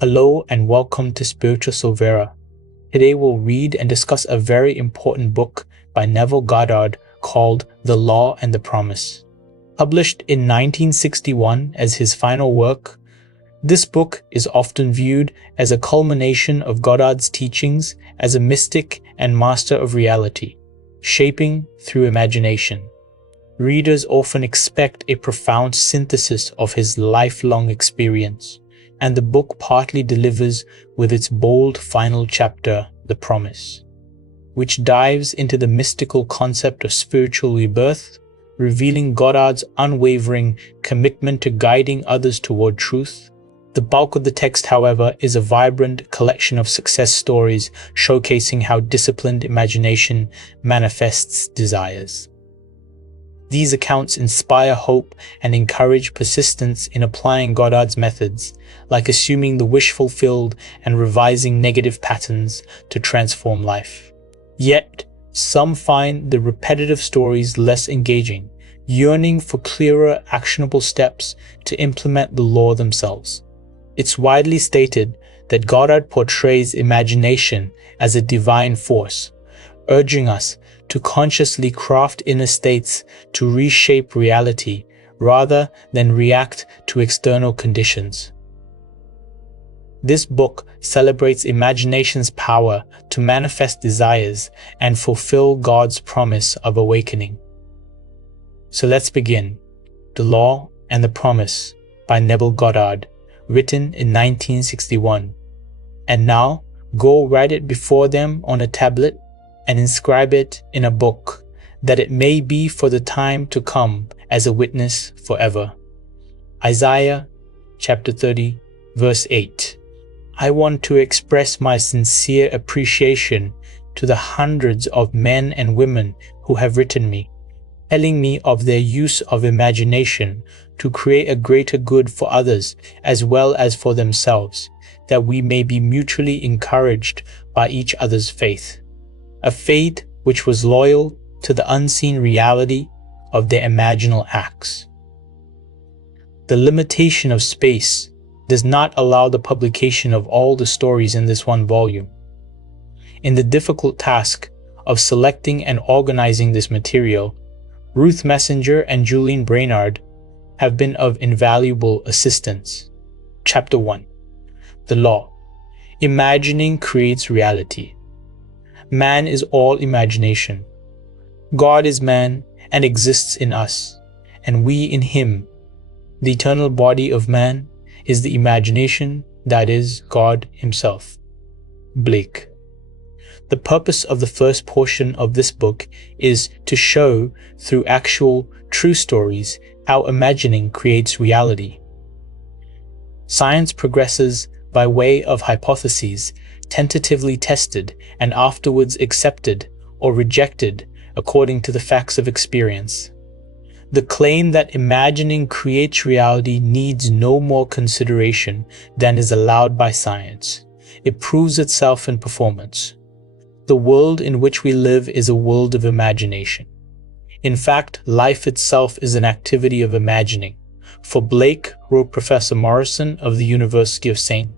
Hello and welcome to Spiritual Silvera. Today we'll read and discuss a very important book by Neville Goddard called The Law and the Promise. Published in 1961 as his final work, this book is often viewed as a culmination of Goddard's teachings as a mystic and master of reality, shaping through imagination. Readers often expect a profound synthesis of his lifelong experience, and the book partly delivers with its bold final chapter, The Promise, which dives into the mystical concept of spiritual rebirth, revealing Goddard's unwavering commitment to guiding others toward truth. The bulk of the text, however, is a vibrant collection of success stories showcasing how disciplined imagination manifests desires. These accounts inspire hope and encourage persistence in applying Goddard's methods, like assuming the wish fulfilled and revising negative patterns to transform life. Yet, some find the repetitive stories less engaging, yearning for clearer, actionable steps to implement the law themselves. It's widely stated that Goddard portrays imagination as a divine force, urging us to consciously craft inner states to reshape reality rather than react to external conditions. This book celebrates imagination's power to manifest desires and fulfill God's promise of awakening. So let's begin. The Law and the Promise by Neville Goddard, written in 1961. And now, go write it before them on a tablet and inscribe it in a book, that it may be for the time to come as a witness forever. Isaiah chapter 30, verse 8. I want to express my sincere appreciation to the hundreds of men and women who have written me, telling me of their use of imagination to create a greater good for others as well as for themselves, that we may be mutually encouraged by each other's faith. A faith which was loyal to the unseen reality of their imaginal acts. The limitation of space does not allow the publication of all the stories in this one volume. In the difficult task of selecting and organizing this material, Ruth Messenger and Julian Brainard have been of invaluable assistance. Chapter 1. The Law. Imagining creates reality. Man is all imagination. God is man and exists in us, and we in him. The eternal body of man is the imagination that is God himself. Blake. The purpose of the first portion of this book is to show, through actual, true stories, how imagining creates reality. Science progresses by way of hypotheses, tentatively tested and afterwards accepted or rejected according to the facts of experience. The claim that imagining creates reality needs no more consideration than is allowed by science. It proves itself in performance. The world in which we live is a world of imagination. In fact, life itself is an activity of imagining. For Blake, wrote Professor Morrison of the University of St.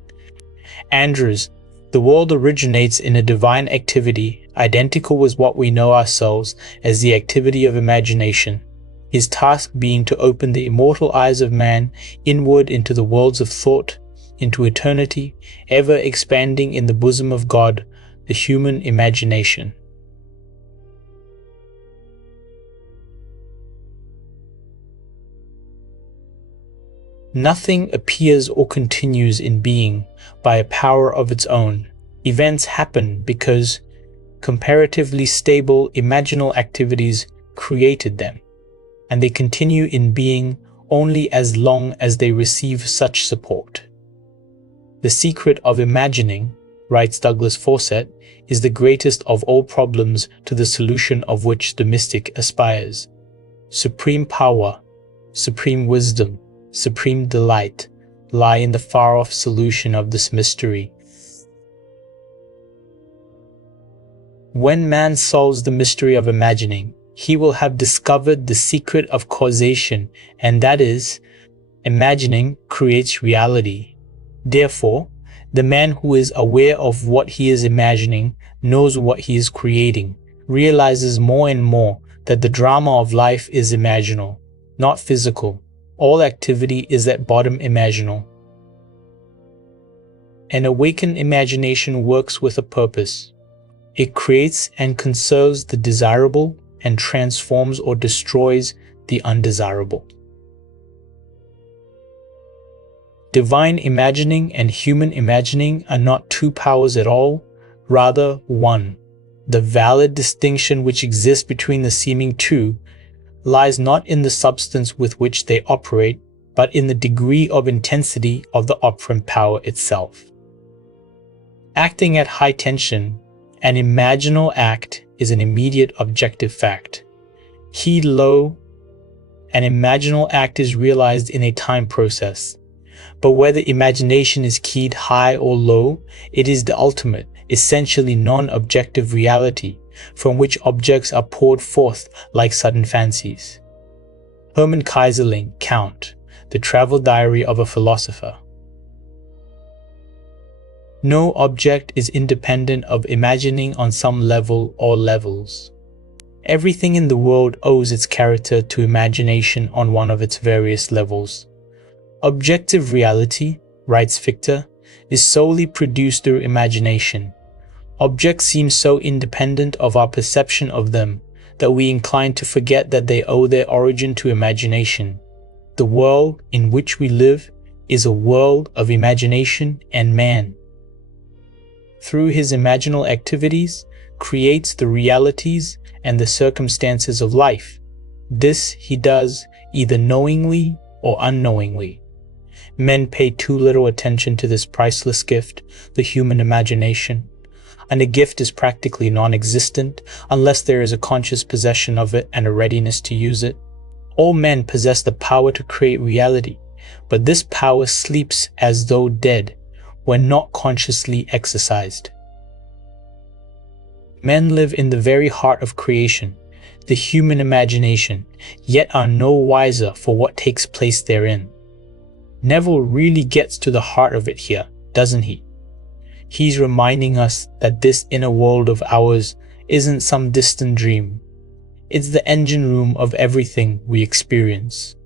Andrews, the world originates in a divine activity identical with what we know ourselves as the activity of imagination, his task being to open the immortal eyes of man inward into the worlds of thought, into eternity, ever expanding in the bosom of God, the human imagination. Nothing appears or continues in being by a power of its own. Events happen because comparatively stable imaginal activities created them, and they continue in being only as long as they receive such support. The secret of imagining, writes Douglas Fawcett, is the greatest of all problems to the solution of which the mystic aspires. Supreme power, supreme wisdom, supreme delight lie in the far-off solution of this mystery. When man solves the mystery of imagining, he will have discovered the secret of causation, and that is, imagining creates reality. Therefore, The man who is aware of what he is imagining knows what he is creating, realizes more and more that the drama of life is imaginal, not physical. All activity is at bottom imaginal. An awakened imagination works with a purpose. It creates and conserves the desirable and transforms or destroys the undesirable. Divine imagining and human imagining are not two powers at all, rather one. The valid distinction which exists between the seeming two lies not in the substance with which they operate, but in the degree of intensity of the operant power itself. Acting at high tension, an imaginal act is an immediate objective fact. Keyed low, an imaginal act is realized in a time process. But whether imagination is keyed high or low, it is the ultimate, essentially non-objective reality from which objects are poured forth like sudden fancies. Hermann Kaiserling, Count, The Travel Diary of a Philosopher. No object is independent of imagining on some level or levels. Everything in the world owes its character to imagination on one of its various levels. Objective reality, writes Fichte, is solely produced through imagination. Objects seem so independent of our perception of them that we incline to forget that they owe their origin to imagination. The world in which we live is a world of imagination, and man, through his imaginal activities, creates the realities and the circumstances of life. This he does either knowingly or unknowingly. Men pay too little attention to this priceless gift, the human imagination, and the gift is practically non-existent unless there is a conscious possession of it and a readiness to use it. All men possess the power to create reality, but this power sleeps as though dead when not consciously exercised. Men live in the very heart of creation, the human imagination, yet are no wiser for what takes place therein. Neville really gets to the heart of it here, doesn't he? He's reminding us that this inner world of ours isn't some distant dream. It's the engine room of everything we experience.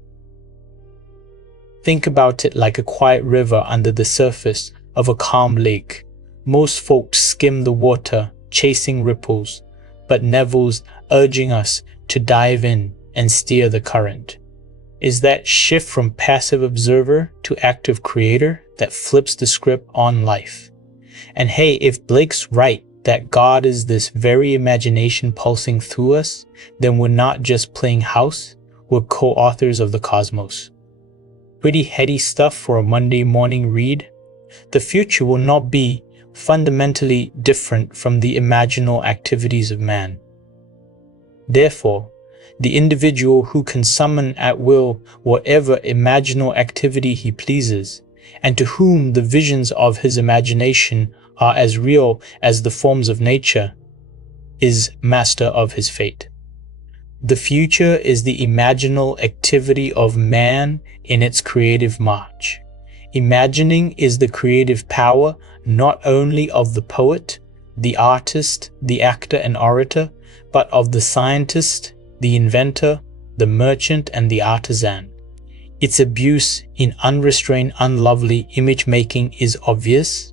Think about it like a quiet river under the surface of a calm lake. Most folks skim the water, chasing ripples, but Neville's urging us to dive in and steer the current. Is that shift from passive observer to active creator that flips the script on life. And hey, if Blake's right that God is this very imagination pulsing through us, then we're not just playing house, we're co-authors of the cosmos. Pretty heady stuff for a Monday morning read. The future will not be fundamentally different from the imaginal activities of man. Therefore, the individual who can summon at will whatever imaginal activity he pleases, and to whom the visions of his imagination are as real as the forms of nature, is master of his fate. The future is the imaginal activity of man in its creative march. Imagining is the creative power not only of the poet, the artist, the actor and orator, but of the scientist, the inventor, the merchant and the artisan. Its abuse in unrestrained, unlovely image-making is obvious,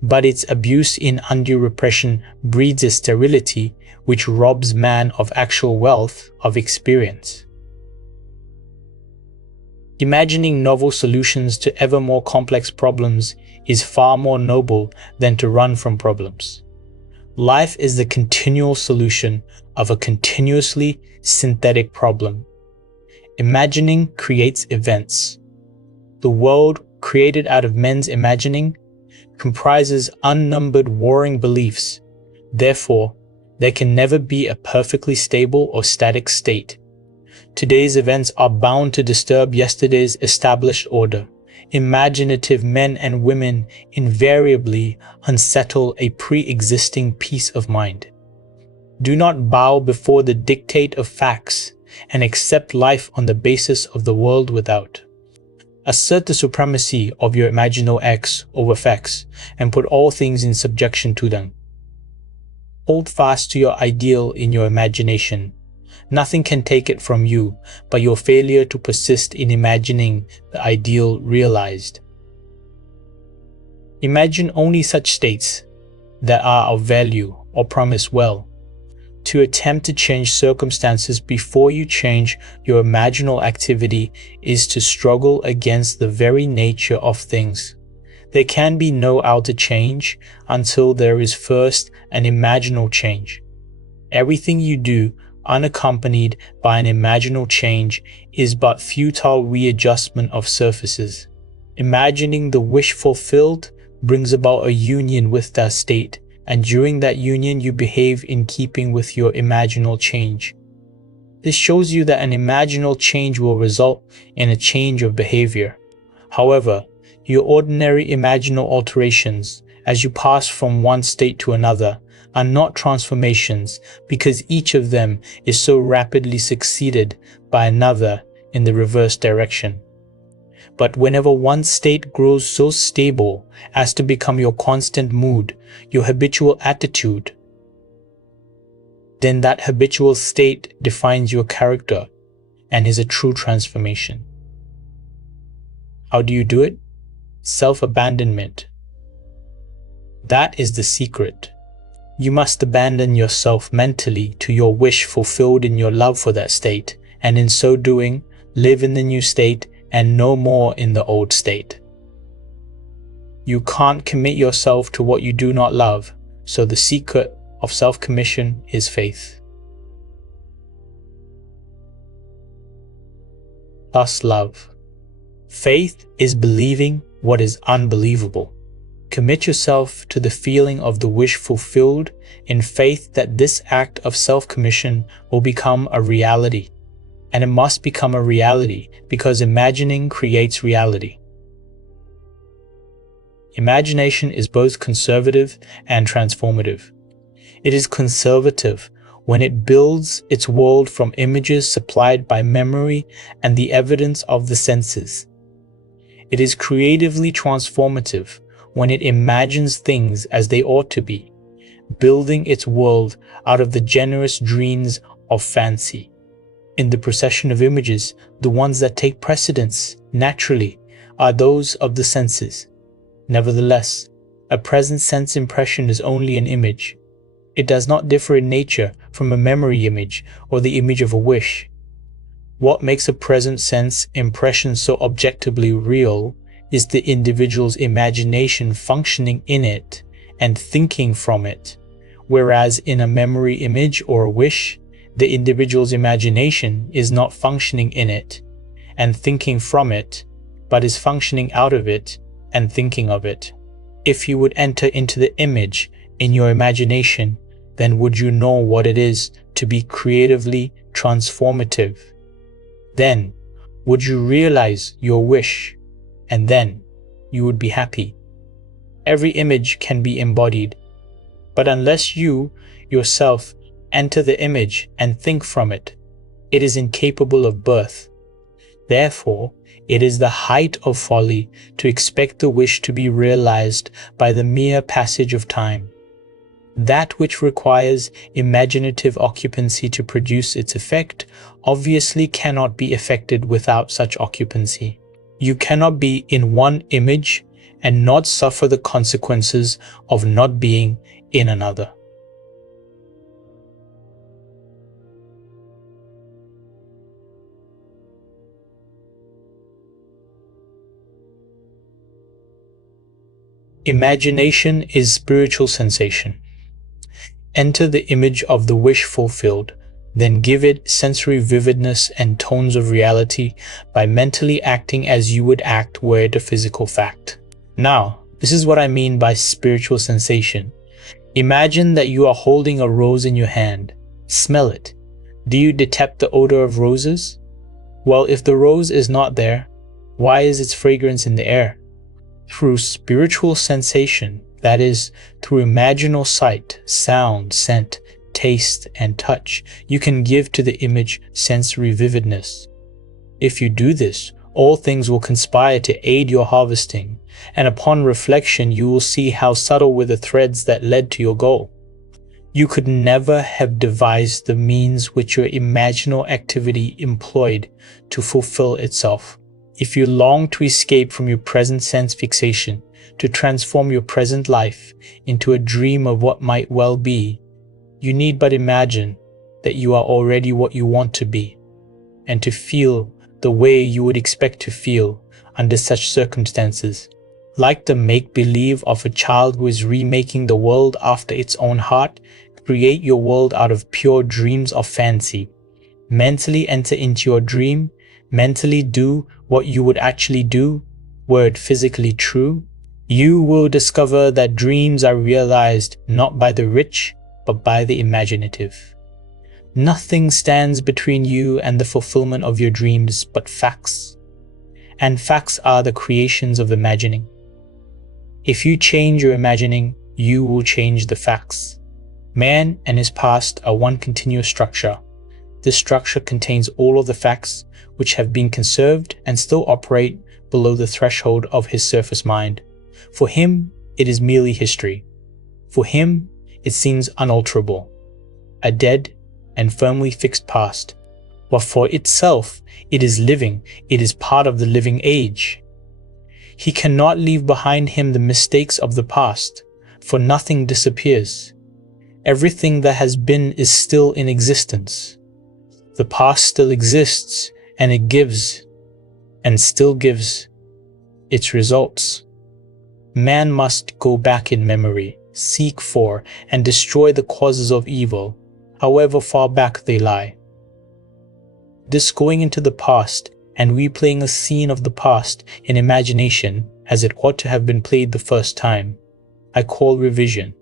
but its abuse in undue repression breeds a sterility which robs man of actual wealth of experience. Imagining novel solutions to ever more complex problems is far more noble than to run from problems. Life is the continual solution of a continuously synthetic problem. Imagining creates events. The world created out of men's imagining comprises unnumbered warring beliefs. Therefore, there can never be a perfectly stable or static state. Today's events are bound to disturb yesterday's established order. Imaginative men and women invariably unsettle a pre-existing peace of mind. Do not bow before the dictate of facts and accept life on the basis of the world without. Assert the supremacy of your imaginal X over facts and put all things in subjection to them. Hold fast to your ideal in your imagination. Nothing can take it from you but your failure to persist in imagining the ideal realized. Imagine only such states that are of value or promise well. To attempt to change circumstances before you change your imaginal activity is to struggle against the very nature of things. There can be no outer change until there is first an imaginal change. Everything you do unaccompanied by an imaginal change is but futile readjustment of surfaces. Imagining the wish fulfilled brings about a union with that state, and during that union you behave in keeping with your imaginal change. This shows you that an imaginal change will result in a change of behavior. However, your ordinary imaginal alterations, as you pass from one state to another, are not transformations because each of them is so rapidly succeeded by another in the reverse direction. But whenever one state grows so stable as to become your constant mood, your habitual attitude, then that habitual state defines your character and is a true transformation. How do you do it? Self-abandonment. That is the secret. You must abandon yourself mentally to your wish fulfilled in your love for that state, and in so doing, live in the new state and no more in the old state. You can't commit yourself to what you do not love, so the secret of self-commission is faith. Thus love. Faith is believing what is unbelievable. Commit yourself to the feeling of the wish fulfilled in faith that this act of self-commission will become a reality. And it must become a reality because imagining creates reality. Imagination is both conservative and transformative. It is conservative when it builds its world from images supplied by memory and the evidence of the senses. It is creatively transformative when it imagines things as they ought to be, building its world out of the generous dreams of fancy. In the procession of images, the ones that take precedence, naturally, are those of the senses. Nevertheless, a present sense impression is only an image. It does not differ in nature from a memory image or the image of a wish. What makes a present sense impression so objectively real is the individual's imagination functioning in it and thinking from it, whereas in a memory image or a wish, the individual's imagination is not functioning in it and thinking from it, but is functioning out of it and thinking of it. If you would enter into the image in your imagination, then would you know what it is to be creatively transformative? Then would you realize your wish, and then you would be happy. Every image can be embodied, but unless you yourself enter the image and think from it, it is incapable of birth. Therefore, it is the height of folly to expect the wish to be realized by the mere passage of time. That which requires imaginative occupancy to produce its effect obviously cannot be effected without such occupancy. You cannot be in one image and not suffer the consequences of not being in another. Imagination is spiritual sensation. Enter the image of the wish fulfilled, then give it sensory vividness and tones of reality by mentally acting as you would act were it a physical fact. Now, this is what I mean by spiritual sensation. Imagine that you are holding a rose in your hand. Smell it. Do you detect the odor of roses? Well, if the rose is not there, why is its fragrance in the air? Through spiritual sensation, that is, through imaginal sight, sound, scent, taste, and touch, you can give to the image sensory vividness. If you do this, All things will conspire to aid your harvesting, and upon reflection you will see how subtle were the threads that led to your goal. You could never have devised the means which your imaginal activity employed to fulfill itself. If you long to escape from your present sense fixation, to transform your present life into a dream of what might well be, you need but imagine that you are already what you want to be, and to feel the way you would expect to feel under such circumstances. Like the make-believe of a child who is remaking the world after its own heart, create your world out of pure dreams of fancy. Mentally enter into your dream, mentally do what you would actually do, were it physically true. You will discover that dreams are realized not by the rich, but by the imaginative. Nothing stands between you and the fulfillment of your dreams but facts. And facts are the creations of imagining. If you change your imagining, you will change the facts. Man and his past are one continuous structure. This structure contains all of the facts which have been conserved and still operate below the threshold of his surface mind. For him, it is merely history. For him, it seems unalterable, a dead and firmly fixed past. But for itself, it is living, it is part of the living age. He cannot leave behind him the mistakes of the past, for nothing disappears. Everything that has been is still in existence. The past still exists, and it gives, and still gives, its results. Man must go back in memory, seek for, and destroy the causes of evil, however far back they lie. This going into the past and replaying a scene of the past in imagination as it ought to have been played the first time, I call revision.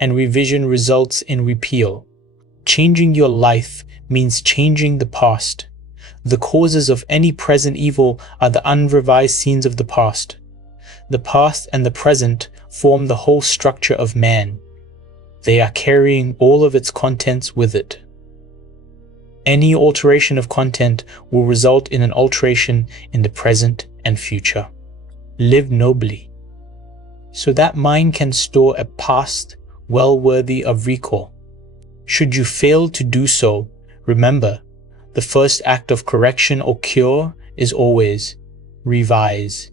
And revision results in repeal. Changing your life means changing the past. The causes of any present evil are the unrevised scenes of the past. The past and the present form the whole structure of man. They are carrying all of its contents with it. Any alteration of content will result in an alteration in the present and future. Live nobly, so that mind can store a past well worthy of recall. Should you fail to do so, remember, the first act of correction or cure is always revise.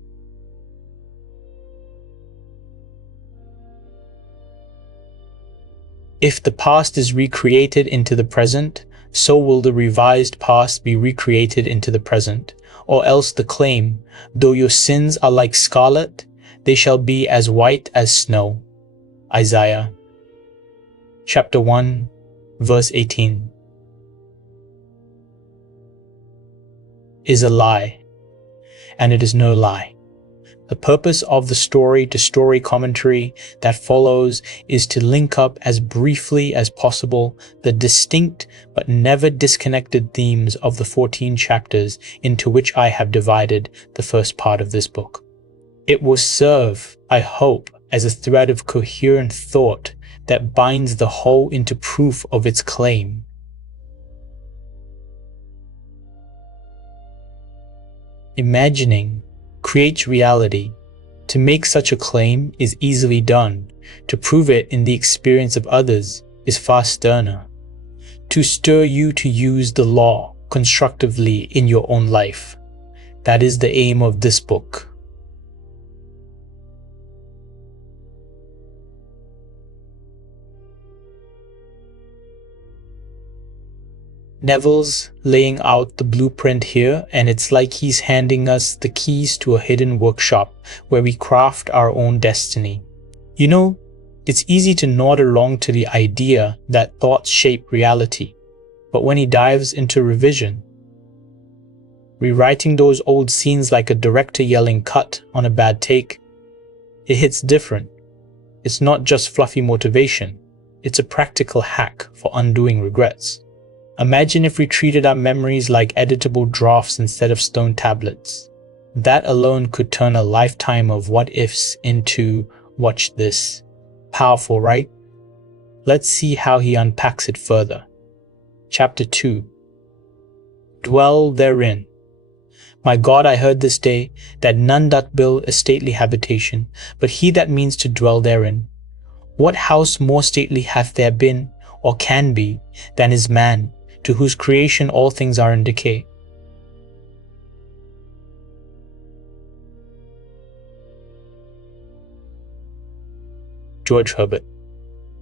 If the past is recreated into the present, so will the revised past be recreated into the present, or else the claim, though your sins are like scarlet, they shall be as white as snow. Isaiah chapter 1, verse 18. Is a lie, and it is no lie. The purpose of the story-to-story commentary that follows is to link up as briefly as possible the distinct but never disconnected themes of the 14 chapters into which I have divided the first part of this book. It will serve, I hope, as a thread of coherent thought that binds the whole into proof of its claim. Imagining creates reality. To make such a claim is easily done. To prove it in the experience of others is far sterner. To stir you to use the law constructively in your own life. That is the aim of this book. Neville's laying out the blueprint here, and it's like he's handing us the keys to a hidden workshop where we craft our own destiny. You know, it's easy to nod along to the idea that thoughts shape reality, but when he dives into revision, rewriting those old scenes like a director yelling cut on a bad take, it hits different. It's not just fluffy motivation, it's a practical hack for undoing regrets. Imagine if we treated our memories like editable drafts instead of stone tablets. That alone could turn a lifetime of what-ifs into, watch this. Powerful, right? Let's see how he unpacks it further. Chapter 2. Dwell therein. My God, I heard this day that none doth build a stately habitation, but he that means to dwell therein. What house more stately hath there been, or can be, than is man, to whose creation all things are in decay? George Herbert.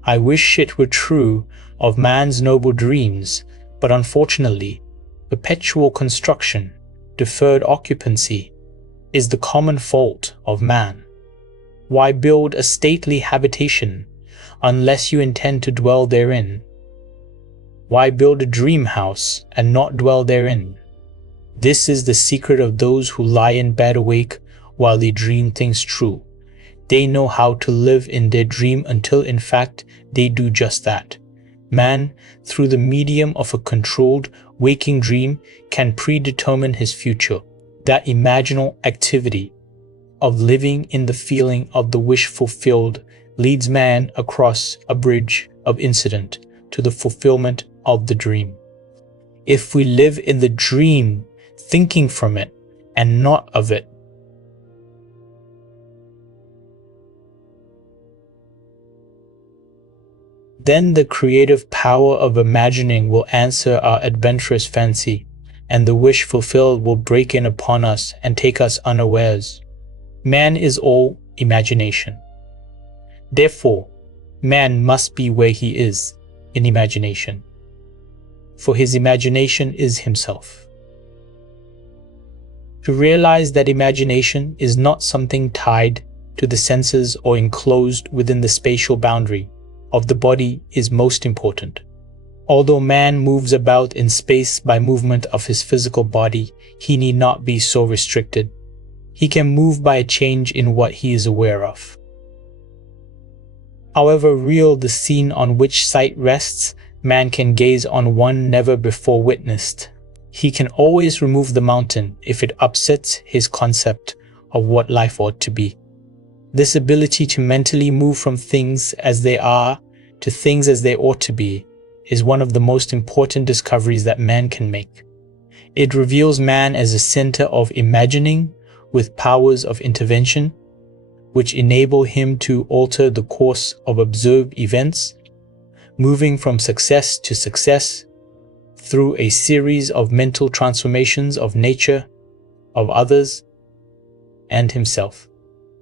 I wish it were true of man's noble dreams, but unfortunately, perpetual construction, deferred occupancy, is the common fault of man. Why build a stately habitation unless you intend to dwell therein? Why build a dream house and not dwell therein? This is the secret of those who lie in bed awake while they dream things true. They know how to live in their dream until in fact they do just that. Man, through the medium of a controlled waking dream, can predetermine his future. That imaginal activity of living in the feeling of the wish fulfilled leads man across a bridge of incident to the fulfillment of the dream. If we live in the dream, thinking from it and not of it, then the creative power of imagining will answer our adventurous fancy, and the wish fulfilled will break in upon us and take us unawares. Man is all imagination. Therefore, man must be where he is, in imagination. For his imagination is himself. To realize that imagination is not something tied to the senses or enclosed within the spatial boundary of the body is most important. Although man moves about in space by movement of his physical body, he need not be so restricted. He can move by a change in what he is aware of. However real the scene on which sight rests, man can gaze on one never before witnessed. He can always remove the mountain if it upsets his concept of what life ought to be. This ability to mentally move from things as they are to things as they ought to be is one of the most important discoveries that man can make. It reveals man as a center of imagining with powers of intervention, which enable him to alter the course of observed events, moving from success to success through a series of mental transformations of nature, of others, and himself.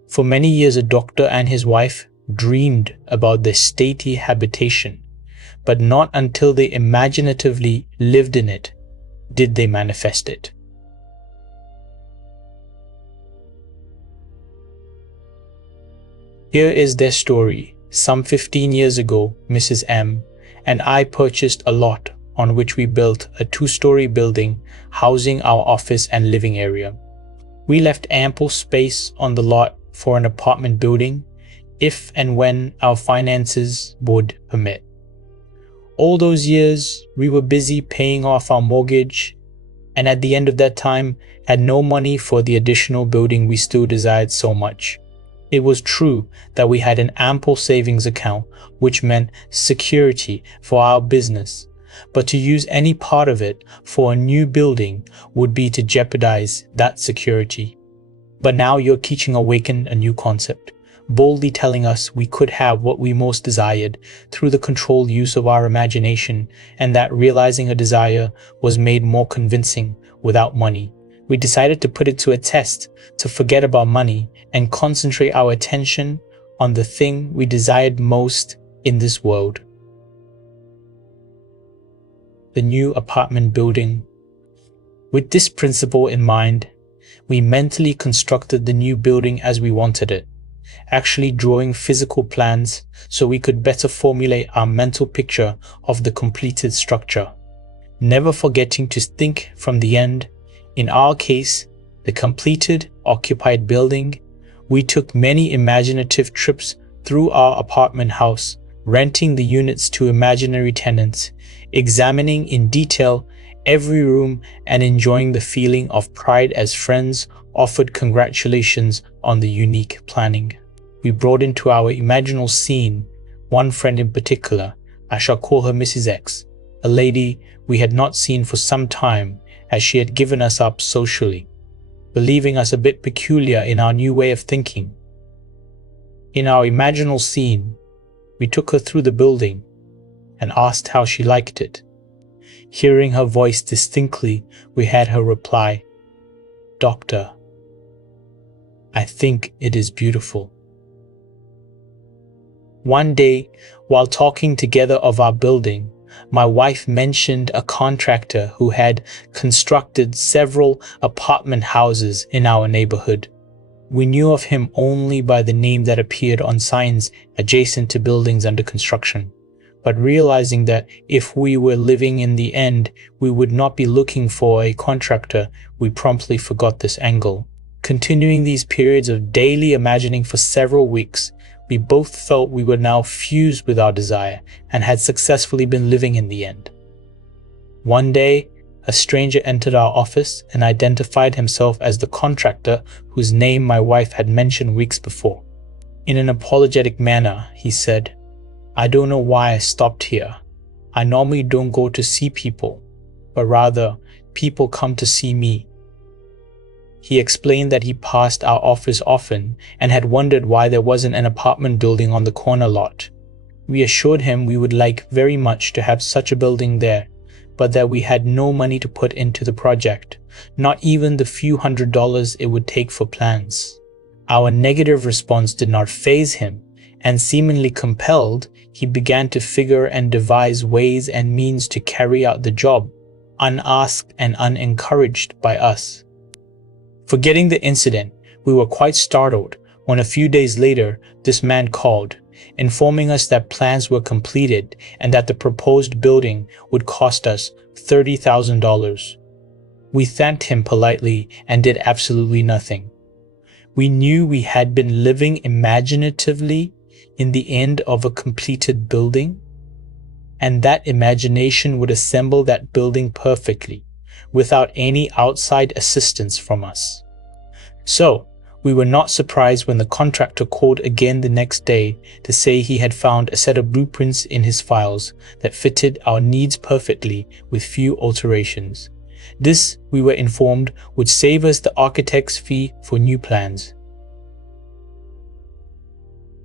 For many years, a doctor and his wife dreamed about their stately habitation, but not until they imaginatively lived in it did they manifest it. Here is their story. Some 15 years ago, Mrs. M and I purchased a lot on which we built a 2-story building housing our office and living area. We left ample space on the lot for an apartment building if and when our finances would permit. All those years, we were busy paying off our mortgage, and at the end of that time, had no money for the additional building we still desired so much. It was true that we had an ample savings account, which meant security for our business, but to use any part of it for a new building would be to jeopardize that security. But now you're teaching Awaken a new concept, boldly telling us we could have what we most desired through the controlled use of our imagination, and that realizing a desire was made more convincing without money. We decided to put it to a test, to forget about money and concentrate our attention on the thing we desired most in this world. The new apartment building. With this principle in mind, we mentally constructed the new building as we wanted it, actually drawing physical plans so we could better formulate our mental picture of the completed structure, never forgetting to think from the end. In our case, the completed, occupied building, we took many imaginative trips through our apartment house, renting the units to imaginary tenants, examining in detail every room and enjoying the feeling of pride as friends offered congratulations on the unique planning. We brought into our imaginal scene one friend in particular. I shall call her Mrs. X, a lady we had not seen for some time as she had given us up socially. believing us a bit peculiar in our new way of thinking. In our imaginal scene, we took her through the building and asked how she liked it. Hearing her voice distinctly, we had her reply, "Doctor, I think it is beautiful." One day, while talking together of our building, my wife mentioned a contractor who had constructed several apartment houses in our neighborhood. We knew of him only by the name that appeared on signs adjacent to buildings under construction, but realizing that if we were living in the end, we would not be looking for a contractor, we promptly forgot this angle. Continuing these periods of daily imagining for several weeks, we both felt we were now fused with our desire and had successfully been living in the end. One day, a stranger entered our office and identified himself as the contractor whose name my wife had mentioned weeks before. In an apologetic manner, he said, "I don't know why I stopped here. I normally don't go to see people, but rather, people come to see me." He explained that he passed our office often and had wondered why there wasn't an apartment building on the corner lot. We assured him we would like very much to have such a building there, but that we had no money to put into the project, not even the few $100s it would take for plans. Our negative response did not faze him, and seemingly compelled, he began to figure and devise ways and means to carry out the job, unasked and unencouraged by us. Forgetting the incident, we were quite startled when a few days later this man called, informing us that plans were completed and that the proposed building would cost us $30,000. We thanked him politely and did absolutely nothing. We knew we had been living imaginatively in the end of a completed building, and that imagination would assemble that building perfectly, without any outside assistance from us. So, we were not surprised when the contractor called again the next day to say he had found a set of blueprints in his files that fitted our needs perfectly with few alterations. This, we were informed, would save us the architect's fee for new plans.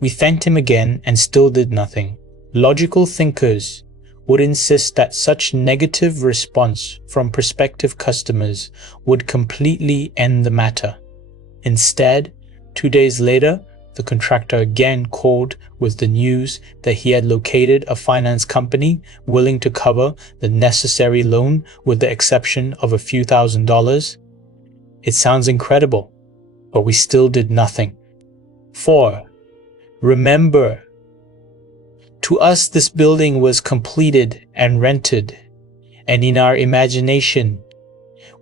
We thanked him again and still did nothing. Logical thinkers would insist that such negative response from prospective customers would completely end the matter. Instead, 2 days later, the contractor again called with the news that he had located a finance company willing to cover the necessary loan with the exception of a few $1,000s. It sounds incredible, but we still did nothing. 4. Remember, to us this building was completed and rented, and in our imagination,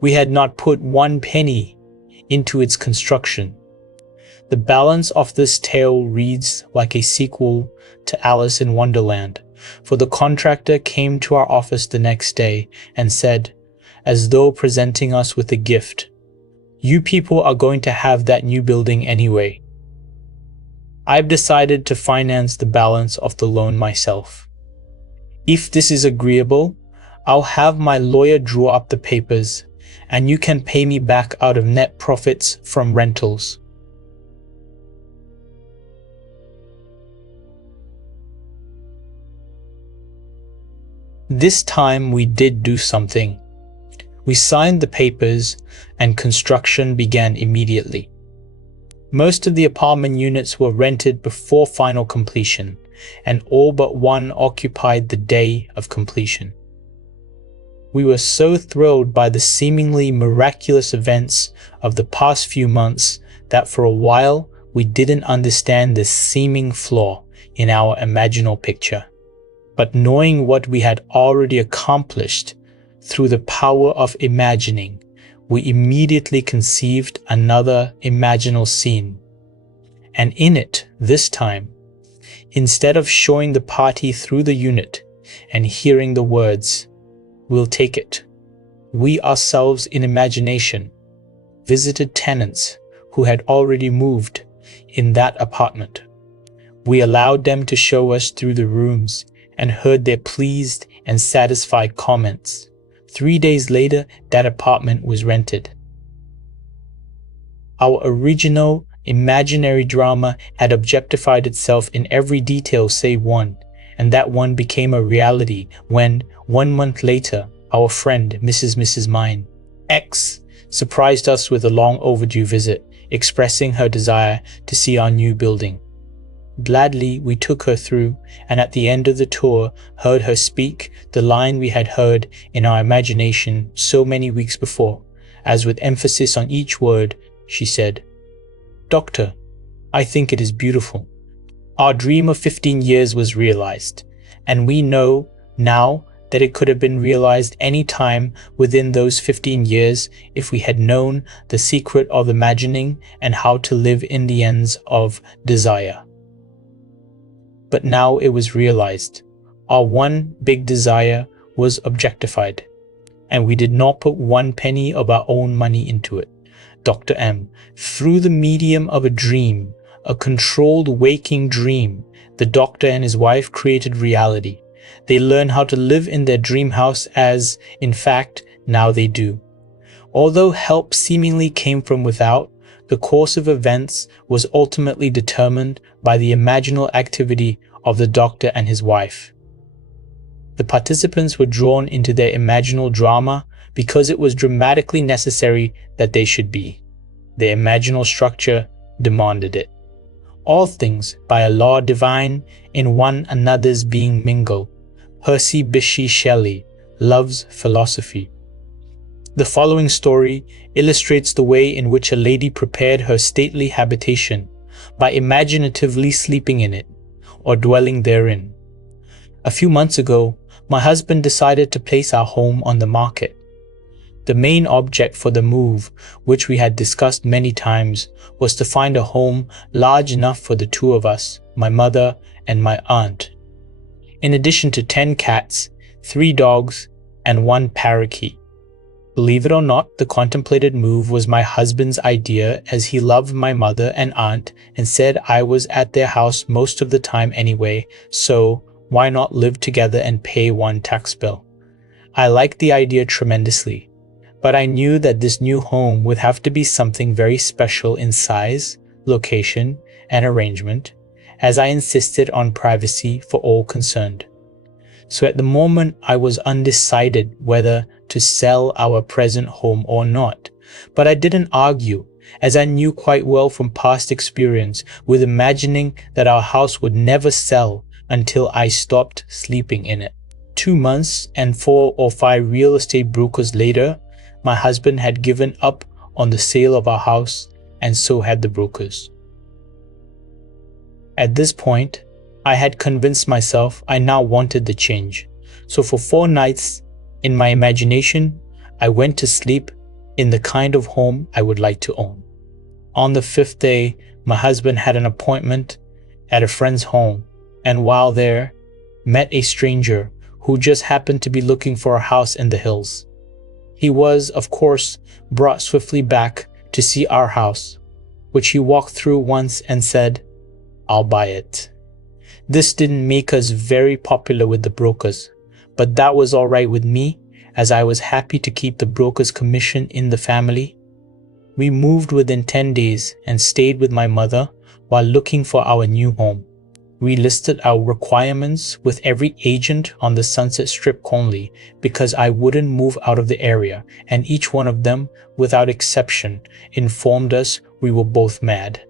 we had not put one penny into its construction. The balance of this tale reads like a sequel to Alice in Wonderland, for the contractor came to our office the next day and said, as though presenting us with a gift, "You people are going to have that new building anyway. I've decided to finance the balance of the loan myself. If this is agreeable, I'll have my lawyer draw up the papers, and you can pay me back out of net profits from rentals." This time we did do something. We signed the papers and construction began immediately. Most of the apartment units were rented before final completion, and all but one occupied the day of completion. We were so thrilled by the seemingly miraculous events of the past few months that for a while we didn't understand this seeming flaw in our imaginal picture. But knowing what we had already accomplished through the power of imagining, we immediately conceived another imaginal scene. And in it, this time, instead of showing the party through the unit and hearing the words, "We'll take it," we ourselves in imagination visited tenants who had already moved in that apartment. We allowed them to show us through the rooms and heard their pleased and satisfied comments. 3 days later, that apartment was rented. Our original imaginary drama had objectified itself in every detail save one, and that one became a reality when, 1 month later, our friend, Mrs. Mine, X, surprised us with a long overdue visit, expressing her desire to see our new building. Gladly, we took her through, and at the end of the tour, heard her speak the line we had heard in our imagination so many weeks before, as with emphasis on each word, she said, "Doctor, I think it is beautiful." Our dream of 15 years was realized, and we know now that it could have been realized any time within those 15 years if we had known the secret of imagining and how to live in the ends of desire. But now it was realized. Our one big desire was objectified, and we did not put 1 penny of our own money into it. Dr. M, through the medium of a dream, a controlled waking dream, the doctor and his wife created reality. They learned how to live in their dream house as, in fact, now they do. Although help seemingly came from without, the course of events was ultimately determined by the imaginal activity of the doctor and his wife. The participants were drawn into their imaginal drama because it was dramatically necessary that they should be. Their imaginal structure demanded it. All things, by a law divine, in one another's being mingle. Percy Bysshe Shelley, Love's Philosophy. The following story illustrates the way in which a lady prepared her stately habitation by imaginatively sleeping in it or dwelling therein. A few months ago, my husband decided to place our home on the market. The main object for the move, which we had discussed many times, was to find a home large enough for the two of us, my mother and my aunt. In addition to 10 cats, 3 dogs, and 1 parakeet. Believe it or not, the contemplated move was my husband's idea, as he loved my mother and aunt and said I was at their house most of the time anyway, so why not live together and pay 1 tax bill? I liked the idea tremendously, but I knew that this new home would have to be something very special in size, location, and arrangement, as I insisted on privacy for all concerned. So at the moment I was undecided whether to sell our present home or not, but I didn't argue, as I knew quite well from past experience with imagining that our house would never sell until I stopped sleeping in it. 2 months and 4 or 5 real estate brokers later, my husband had given up on the sale of our house, and so had the brokers. At this point, I had convinced myself I now wanted the change. So for 4 nights, in my imagination, I went to sleep in the kind of home I would like to own. On the 5th day, my husband had an appointment at a friend's home, and while there, met a stranger who just happened to be looking for a house in the hills. He was, of course, brought swiftly back to see our house, which he walked through once and said, "I'll buy it." This didn't make us very popular with the brokers, but that was all right with me, as I was happy to keep the broker's commission in the family. We moved within 10 days and stayed with my mother while looking for our new home. We listed our requirements with every agent on the Sunset Strip Conley because I wouldn't move out of the area, and each one of them, without exception, informed us we were both mad.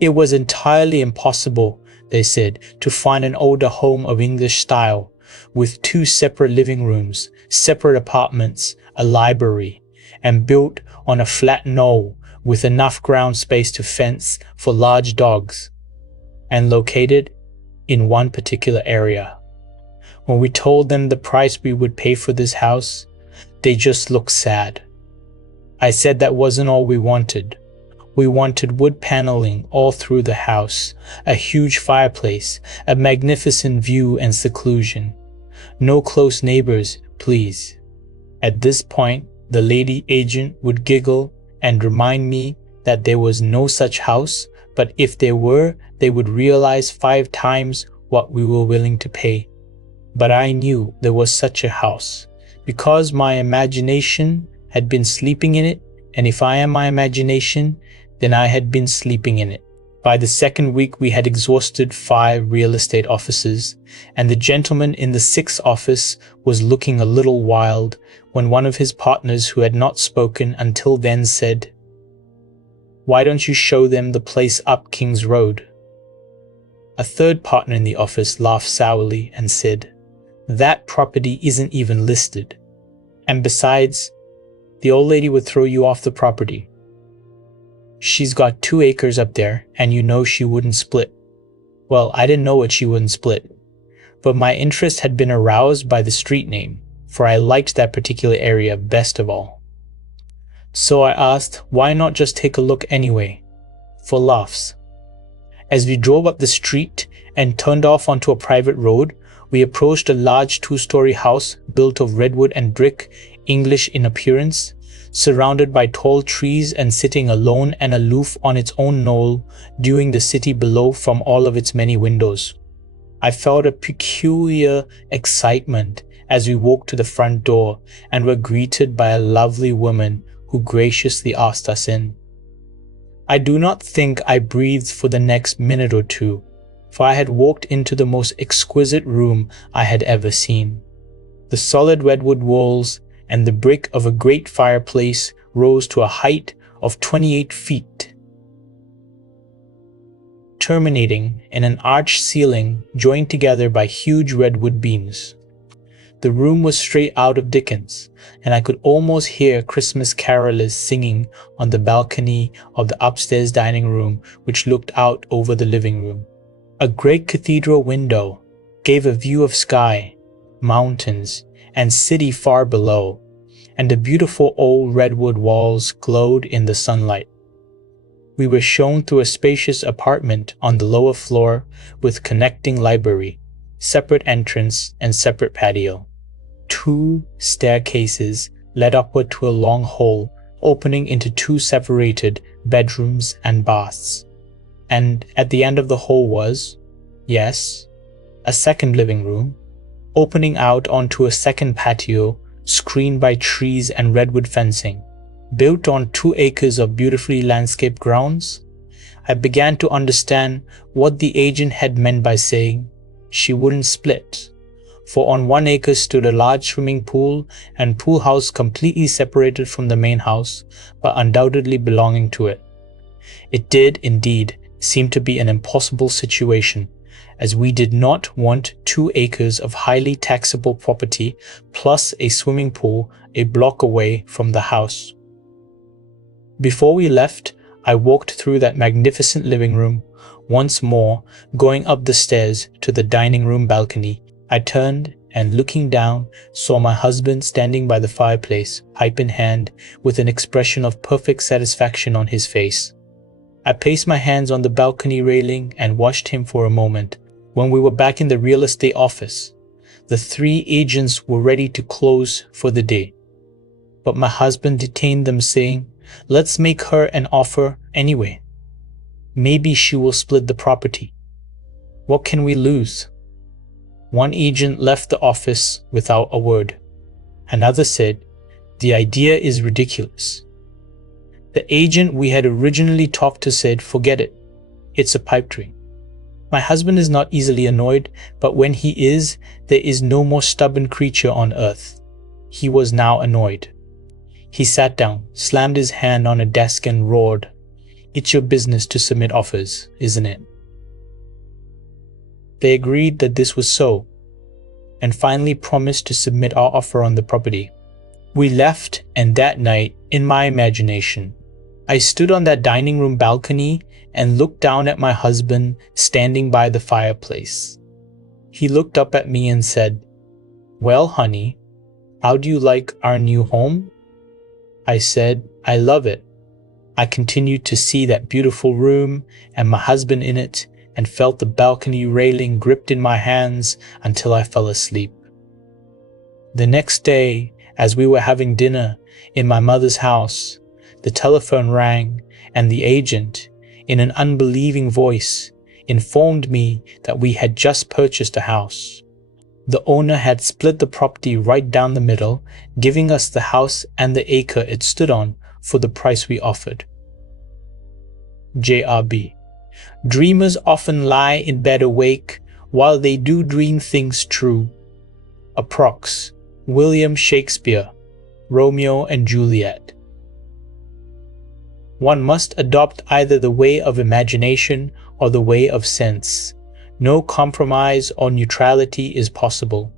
It was entirely impossible, they said, to find an older home of English style, with 2 separate living rooms, separate apartments, a library, and built on a flat knoll with enough ground space to fence for large dogs, and located in one particular area. When we told them the price we would pay for this house, they just looked sad. I said that wasn't all we wanted. We wanted wood paneling all through the house, a huge fireplace, a magnificent view and seclusion. No close neighbors, please. At this point, the lady agent would giggle and remind me that there was no such house, but if there were, they would realize 5 times what we were willing to pay. But I knew there was such a house, because my imagination had been sleeping in it, and if I am my imagination, then I had been sleeping in it. By the second week, we had exhausted 5 real estate offices, and the gentleman in the 6th office was looking a little wild when one of his partners, who had not spoken until then, said, "Why don't you show them the place up King's Road?" A third partner in the office laughed sourly and said, "That property isn't even listed. And besides, the old lady would throw you off the property. She's got 2 acres up there, and you know she wouldn't split." Well, I didn't know what she wouldn't split, but my interest had been aroused by the street name, for I liked that particular area best of all. So I asked, why not just take a look anyway, for laughs. As we drove up the street and turned off onto a private road, we approached a large 2-story house built of redwood and brick, English in appearance, surrounded by tall trees and sitting alone and aloof on its own knoll, viewing the city below from all of its many windows. I felt a peculiar excitement as we walked to the front door and were greeted by a lovely woman who graciously asked us in. I do not think I breathed for the next minute or two, for I had walked into the most exquisite room I had ever seen. The solid redwood walls and the brick of a great fireplace rose to a height of 28 feet, terminating in an arched ceiling joined together by huge redwood beams. The room was straight out of Dickens, and I could almost hear Christmas carolers singing on the balcony of the upstairs dining room, which looked out over the living room. A great cathedral window gave a view of sky, mountains, and city far below, and the beautiful old redwood walls glowed in the sunlight. We were shown through a spacious apartment on the lower floor with connecting library, separate entrance, and separate patio. 2 staircases led upward to a long hall opening into 2 separated bedrooms and baths. And at the end of the hall was, yes, a second living room, opening out onto a second patio screened by trees and redwood fencing, built on 2 acres of beautifully landscaped grounds. I began to understand what the agent had meant by saying she wouldn't split, for on 1 acre stood a large swimming pool and pool house completely separated from the main house, but undoubtedly belonging to it. It did, indeed, seem to be an impossible situation, as we did not want 2 acres of highly taxable property plus a swimming pool a block away from the house. Before we left, I walked through that magnificent living room. Once more, going up the stairs to the dining room balcony, I turned and, looking down, saw my husband standing by the fireplace, pipe in hand, with an expression of perfect satisfaction on his face. I placed my hands on the balcony railing and watched him for a moment. When we were back in the real estate office, the 3 agents were ready to close for the day. But my husband detained them, saying, "Let's make her an offer anyway. Maybe she will split the property. What can we lose?" One agent left the office without a word. Another said, "The idea is ridiculous." The agent we had originally talked to said, "Forget it. It's a pipe dream." My husband is not easily annoyed, but when he is, there is no more stubborn creature on earth. He was now annoyed. He sat down, slammed his hand on a desk and roared, "It's your business to submit offers, isn't it?" They agreed that this was so, and finally promised to submit our offer on the property. We left, and that night, in my imagination, I stood on that dining room balcony and looked down at my husband standing by the fireplace. He looked up at me and said, "Well, honey, how do you like our new home?" I said, "I love it." I continued to see that beautiful room and my husband in it, and felt the balcony railing gripped in my hands until I fell asleep. The next day, as we were having dinner in my mother's house, the telephone rang, and the agent, in an unbelieving voice, informed me that we had just purchased a house. The owner had split the property right down the middle, giving us the house and the acre it stood on for the price we offered. JRB. Dreamers often lie in bed awake while they do dream things true. Approx. William Shakespeare, Romeo and Juliet. One must adopt either the way of imagination or the way of sense. No compromise or neutrality is possible.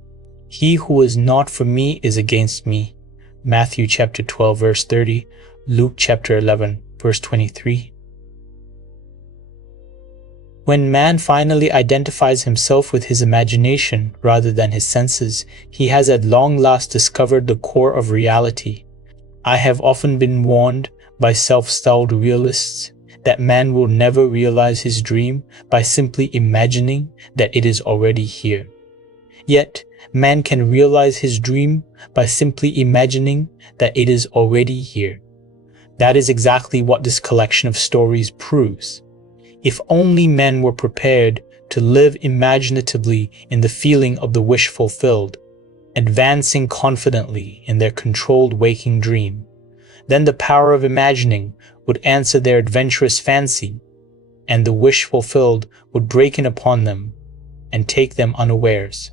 He who is not for me is against me. Matthew chapter 12 verse 30, Luke chapter 11 verse 23. When man finally identifies himself with his imagination rather than his senses, he has at long last discovered the core of reality. I have often been warned by self-styled realists that man will never realize his dream by simply imagining that it is already here. Yet, man can realize his dream by simply imagining that it is already here. That is exactly what this collection of stories proves. If only men were prepared to live imaginatively in the feeling of the wish fulfilled, advancing confidently in their controlled waking dream, then the power of imagining would answer their adventurous fancy, and the wish fulfilled would break in upon them and take them unawares.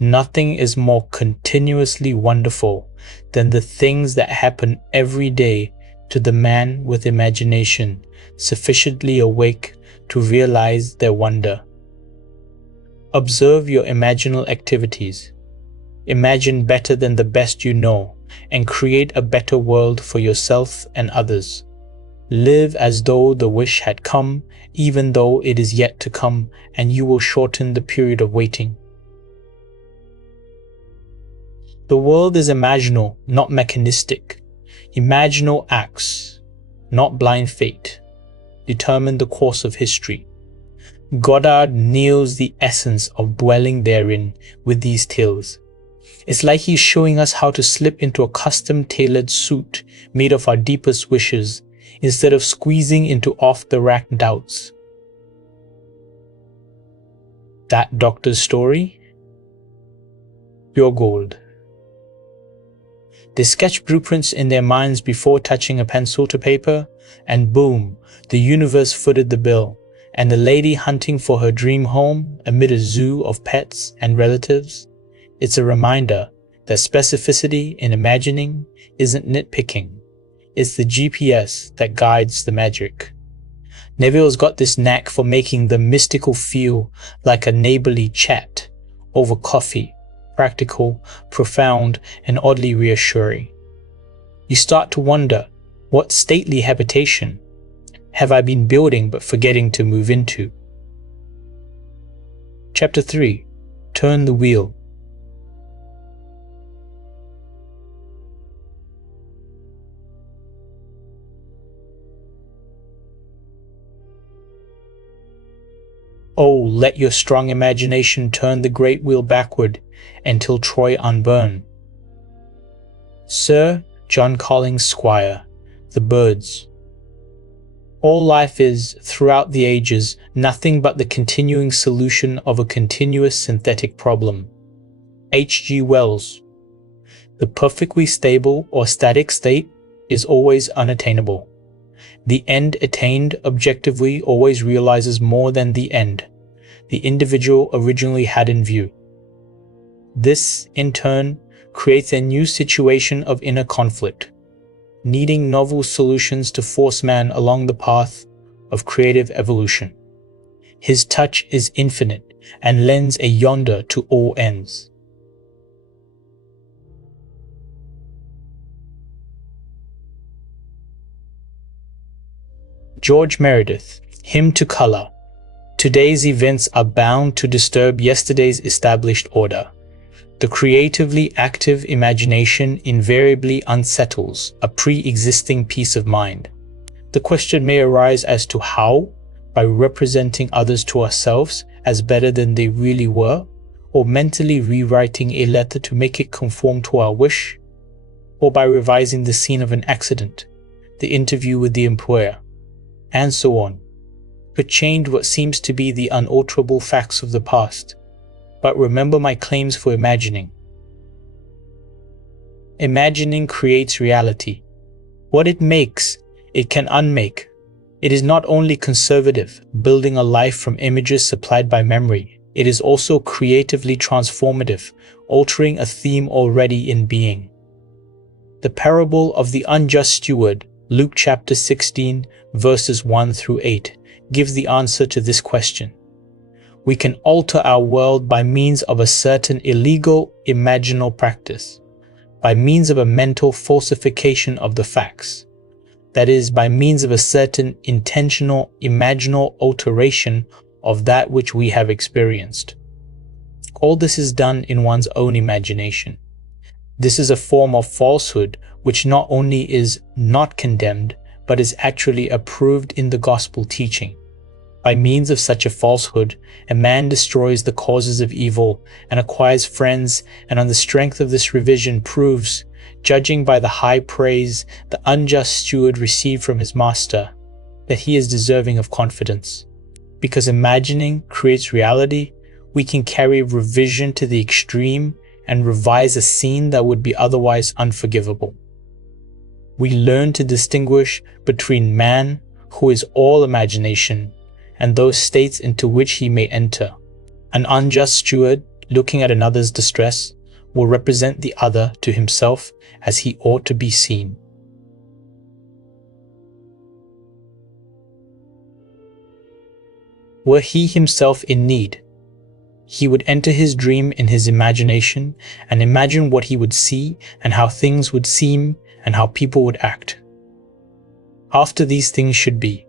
Nothing is more continuously wonderful than the things that happen every day to the man with imagination sufficiently awake to realize their wonder. Observe your imaginal activities. Imagine better than the best you know, and create a better world for yourself and others. Live as though the wish had come, even though it is yet to come, and you will shorten the period of waiting. The world is imaginal, not mechanistic. Imaginal acts, not blind fate, determine the course of history. Goddard nails the essence of dwelling therein with these tales. It's like he's showing us how to slip into a custom-tailored suit made of our deepest wishes, instead of squeezing into off-the-rack doubts. That doctor's story? Pure gold. They sketch blueprints in their minds before touching a pencil to paper, and boom, the universe footed the bill, and the lady hunting for her dream home amid a zoo of pets and relatives. It's a reminder that specificity in imagining isn't nitpicking. It's the GPS that guides the magic. Neville's got this knack for making the mystical feel like a neighborly chat over coffee, practical, profound, and oddly reassuring. You start to wonder, what stately habitation have I been building but forgetting to move into? Chapter 3. Turn the Wheel. Oh, let your strong imagination turn the great wheel backward until Troy unburn. Sir John Collins, Squire, The Birds. All life is, throughout the ages, nothing but the continuing solution of a continuous synthetic problem. H.G. Wells. The perfectly stable or static state is always unattainable. The end attained objectively always realizes more than the end the individual originally had in view. This, in turn, creates a new situation of inner conflict, needing novel solutions to force man along the path of creative evolution. His touch is infinite and lends a yonder to all ends. George Meredith, Hymn to Color. Today's events are bound to disturb yesterday's established order. The creatively active imagination invariably unsettles a pre-existing peace of mind. The question may arise as to how, by representing others to ourselves as better than they really were, or mentally rewriting a letter to make it conform to our wish, or by revising the scene of an accident, the interview with the employer, and so on, could change what seems to be the unalterable facts of the past. But remember my claims for imagining. Imagining creates reality. What it makes, it can unmake. It is not only conservative, building a life from images supplied by memory, it is also creatively transformative, altering a theme already in being. The parable of the unjust steward, Luke chapter 16, verses 1 through 8, gives the answer to this question. We can alter our world by means of a certain illegal, imaginal practice, by means of a mental falsification of the facts. That is, by means of a certain intentional, imaginal alteration of that which we have experienced. All this is done in one's own imagination. This is a form of falsehood which not only is not condemned, but is actually approved in the gospel teaching. By means of such a falsehood, a man destroys the causes of evil and acquires friends, and on the strength of this revision proves, judging by the high praise the unjust steward received from his master, that he is deserving of confidence. Because imagining creates reality, we can carry revision to the extreme and revise a scene that would be otherwise unforgivable. We learn to distinguish between man, who is all imagination, and those states into which he may enter. An unjust steward, looking at another's distress, will represent the other to himself as he ought to be seen. Were he himself in need, he would enter his dream in his imagination and imagine what he would see and how things would seem and how people would act. After these things should be.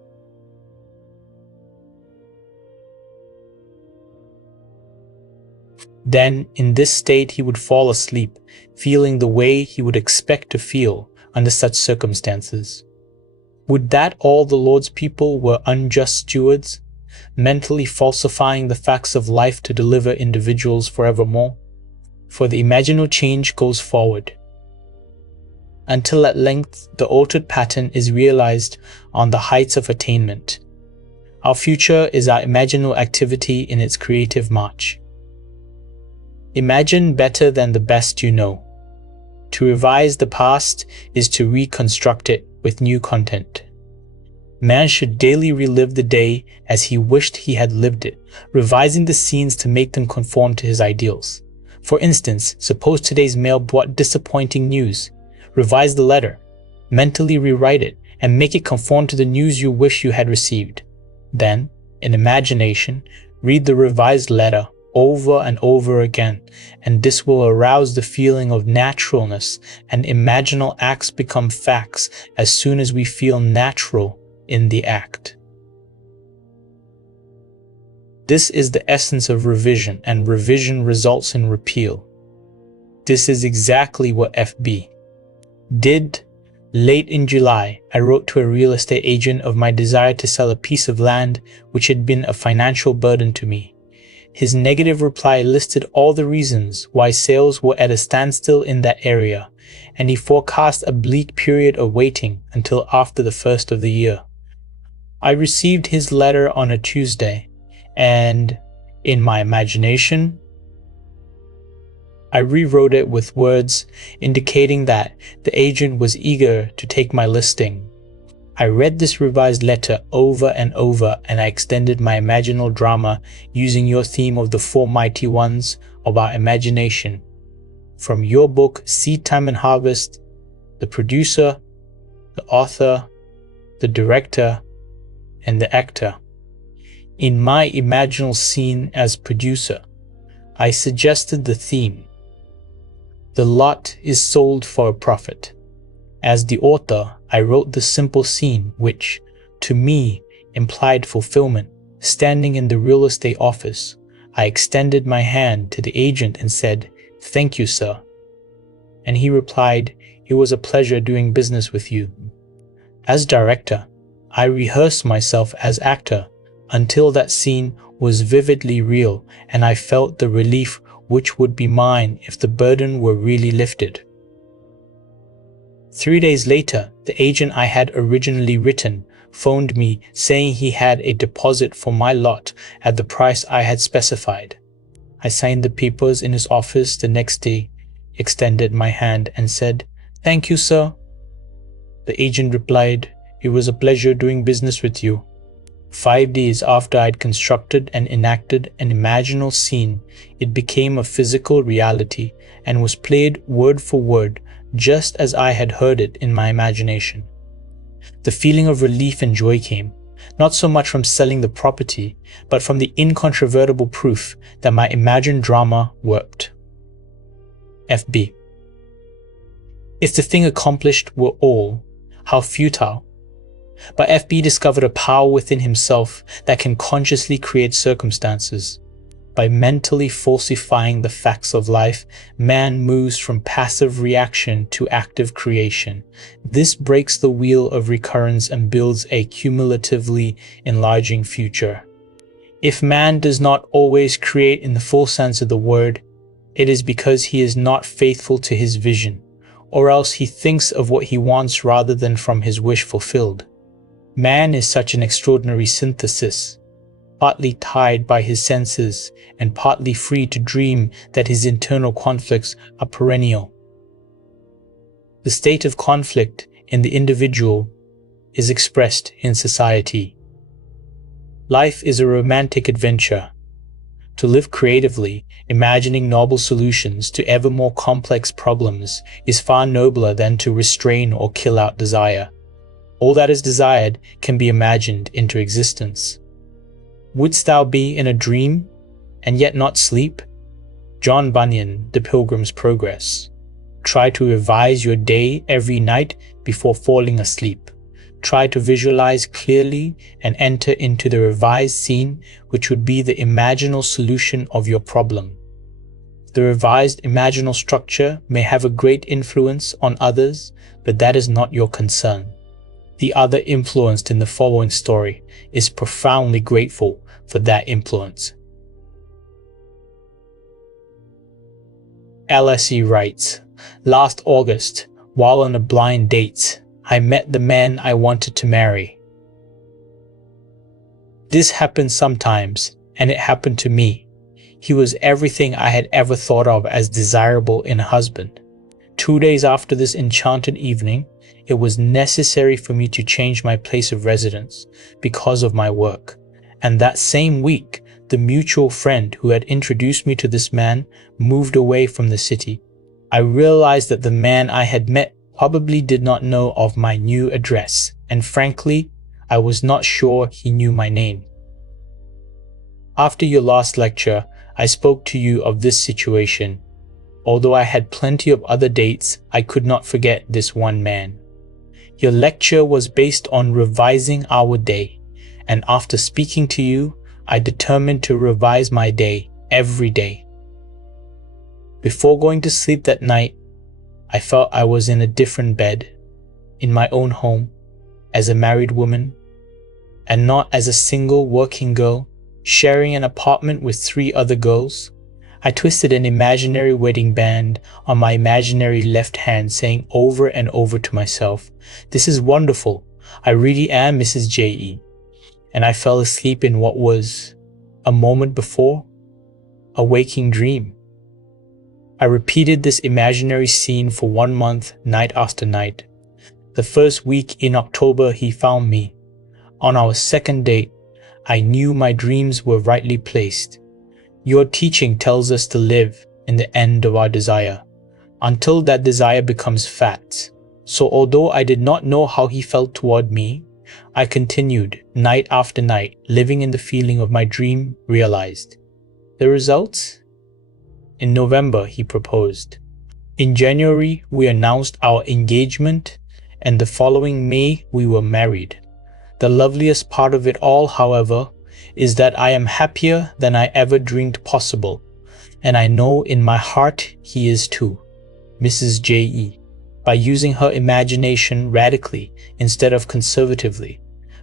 Then, in this state, he would fall asleep, feeling the way he would expect to feel under such circumstances. Would that all the Lord's people were unjust stewards, mentally falsifying the facts of life to deliver individuals forevermore? For the imaginal change goes forward, until at length the altered pattern is realized on the heights of attainment. Our future is our imaginal activity in its creative march. Imagine better than the best you know. To revise the past is to reconstruct it with new content. Man should daily relive the day as he wished he had lived it, revising the scenes to make them conform to his ideals. For instance, suppose today's mail brought disappointing news. Revise the letter, mentally rewrite it, and make it conform to the news you wish you had received. Then, in imagination, read the revised letter over and over again, and this will arouse the feeling of naturalness, and imaginal acts become facts as soon as we feel natural in the act. This is the essence of revision, and revision results in repeal. This is exactly what FB did. Late in July, I wrote to a real estate agent of my desire to sell a piece of land which had been a financial burden to me. His negative reply listed all the reasons why sales were at a standstill in that area, and he forecast a bleak period of waiting until after the first of the year. I received his letter on a Tuesday, and, in my imagination, I rewrote it with words indicating that the agent was eager to take my listing. I read this revised letter over and over, and I extended my imaginal drama using your theme of the four mighty ones of our imagination. From your book, Seed Time and Harvest, the producer, the author, the director, and the actor. In my imaginal scene as producer, I suggested the theme. The lot is sold for a profit. As the author, I wrote the simple scene which, to me, implied fulfillment. Standing in the real estate office, I extended my hand to the agent and said, "Thank you, sir." And he replied, "It was a pleasure doing business with you." As director, I rehearsed myself as actor until that scene was vividly real, and I felt the relief which would be mine if the burden were really lifted. 3 days later, the agent I had originally written phoned me saying he had a deposit for my lot at the price I had specified. I signed the papers in his office the next day, extended my hand and said, "Thank you, sir." The agent replied, It was a pleasure doing business with you. 5 days after I'd constructed and enacted an imaginal scene, it became a physical reality and was played word for word, just as I had heard it in my imagination. The feeling of relief and joy came, not so much from selling the property, but from the incontrovertible proof that my imagined drama worked. FB. If the thing accomplished were all, how futile. But FB discovered a power within himself that can consciously create circumstances. By mentally falsifying the facts of life, man moves from passive reaction to active creation. This breaks the wheel of recurrence and builds a cumulatively enlarging future. If man does not always create in the full sense of the word, it is because he is not faithful to his vision, or else he thinks of what he wants rather than from his wish fulfilled. Man is such an extraordinary synthesis, partly tied by his senses and partly free to dream that his internal conflicts are perennial. The state of conflict in the individual is expressed in society. Life is a romantic adventure. To live creatively, imagining novel solutions to ever more complex problems is far nobler than to restrain or kill out desire. All that is desired can be imagined into existence. Wouldst thou be in a dream, and yet not sleep? John Bunyan, The Pilgrim's Progress. Try to revise your day every night before falling asleep. Try to visualize clearly and enter into the revised scene, which would be the imaginal solution of your problem. The revised imaginal structure may have a great influence on others, but that is not your concern. The other influenced in the following story is profoundly grateful for that influence. LSE writes, last August, while on a blind date, I met the man I wanted to marry. This happens sometimes, and it happened to me. He was everything I had ever thought of as desirable in a husband. 2 days after this enchanted evening, it was necessary for me to change my place of residence because of my work. And that same week, the mutual friend who had introduced me to this man moved away from the city. I realized that the man I had met probably did not know of my new address, and frankly, I was not sure he knew my name. After your last lecture, I spoke to you of this situation. Although I had plenty of other dates, I could not forget this one man. Your lecture was based on revising our day, and after speaking to you, I determined to revise my day every day. Before going to sleep that night, I felt I was in a different bed, in my own home, as a married woman, and not as a single working girl, sharing an apartment with 3 other girls. I twisted an imaginary wedding band on my imaginary left hand, saying over and over to myself, "This is wonderful. I really am Mrs. J.E." And I fell asleep in what was, a moment before, a waking dream. I repeated this imaginary scene for 1 month, night after night. The first week in October, he found me. On our second date, I knew my dreams were rightly placed. Your teaching tells us to live in the end of our desire, until that desire becomes fact. So although I did not know how he felt toward me, I continued night after night, living in the feeling of my dream realized. The results? In November, he proposed. In January, we announced our engagement, and the following May, we were married. The loveliest part of it all, however, is that I am happier than I ever dreamed possible, and I know in my heart he is too, Mrs. J.E., by using her imagination radically instead of conservatively,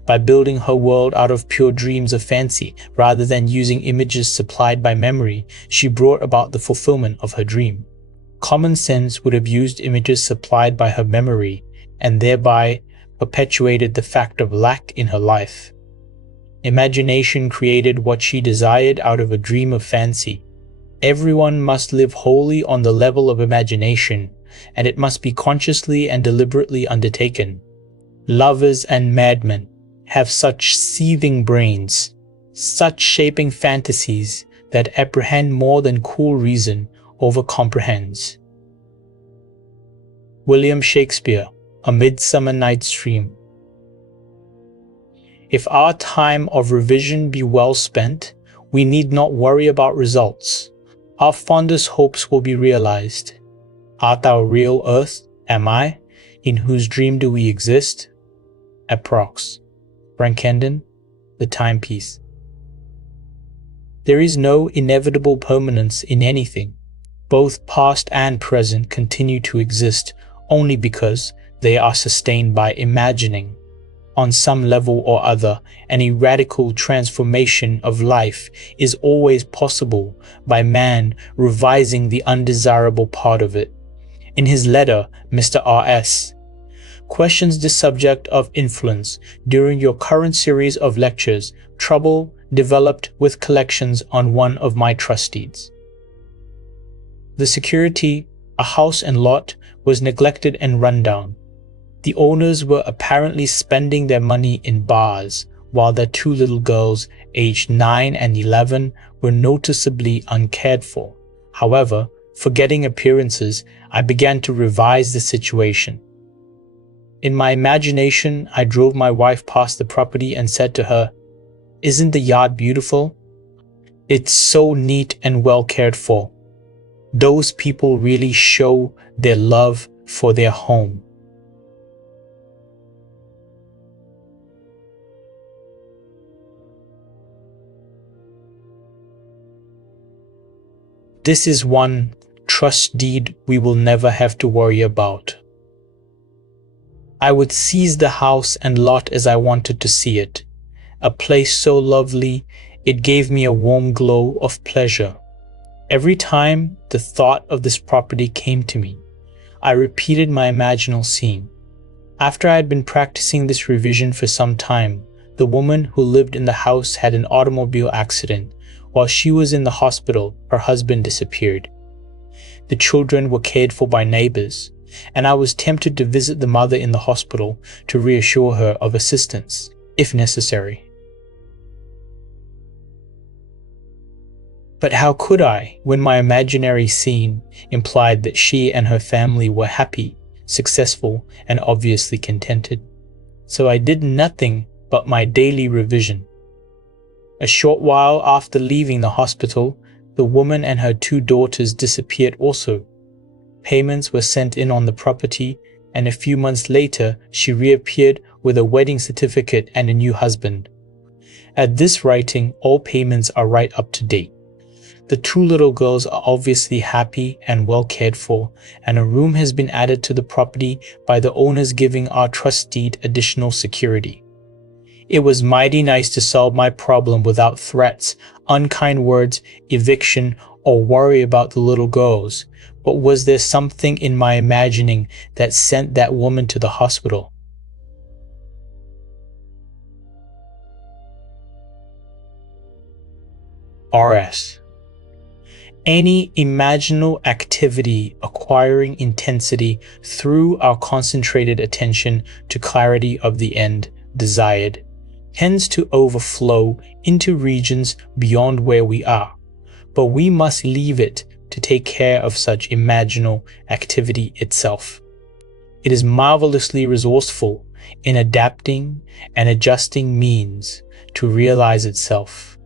by building her world out of pure dreams of fancy rather than using images supplied by memory. She brought about the fulfillment of her dream. Common sense would have used images supplied by her memory and thereby perpetuated the fact of lack in her life. Imagination created what she desired out of a dream of fancy. Everyone must live wholly on the level of imagination, and it must be consciously and deliberately undertaken. Lovers and madmen have such seething brains, such shaping fantasies that apprehend more than cool reason over comprehends. William Shakespeare, A Midsummer Night's Dream. If our time of revision be well spent, we need not worry about results. Our fondest hopes will be realized. Art thou real, earth? Am I? In whose dream do we exist? Approx. Frank Kendon, The Timepiece. There is no inevitable permanence in anything. Both past and present continue to exist only because they are sustained by imagining. On some level or other, any radical transformation of life is always possible by man revising the undesirable part of it. In his letter, Mr. R.S. questions the subject of influence during your current series of lectures, trouble developed with collections on one of my trustees. The security, a house and lot, was neglected and run down. The owners were apparently spending their money in bars, while their two little girls, aged 9 and 11, were noticeably uncared for. However, forgetting appearances, I began to revise the situation. In my imagination, I drove my wife past the property and said to her, "Isn't the yard beautiful? It's so neat and well cared for. Those people really show their love for their home." This is one trust deed we will never have to worry about. I would seize the house and lot as I wanted to see it. A place so lovely, it gave me a warm glow of pleasure. Every time the thought of this property came to me, I repeated my imaginal scene. After I had been practicing this revision for some time, the woman who lived in the house had an automobile accident. While she was in the hospital, her husband disappeared. The children were cared for by neighbors, and I was tempted to visit the mother in the hospital to reassure her of assistance, if necessary. But how could I, when my imaginary scene implied that she and her family were happy, successful, and obviously contented? So I did nothing but my daily revision. A short while after leaving the hospital, the woman and her 2 daughters disappeared also. Payments were sent in on the property, and a few months later she reappeared with a wedding certificate and a new husband. At this writing, all payments are right up to date. The 2 little girls are obviously happy and well cared for, and a room has been added to the property by the owners giving our trust deed additional security. It was mighty nice to solve my problem without threats, unkind words, eviction, or worry about the little girls. But was there something in my imagining that sent that woman to the hospital? RS. Any imaginal activity acquiring intensity through our concentrated attention to clarity of the end desired tends to overflow into regions beyond where we are, but we must leave it to take care of such imaginal activity itself. It is marvelously resourceful in adapting and adjusting means to realize itself.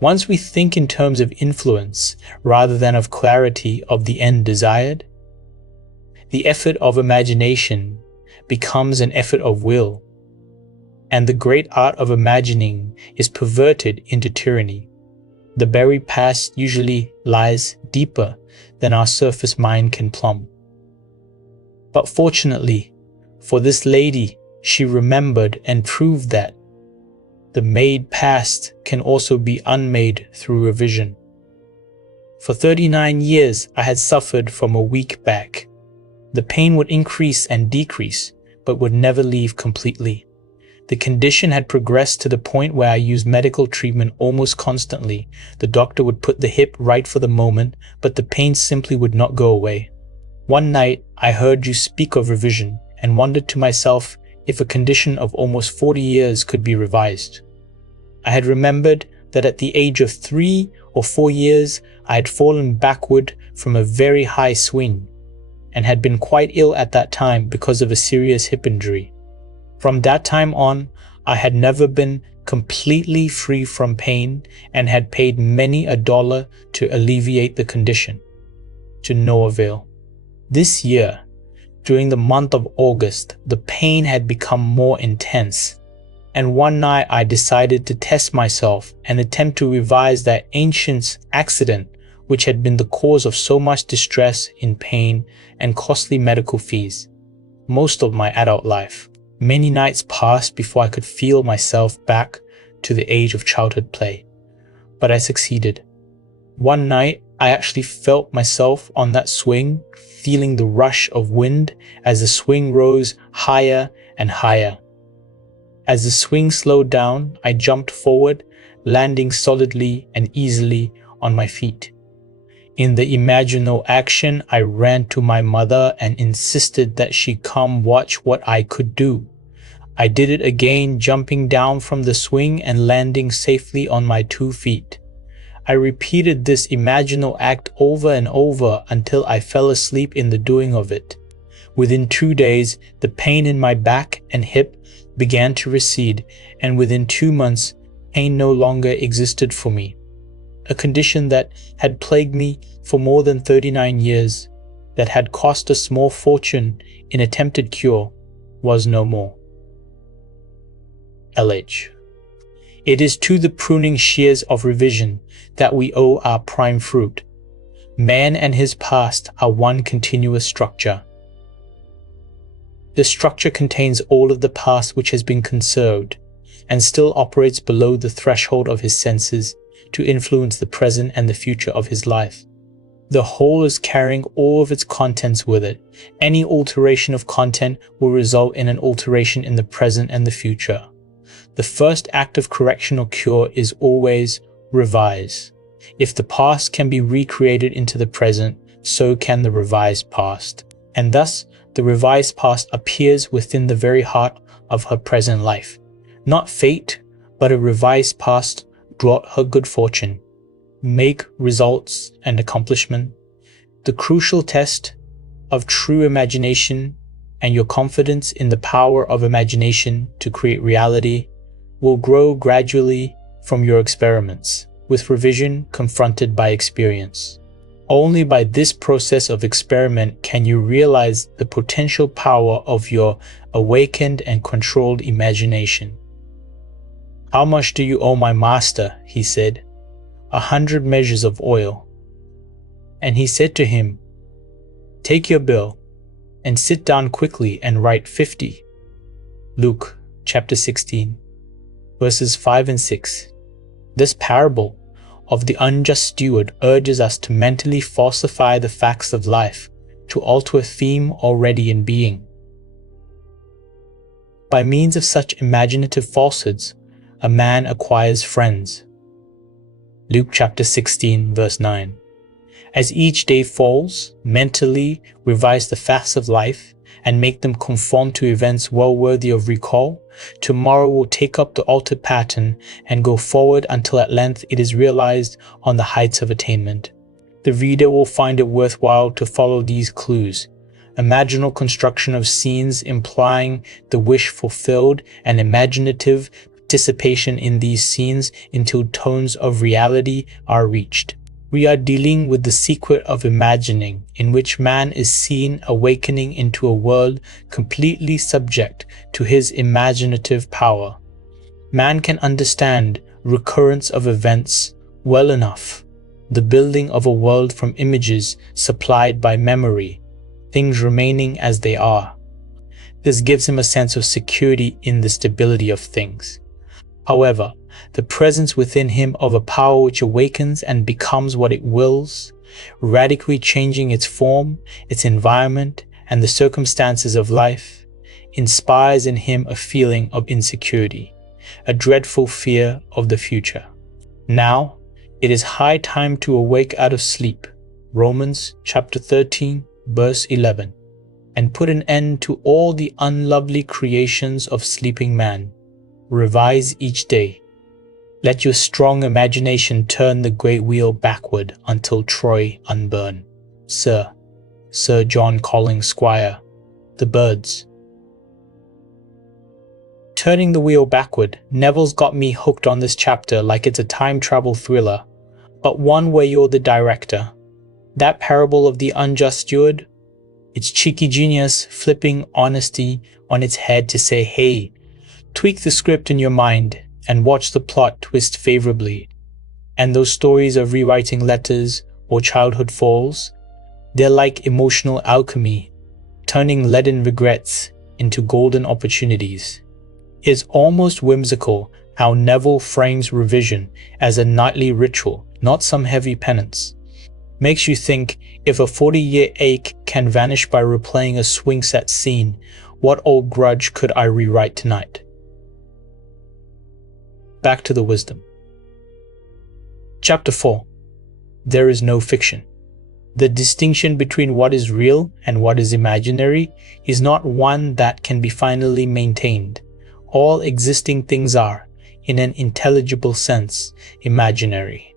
Once we think in terms of influence rather than of clarity of the end desired, the effort of imagination becomes an effort of will, and the great art of imagining is perverted into tyranny. The buried past usually lies deeper than our surface mind can plumb. But fortunately for this lady, she remembered and proved that the made past can also be unmade through revision. For 39 years, I had suffered from a weak back. The pain would increase and decrease, but would never leave completely. The condition had progressed to the point where I used medical treatment almost constantly. The doctor would put the hip right for the moment, but the pain simply would not go away. One night, I heard you speak of revision and wondered to myself if a condition of almost 40 years could be revised. I had remembered that at the age of 3 or 4 years, I had fallen backward from a very high swing and had been quite ill at that time because of a serious hip injury. From that time on, I had never been completely free from pain and had paid many a dollar to alleviate the condition. To no avail. This year, during the month of August, the pain had become more intense, and one night I decided to test myself and attempt to revise that ancient accident which had been the cause of so much distress in pain and costly medical fees most of my adult life. Many nights passed before I could feel myself back to the age of childhood play, but I succeeded. One night, I actually felt myself on that swing, feeling the rush of wind as the swing rose higher and higher. As the swing slowed down, I jumped forward, landing solidly and easily on my feet. In the imaginal action, I ran to my mother and insisted that she come watch what I could do. I did it again, jumping down from the swing and landing safely on my 2 feet. I repeated this imaginal act over and over until I fell asleep in the doing of it. Within 2 days, the pain in my back and hip began to recede, and within 2 months, pain no longer existed for me. A condition that had plagued me for more than 39 years, that had cost a small fortune in attempted cure, was no more. LH. It is to the pruning shears of revision that we owe our prime fruit. Man and his past are one continuous structure. The structure contains all of the past which has been conserved, and still operates below the threshold of his senses to influence the present and the future of his life. The whole is carrying all of its contents with it. Any alteration of content will result in an alteration in the present and the future. The first act of correction or cure is always revise. If the past can be recreated into the present, so can the revised past. And thus, the revised past appears within the very heart of her present life. Not fate, but a revised past brought her good fortune. Make results and accomplishment. The crucial test of true imagination and your confidence in the power of imagination to create reality will grow gradually from your experiments, with revision confronted by experience. Only by this process of experiment can you realize the potential power of your awakened and controlled imagination. "How much do you owe my master?" he said. 100 measures of oil. And he said to him, "Take your bill and sit down quickly and write 50. Luke chapter 16, verses 5 and 6. This parable of the unjust steward urges us to mentally falsify the facts of life to alter a theme already in being. By means of such imaginative falsehoods, a man acquires friends. Luke chapter 16, verse 9. As each day falls, mentally revise the facts of life and make them conform to events well worthy of recall. Tomorrow will take up the altered pattern and go forward until at length it is realized on the heights of attainment. The reader will find it worthwhile to follow these clues. Imaginal construction of scenes implying the wish fulfilled and imaginative participation in these scenes until tones of reality are reached. We are dealing with the secret of imagining, in which man is seen awakening into a world completely subject to his imaginative power. Man can understand recurrence of events well enough, the building of a world from images supplied by memory, things remaining as they are. This gives him a sense of security in the stability of things. However, the presence within him of a power which awakens and becomes what it wills, radically changing its form, its environment, and the circumstances of life, inspires in him a feeling of insecurity, a dreadful fear of the future. Now, it is high time to awake out of sleep. Romans chapter 13, verse 11. and put an end to all the unlovely creations of sleeping man. Revise each day. Let your strong imagination turn the great wheel backward until Troy unburn. Sir John Collins, Squire, The Birds. Turning the wheel backward, Neville's got me hooked on this chapter like it's a time travel thriller, but one where you're the director. That parable of the unjust steward? It's cheeky genius flipping honesty on its head to say, hey, tweak the script in your mind and watch the plot twist favorably. And those stories of rewriting letters or childhood falls, they're like emotional alchemy, turning leaden regrets into golden opportunities. It's almost whimsical how Neville frames revision as a nightly ritual, not some heavy penance. Makes you think, if a 40-year ache can vanish by replaying a swing set scene, what old grudge could I rewrite tonight? Back to the wisdom. Chapter 4. There is no fiction. The distinction between what is real and what is imaginary is not one that can be finally maintained. All existing things are, in an intelligible sense, imaginary.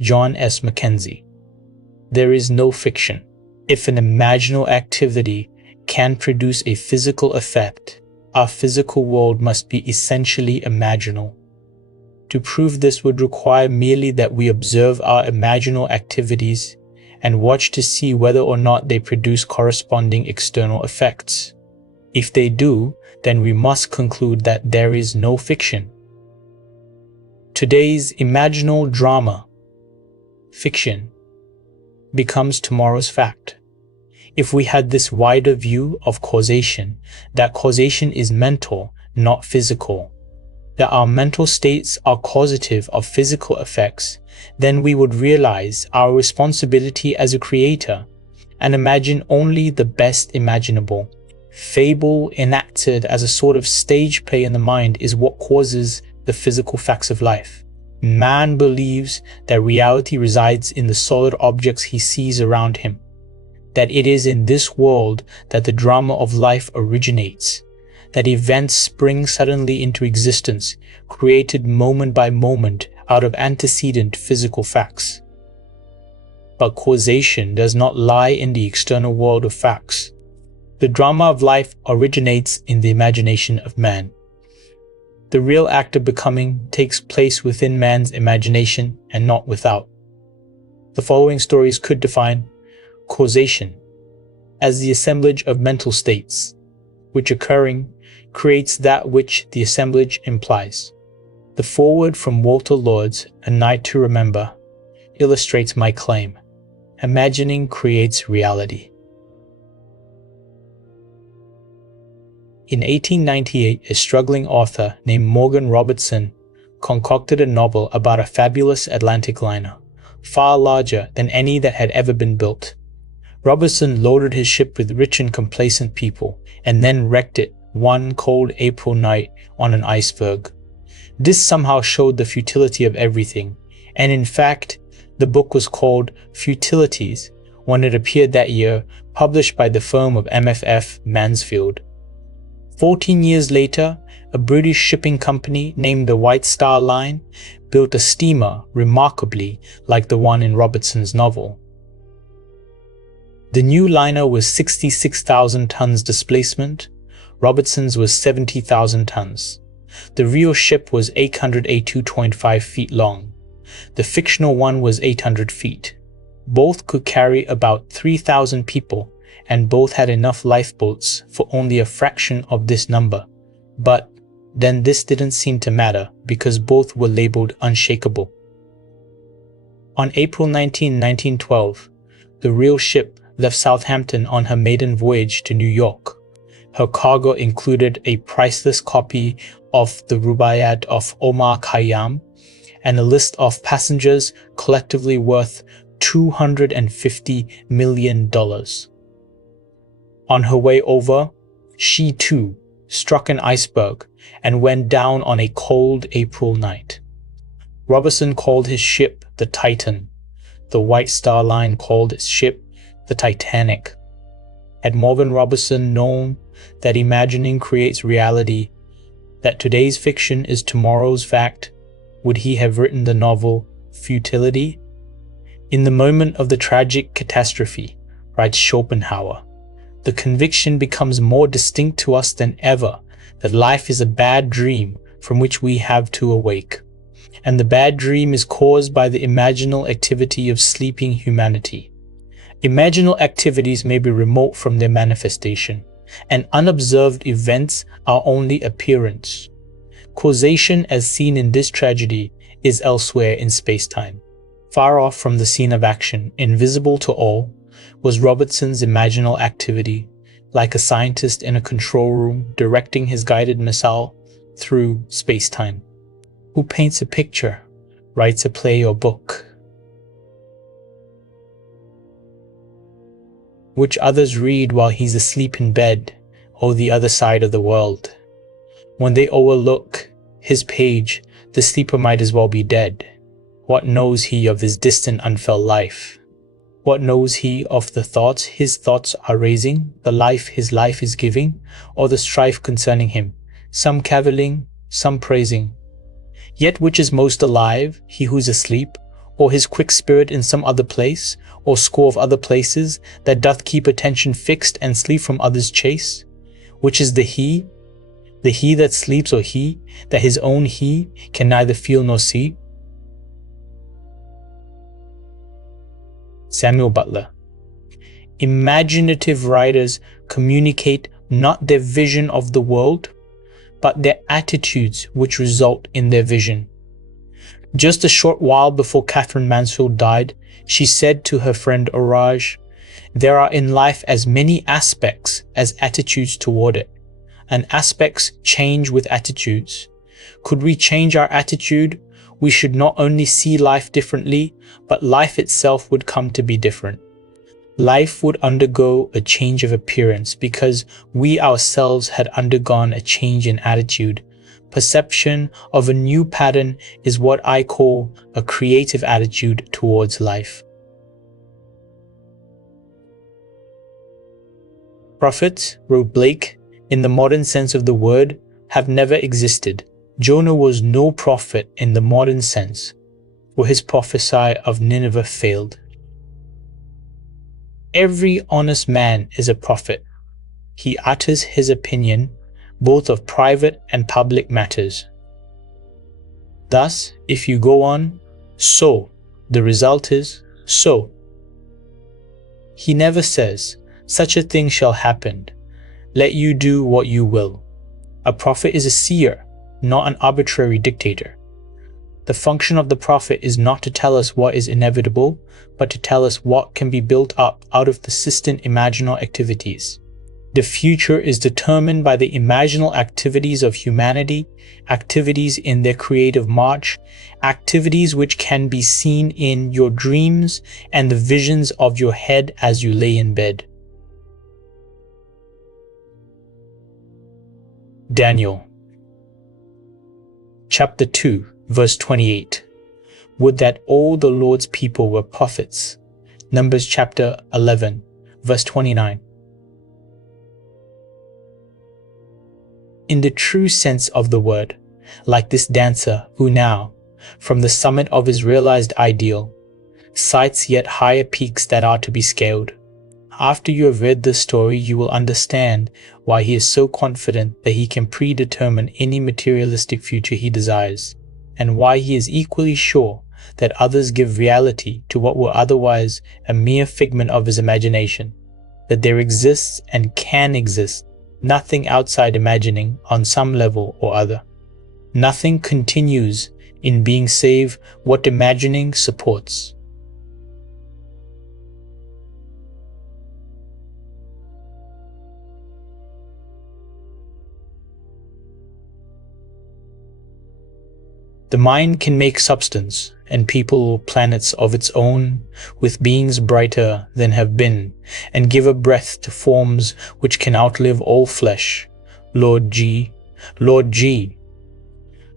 John S. Mackenzie. There is no fiction. If an imaginal activity can produce a physical effect, our physical world must be essentially imaginal. To prove this would require merely that we observe our imaginal activities and watch to see whether or not they produce corresponding external effects. If they do, then we must conclude that there is no fiction. Today's imaginal drama, fiction, becomes tomorrow's fact. If we had this wider view of causation, that causation is mental, not physical, that our mental states are causative of physical effects, then we would realize our responsibility as a creator and imagine only the best imaginable. Fable enacted as a sort of stage play in the mind is what causes the physical facts of life. Man believes that reality resides in the solid objects he sees around him, that it is in this world that the drama of life originates, that events spring suddenly into existence, created moment by moment out of antecedent physical facts. But causation does not lie in the external world of facts. The drama of life originates in the imagination of man. The real act of becoming takes place within man's imagination and not without. The following stories could define causation as the assemblage of mental states, which occurring creates that which the assemblage implies. The foreword from Walter Lord's A Night to Remember illustrates my claim. Imagining creates reality. In 1898, a struggling author named Morgan Robertson concocted a novel about a fabulous Atlantic liner, far larger than any that had ever been built. Robertson loaded his ship with rich and complacent people, and then wrecked it one cold April night on an iceberg. This somehow showed the futility of everything, and in fact, the book was called Futilities when it appeared that year, published by the firm of MFF Mansfield. 14 years later, a British shipping company named the White Star Line built a steamer remarkably like the one in Robertson's novel. The new liner was 66,000 tons displacement. Robertson's was 70,000 tons. The real ship was 882.5 feet long. The fictional one was 800 feet. Both could carry about 3,000 people, and both had enough lifeboats for only a fraction of this number. But then this didn't seem to matter because both were labeled unshakable. On April 19, 1912, the real ship left Southampton on her maiden voyage to New York. Her cargo included a priceless copy of the Rubaiyat of Omar Khayyam and a list of passengers collectively worth $250 million. On her way over, she too struck an iceberg and went down on a cold April night. Robertson called his ship the Titan. The White Star Line called its ship the Titanic. Had Morgan Robertson known that imagining creates reality, that today's fiction is tomorrow's fact, would he have written the novel Futility? In the moment of the tragic catastrophe, writes Schopenhauer, the conviction becomes more distinct to us than ever that life is a bad dream from which we have to awake, and the bad dream is caused by the imaginal activity of sleeping humanity. Imaginal activities may be remote from their manifestation, and unobserved events are only appearance. Causation, as seen in this tragedy, is elsewhere in space-time. Far off from the scene of action, invisible to all, was Robertson's imaginal activity, like a scientist in a control room directing his guided missile through space-time. Who paints a picture, writes a play or book, which others read while he's asleep in bed or the other side of the world. When they overlook his page, the sleeper might as well be dead. What knows he of his distant unfelt life? What knows he of the thoughts his thoughts are raising, the life his life is giving, or the strife concerning him, some cavilling, some praising? Yet which is most alive, he who's asleep, or his quick spirit in some other place, or score of other places, that doth keep attention fixed and sleep from others' chase? Which is the he that sleeps, or he that his own he can neither feel nor see? Samuel Butler. Imaginative writers communicate not their vision of the world, but their attitudes which result in their vision. Just a short while before Catherine Mansfield died, she said to her friend Orage, "There are in life as many aspects as attitudes toward it, and aspects change with attitudes. Could we change our attitude, we should not only see life differently, but life itself would come to be different. Life would undergo a change of appearance because we ourselves had undergone a change in attitude. Perception of a new pattern is what I call a creative attitude towards life." Prophets, wrote Blake, in the modern sense of the word, have never existed. Jonah was no prophet in the modern sense, for his prophecy of Nineveh failed. Every honest man is a prophet. He utters his opinion, both of private and public matters. Thus, if you go on, so, the result is, so. He never says, such a thing shall happen. Let you do what you will. A prophet is a seer, not an arbitrary dictator. The function of the prophet is not to tell us what is inevitable, but to tell us what can be built up out of persistent imaginal activities. The future is determined by the imaginal activities of humanity, activities in their creative march, activities which can be seen in your dreams and the visions of your head as you lay in bed. Daniel chapter 2, verse 28. Would that all the Lord's people were prophets. Numbers chapter 11, verse 29. In the true sense of the word, like this dancer who now, from the summit of his realized ideal, sights yet higher peaks that are to be scaled. After you have read this story, you will understand why he is so confident that he can predetermine any materialistic future he desires, and why he is equally sure that others give reality to what were otherwise a mere figment of his imagination, that there exists and can exist nothing outside imagining on some level or other. Nothing continues in being save what imagining supports. The mind can make substance and people planets of its own with beings brighter than have been, and give a breath to forms which can outlive all flesh. Lord G.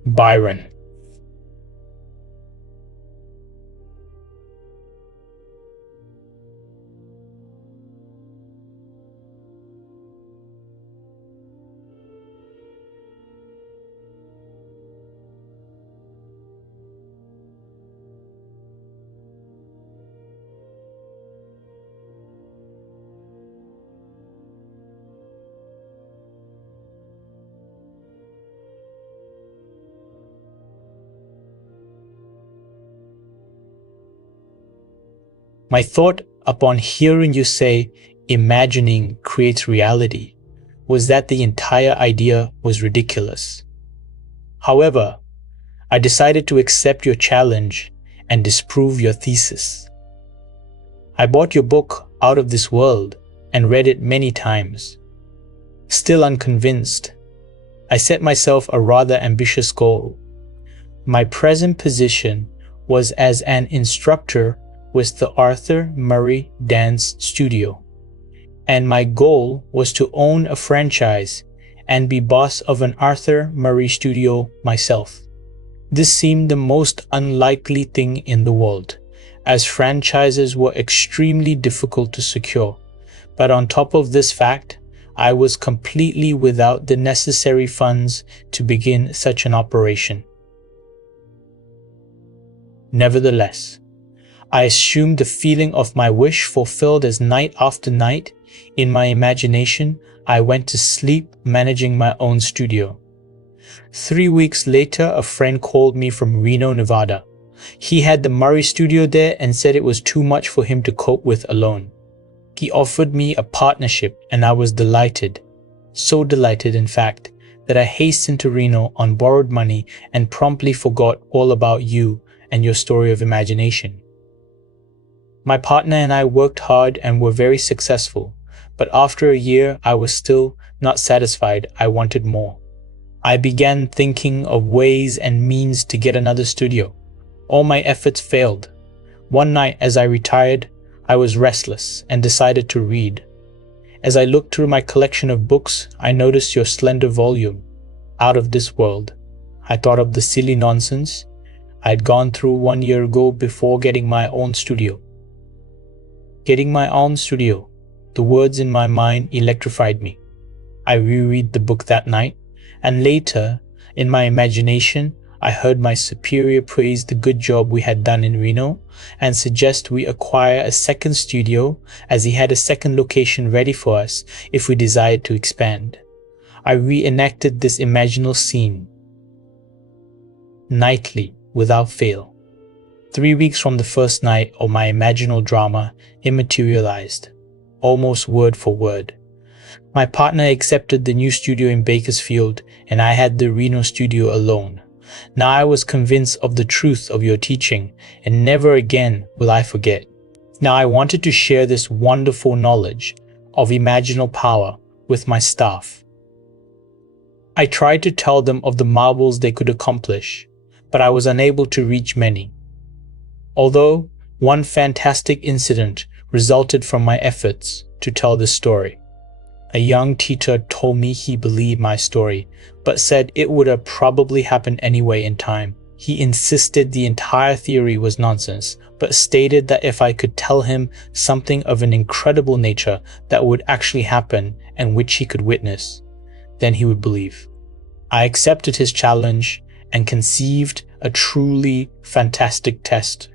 Byron. My thought upon hearing you say, imagining creates reality, was that the entire idea was ridiculous. However, I decided to accept your challenge and disprove your thesis. I bought your book Out of This World and read it many times. Still unconvinced, I set myself a rather ambitious goal. My present position was as an instructor with the Arthur Murray Dance Studio, and my goal was to own a franchise and be boss of an Arthur Murray studio myself. This seemed the most unlikely thing in the world, as franchises were extremely difficult to secure. But on top of this fact, I was completely without the necessary funds to begin such an operation. Nevertheless, I assumed the feeling of my wish fulfilled as night after night, in my imagination, I went to sleep managing my own studio. 3 weeks later, a friend called me from Reno, Nevada. He had the Murray studio there and said it was too much for him to cope with alone. He offered me a partnership and I was delighted. So delighted, in fact, that I hastened to Reno on borrowed money and promptly forgot all about you and your story of imagination. My partner and I worked hard and were very successful, but after a year I was still not satisfied. I wanted more. I began thinking of ways and means to get another studio. All my efforts failed. One night as I retired, I was restless and decided to read. As I looked through my collection of books, I noticed your slender volume, Out of This World. I thought of the silly nonsense I had gone through 1 year ago before getting my own studio. Getting my own studio, the words in my mind electrified me. I reread the book that night, and later, in my imagination, I heard my superior praise the good job we had done in Reno and suggest we acquire a second studio, as he had a second location ready for us if we desired to expand. I reenacted this imaginal scene nightly without fail. 3 weeks from the first night of my imaginal drama, it materialized, almost word for word. My partner accepted the new studio in Bakersfield and I had the Reno studio alone. Now I was convinced of the truth of your teaching, and never again will I forget. Now I wanted to share this wonderful knowledge of imaginal power with my staff. I tried to tell them of the marvels they could accomplish, but I was unable to reach many. Although one fantastic incident resulted from my efforts to tell this story. A young teacher told me he believed my story, but said it would have probably happened anyway in time. He insisted the entire theory was nonsense, but stated that if I could tell him something of an incredible nature that would actually happen and which he could witness, then he would believe. I accepted his challenge and conceived a truly fantastic test.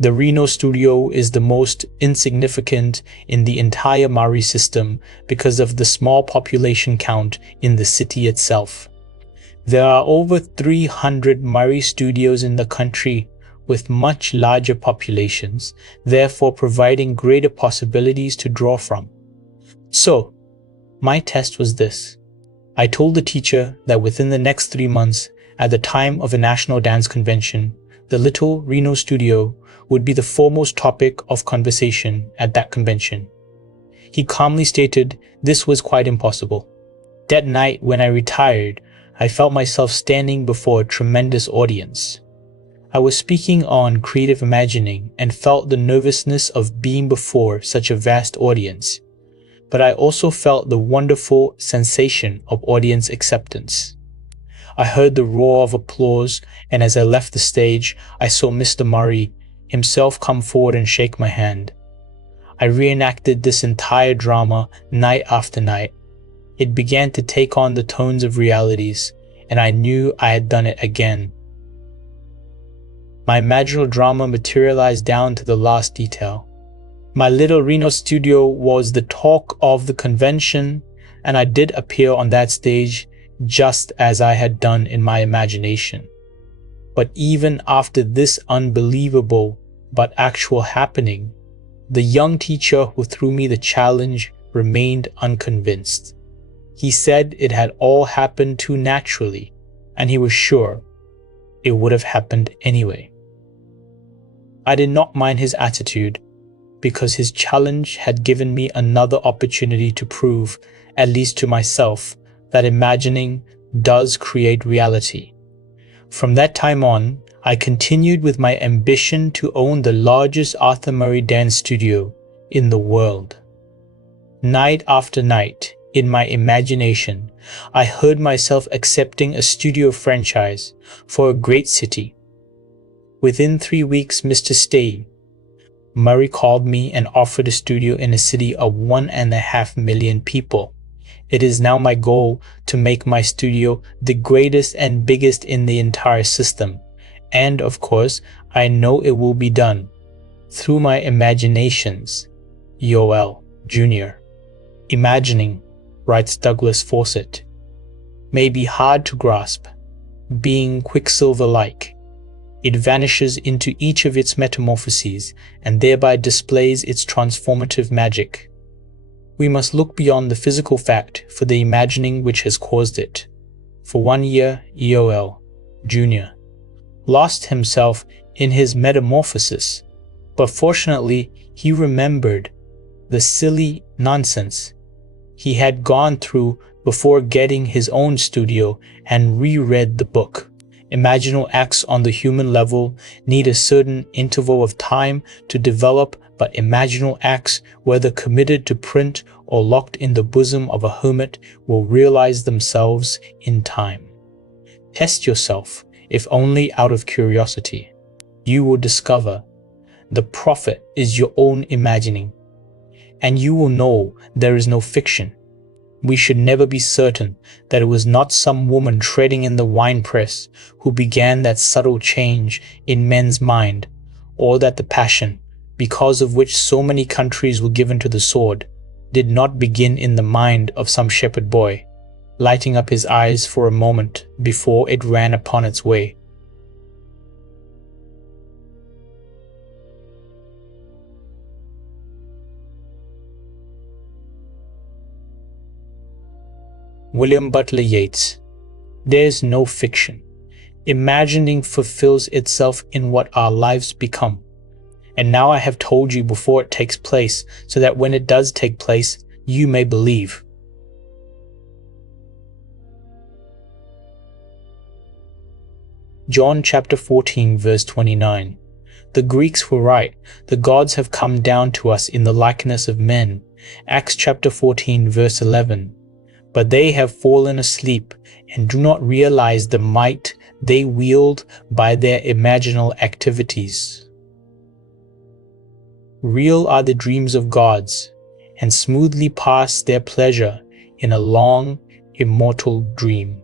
The Reno studio is the most insignificant in the entire Murray system because of the small population count in the city itself. There are over 300 Murray studios in the country with much larger populations, therefore providing greater possibilities to draw from. So, my test was this. I told the teacher that within the next 3 months, at the time of a national dance convention, the little Reno studio would be the foremost topic of conversation at that convention. He calmly stated this was quite impossible. That night when I retired, I felt myself standing before a tremendous audience. I was speaking on creative imagining and felt the nervousness of being before such a vast audience, but I also felt the wonderful sensation of audience acceptance. I heard the roar of applause, and as I left the stage, I saw Mr. Murray himself come forward and shake my hand. I reenacted this entire drama night after night. It began to take on the tones of realities, and I knew I had done it again. My imaginal drama materialized down to the last detail. My little Reno studio was the talk of the convention, and I did appear on that stage just as I had done in my imagination. But even after this unbelievable but actual happening, the young teacher who threw me the challenge remained unconvinced. He said it had all happened too naturally, and he was sure it would have happened anyway. I did not mind his attitude, because his challenge had given me another opportunity to prove, at least to myself, that imagining does create reality. From that time on, I continued with my ambition to own the largest Arthur Murray dance studio in the world. Night after night, in my imagination, I heard myself accepting a studio franchise for a great city. Within 3 weeks, Mr. Stay, Murray called me and offered a studio in a city of 1.5 million people. It is now my goal to make my studio the greatest and biggest in the entire system. And of course, I know it will be done through my imaginations. Yoel, Jr. Imagining, writes Douglas Fawcett, may be hard to grasp, being quicksilver-like. It vanishes into each of its metamorphoses and thereby displays its transformative magic. We must look beyond the physical fact for the imagining which has caused it. For 1 year, Yoel, Jr. lost himself in his metamorphosis, but fortunately he remembered the silly nonsense he had gone through before getting his own studio and reread the book. Imaginal acts on the human level need a certain interval of time to develop, but imaginal acts, whether committed to print or locked in the bosom of a hermit, will realize themselves in time. Test yourself, if only out of curiosity. You will discover the prophet is your own imagining, and you will know there is no fiction. We should never be certain that it was not some woman treading in the winepress who began that subtle change in men's mind, or that the passion, because of which so many countries were given to the sword, did not begin in the mind of some shepherd boy, lighting up his eyes for a moment before it ran upon its way. William Butler Yeats. There's no fiction. Imagining fulfills itself in what our lives become. And now I have told you before it takes place, so that when it does take place, you may believe. John chapter 14 verse 29. The Greeks were right. The gods have come down to us in the likeness of men. Acts chapter 14 verse 11. But they have fallen asleep and do not realize the might they wield by their imaginal activities. Real are the dreams of gods, and smoothly pass their pleasure in a long, immortal dream.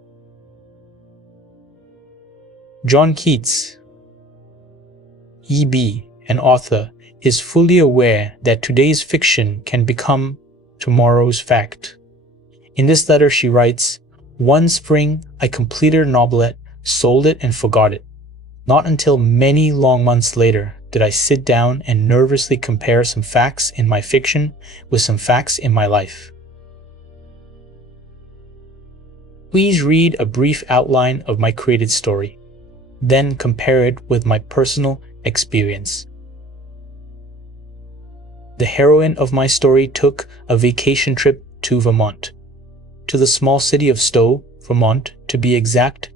John Keats, E.B., an author, is fully aware that today's fiction can become tomorrow's fact. In this letter she writes, "One spring I completed a novelette, sold it and forgot it. Not until many long months later did I sit down and nervously compare some facts in my fiction with some facts in my life." Please read a brief outline of my created story, then compare it with my personal experience. The heroine of my story took a vacation trip to Vermont, to the small city of Stowe, Vermont, to be exact.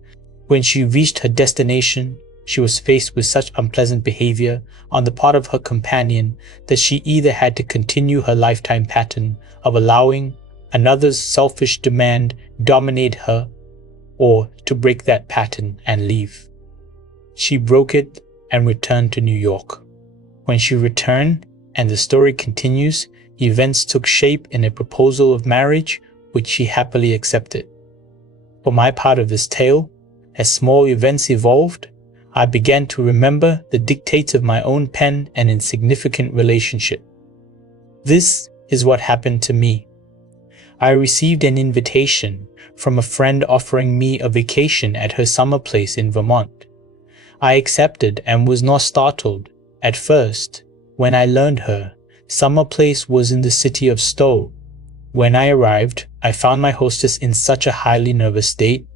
When she reached her destination, she was faced with such unpleasant behavior on the part of her companion that she either had to continue her lifetime pattern of allowing another's selfish demand dominate her, or to break that pattern and leave. She broke it and returned to New York. When she returned, and the story continues, events took shape in a proposal of marriage, which she happily accepted. For my part of this tale, as small events evolved, I began to remember the dictates of my own pen and insignificant relationship. This is what happened to me. I received an invitation from a friend offering me a vacation at her summer place in Vermont. I accepted and was not startled. At first, when I learned her, summer place was in the city of Stowe. When I arrived, I found my hostess in such a highly nervous state.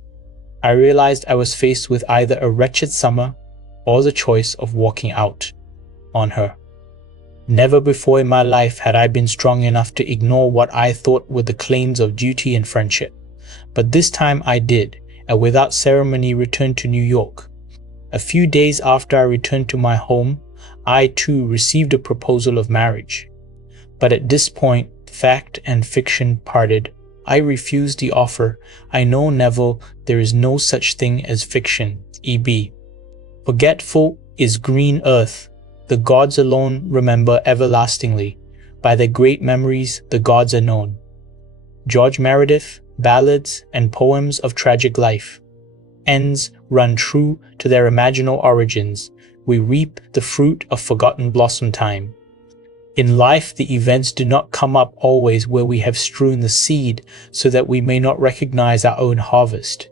I realized I was faced with either a wretched summer or the choice of walking out on her. Never before in my life had I been strong enough to ignore what I thought were the claims of duty and friendship. But this time I did, and without ceremony returned to New York. A few days after I returned to my home, I too received a proposal of marriage. But at this point, fact and fiction parted. I refused the offer. I know, Neville, there is no such thing as fiction, E.B. Forgetful is green earth. The gods alone remember everlastingly. By their great memories, the gods are known. George Meredith, Ballads and Poems of Tragic Life. Ends run true to their imaginal origins. We reap the fruit of forgotten blossom time. In life, the events do not come up always where we have strewn the seed so that we may not recognize our own harvest.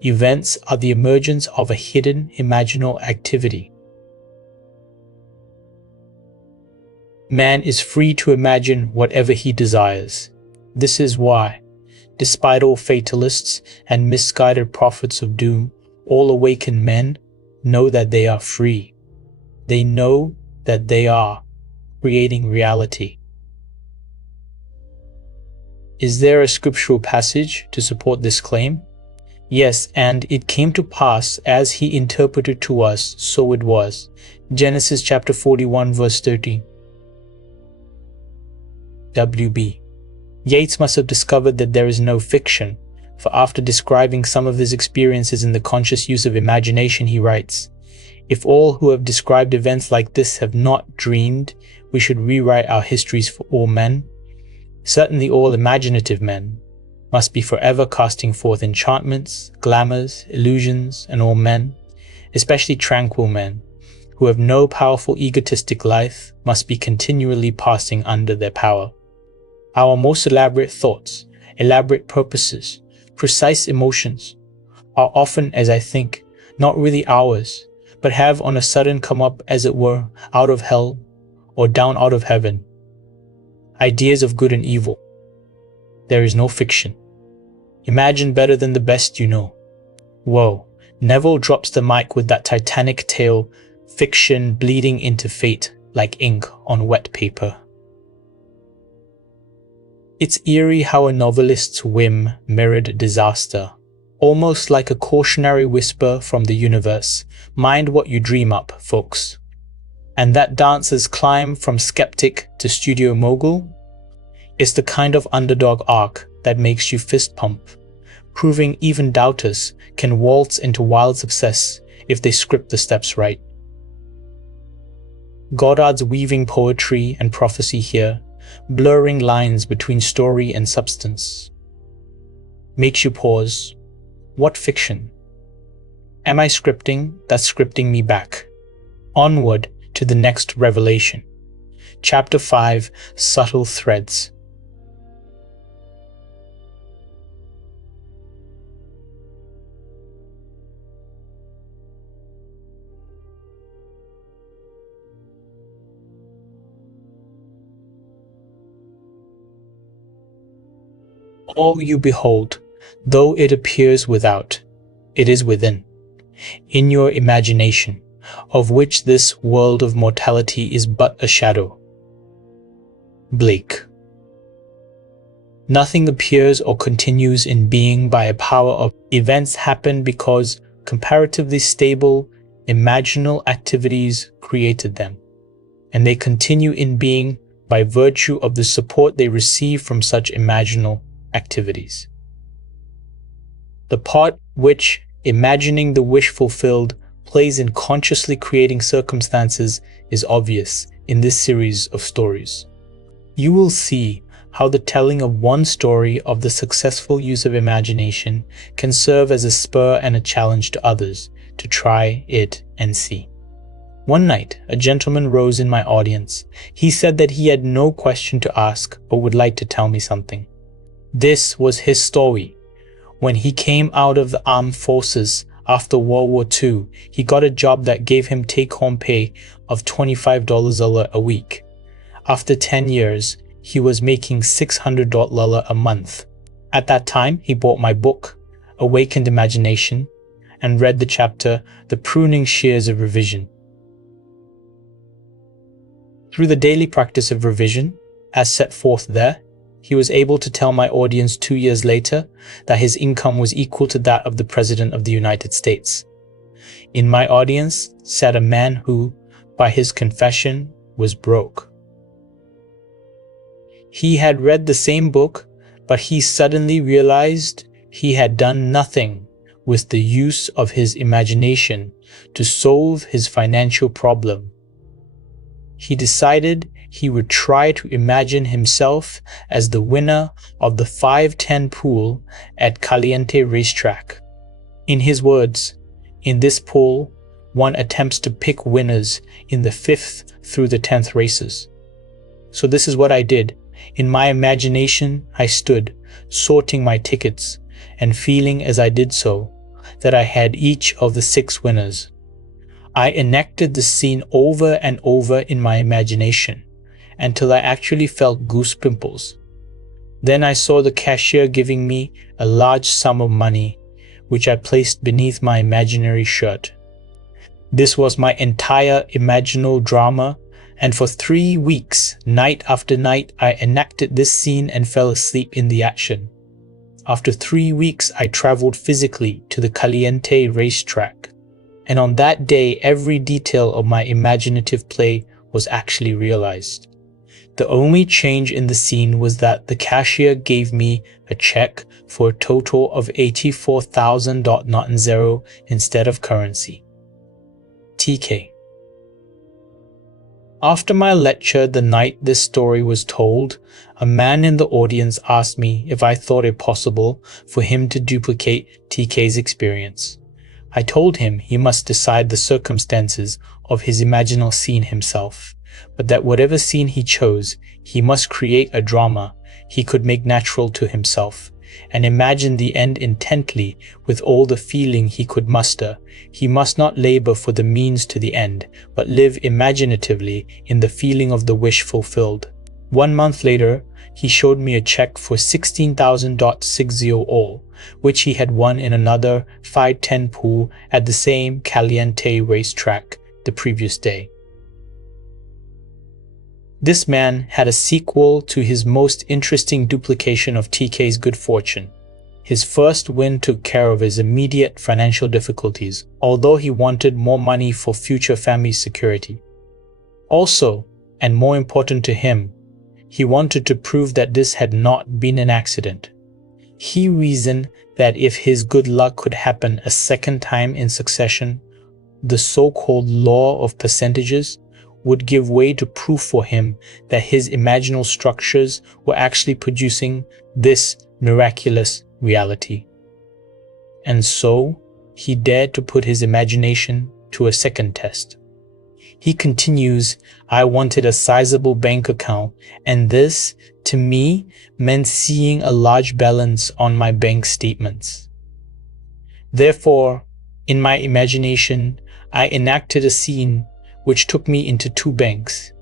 Events are the emergence of a hidden imaginal activity. Man is free to imagine whatever he desires. This is why, despite all fatalists and misguided prophets of doom, all awakened men know that they are free. They know that they are creating reality. Is there a scriptural passage to support this claim? Yes, and it came to pass as he interpreted to us, so it was. Genesis chapter 41 verse 13. W.B. Yeats must have discovered that there is no fiction, for after describing some of his experiences in the conscious use of imagination, he writes, "If all who have described events like this have not dreamed, we should rewrite our histories for all men. Certainly all imaginative men must be forever casting forth enchantments, glamours, illusions, and all men, especially tranquil men, who have no powerful egotistic life, must be continually passing under their power. Our most elaborate thoughts, elaborate purposes, precise emotions, are often, as I think, not really ours, but have on a sudden come up, as it were, out of hell or down out of heaven. Ideas of good and evil. There is no fiction. Imagine better than the best you know." Whoa, Neville drops the mic with that titanic tale, fiction bleeding into fate like ink on wet paper. It's eerie how a novelist's whim mirrored disaster, almost like a cautionary whisper from the universe. Mind what you dream up, folks. And that dancer's climb from skeptic to studio mogul? It's the kind of underdog arc that makes you fist pump, proving even doubters can waltz into wild success if they script the steps right. Goddard's weaving poetry and prophecy here, blurring lines between story and substance, makes you pause. What fiction? Am I scripting that's scripting me back? Onward to the next revelation. Chapter 5, Subtle Threads. All you behold, though it appears without, it is within, in your imagination, of which this world of mortality is but a shadow. Blake. Nothing appears or continues in being by a power of events happen because comparatively stable, imaginal activities created them, and they continue in being by virtue of the support they receive from such imaginal activities. The part which imagining the wish fulfilled plays in consciously creating circumstances is obvious in this series of stories. You will see how the telling of one story of the successful use of imagination can serve as a spur and a challenge to others to try it and see. One night, a gentleman rose in my audience. He said that he had no question to ask but would like to tell me something. This was his story. When he came out of the armed forces after World War II, he got a job that gave him take-home pay of $25 a week. After 10 years, he was making $600 a month. At that time, he bought my book, Awakened Imagination, and read the chapter, The Pruning Shears of Revision. Through the daily practice of revision, as set forth there, he was able to tell my audience 2 years later that his income was equal to that of the President of the United States. In my audience sat a man who, by his confession, was broke. He had read the same book, but he suddenly realized he had done nothing with the use of his imagination to solve his financial problem. He decided he would try to imagine himself as the winner of the 510 pool at Caliente Racetrack. In his words, in this pool, one attempts to pick winners in the 5th through the 10th races. So this is what I did. In my imagination, I stood, sorting my tickets, and feeling as I did so, that I had each of the 6 winners. I enacted the scene over and over in my imagination, until I actually felt goose pimples. Then I saw the cashier giving me a large sum of money, which I placed beneath my imaginary shirt. This was my entire imaginal drama, and for 3 weeks, night after night, I enacted this scene and fell asleep in the action. After 3 weeks, I traveled physically to the Caliente Racetrack, and on that day, every detail of my imaginative play was actually realized. The only change in the scene was that the cashier gave me a check for a total of $84,000 instead of currency. TK. After my lecture the night this story was told, a man in the audience asked me if I thought it possible for him to duplicate TK's experience. I told him he must decide the circumstances of his imaginal scene himself, but that whatever scene he chose, he must create a drama he could make natural to himself, and imagine the end intently with all the feeling he could muster. He must not labor for the means to the end, but live imaginatively in the feeling of the wish fulfilled. 1 month later, he showed me a check for $16,060 all, which he had won in another 510 pool at the same Caliente Racetrack the previous day. This man had a sequel to his most interesting duplication of TK's good fortune. His first win took care of his immediate financial difficulties, although he wanted more money for future family security. Also, and more important to him, he wanted to prove that this had not been an accident. He reasoned that if his good luck could happen a second time in succession, the so-called law of percentages would give way to proof for him that his imaginal structures were actually producing this miraculous reality. And so, he dared to put his imagination to a second test. He continues, I wanted a sizable bank account, and this, to me, meant seeing a large balance on my bank statements. Therefore, in my imagination, I enacted a scene which took me into 2 banks.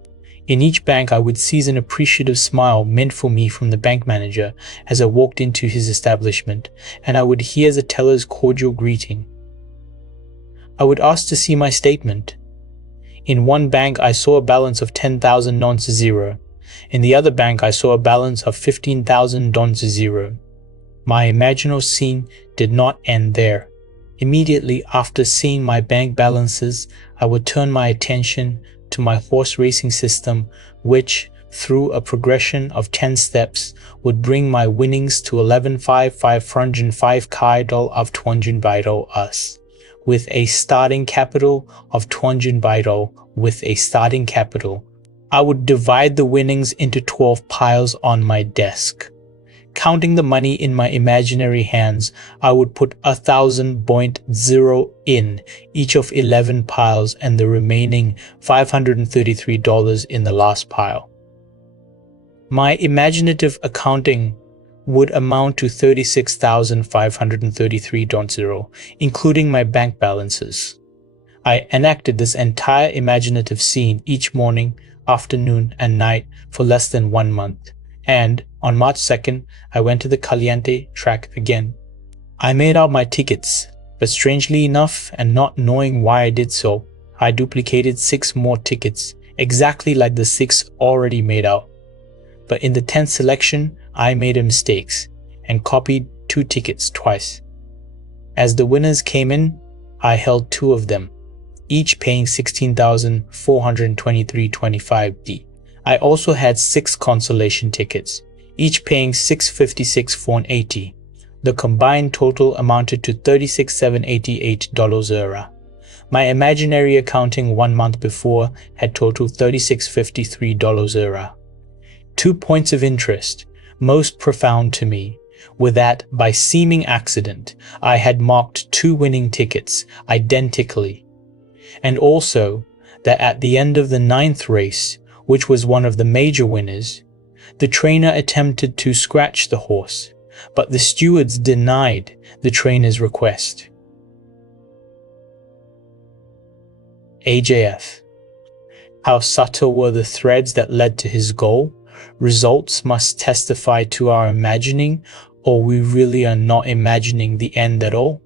In each bank, I would seize an appreciative smile meant for me from the bank manager as I walked into his establishment, and I would hear the teller's cordial greeting. I would ask to see my statement. In one bank, I saw a balance of $10,000. In the other bank, I saw a balance of $15,000. My imaginal scene did not end there. Immediately after seeing my bank balances, I would turn my attention to my horse racing system, which, through a progression of 10 steps, would bring my winnings to 11,505 kaidol of 200 baidol us, with a starting capital of 200 baidol with a starting capital. I would divide the winnings into 12 piles on my desk. Counting the money in my imaginary hands, I would put 1,000.0 in each of 11 piles and the remaining $533 in the last pile. My imaginative accounting would amount to $36,533.0, including my bank balances. I enacted this entire imaginative scene each morning, afternoon, and night for less than 1 month, and on March 2nd, I went to the Caliente track again. I made out my tickets, but strangely enough, and not knowing why I did so, I duplicated 6 more tickets, exactly like the 6 already made out. But in the 10th selection, I made a mistake and copied 2 tickets twice. As the winners came in, I held 2 of them, each paying $16,423.25. I also had 6 consolation tickets, each paying $656.80. The combined total amounted to $36,788. My imaginary accounting 1 month before had totaled $36,553. 2 points of interest, most profound to me, were that, by seeming accident, I had marked 2 winning tickets identically, and also that at the end of the 9th race, which was one of the major winners, the trainer attempted to scratch the horse, but the stewards denied the trainer's request. AJF. How subtle were the threads that led to his goal? Results must testify to our imagining, or we really are not imagining the end at all.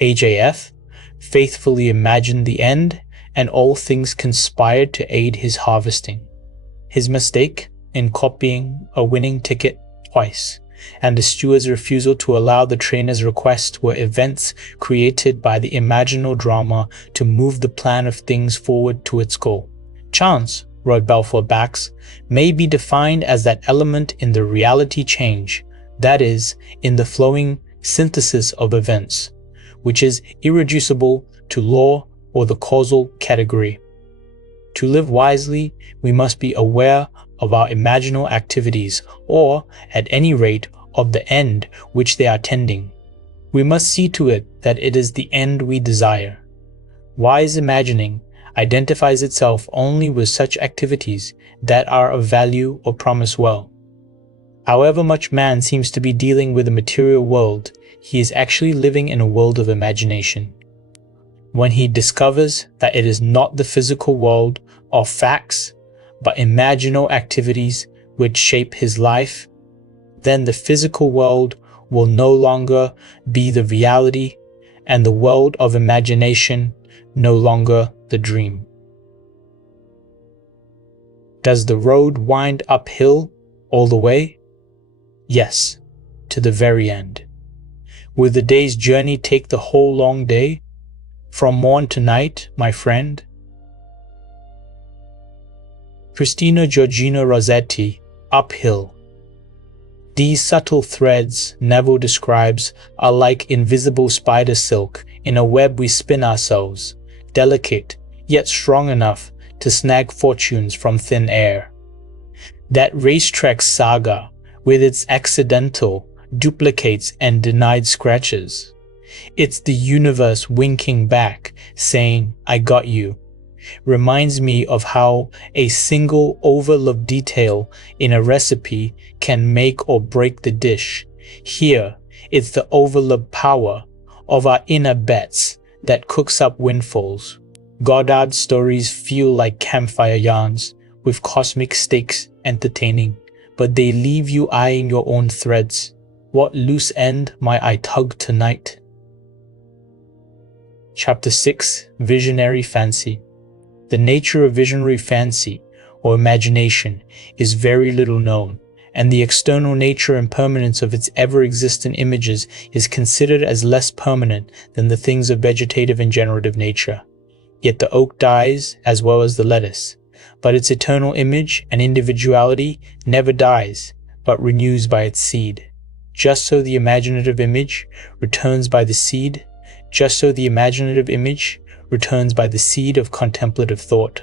AJF faithfully imagined the end, and all things conspired to aid his harvesting. His mistake in copying a winning ticket twice, and the steward's refusal to allow the trainer's request were events created by the imaginal drama to move the plan of things forward to its goal. Chance, wrote Belfort Bax, may be defined as that element in the reality change, that is, in the flowing synthesis of events, which is irreducible to law or the causal category. To live wisely, we must be aware of our imaginal activities, or, at any rate, of the end which they are tending. We must see to it that it is the end we desire. Wise imagining identifies itself only with such activities that are of value or promise well. However much man seems to be dealing with the material world, he is actually living in a world of imagination. When he discovers that it is not the physical world or facts, but imaginal activities which shape his life, then the physical world will no longer be the reality, and the world of imagination no longer the dream. Does the road wind uphill all the way? Yes, to the very end. Will the day's journey take the whole long day? From morn to night, my friend? Christina Georgina Rossetti, Uphill. These subtle threads, Neville describes, are like invisible spider silk in a web we spin ourselves, delicate, yet strong enough to snag fortunes from thin air. That racetrack saga, with its accidental, duplicates and denied scratches. It's the universe winking back, saying, I got you. Reminds me of how a single overlooked detail in a recipe can make or break the dish. Here, it's the overlooked power of our inner bets that cooks up windfalls. Goddard's stories feel like campfire yarns, with cosmic stakes entertaining, but they leave you eyeing your own threads. What loose end might I tug tonight? Chapter 6, Visionary Fancy. The nature of visionary fancy, or imagination, is very little known, and the external nature and permanence of its ever-existent images is considered as less permanent than the things of vegetative and generative nature. Yet the oak dies as well as the lettuce, but its eternal image and individuality never dies, but renews by its seed. Just so the imaginative image returns by the seed, just so the imaginative image returns by the seed of contemplative thought.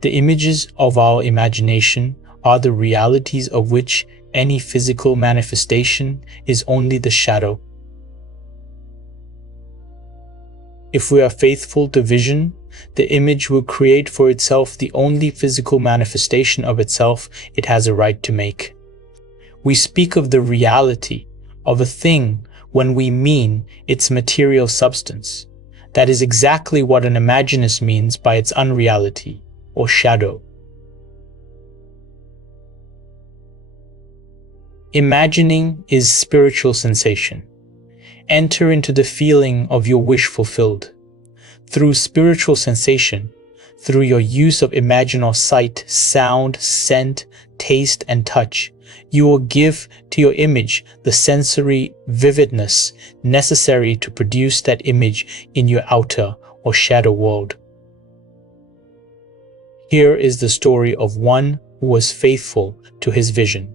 The images of our imagination are the realities of which any physical manifestation is only the shadow. If we are faithful to vision, the image will create for itself the only physical manifestation of itself it has a right to make. We speak of the reality of a thing when we mean its material substance. That is exactly what an imaginist means by its unreality, or shadow. Imagining is spiritual sensation. Enter into the feeling of your wish fulfilled. Through spiritual sensation, through your use of imaginal sight, sound, scent, taste, and touch, you will give to your image the sensory vividness necessary to produce that image in your outer or shadow world. Here is the story of one who was faithful to his vision.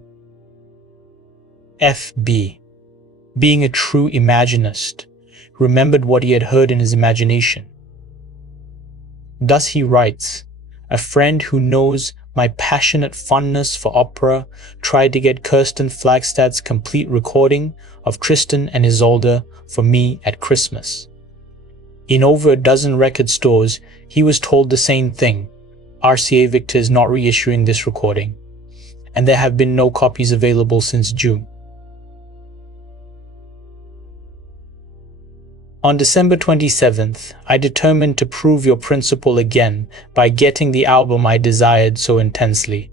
F.B., being a true imaginist, remembered what he had heard in his imagination. Thus he writes, "A friend who knows my passionate fondness for opera tried to get Kirsten Flagstad's complete recording of Tristan and Isolde for me at Christmas. In over a dozen record stores, he was told the same thing. RCA Victor is not reissuing this recording, and there have been no copies available since June." On December 27th, I determined to prove your principle again by getting the album I desired so intensely.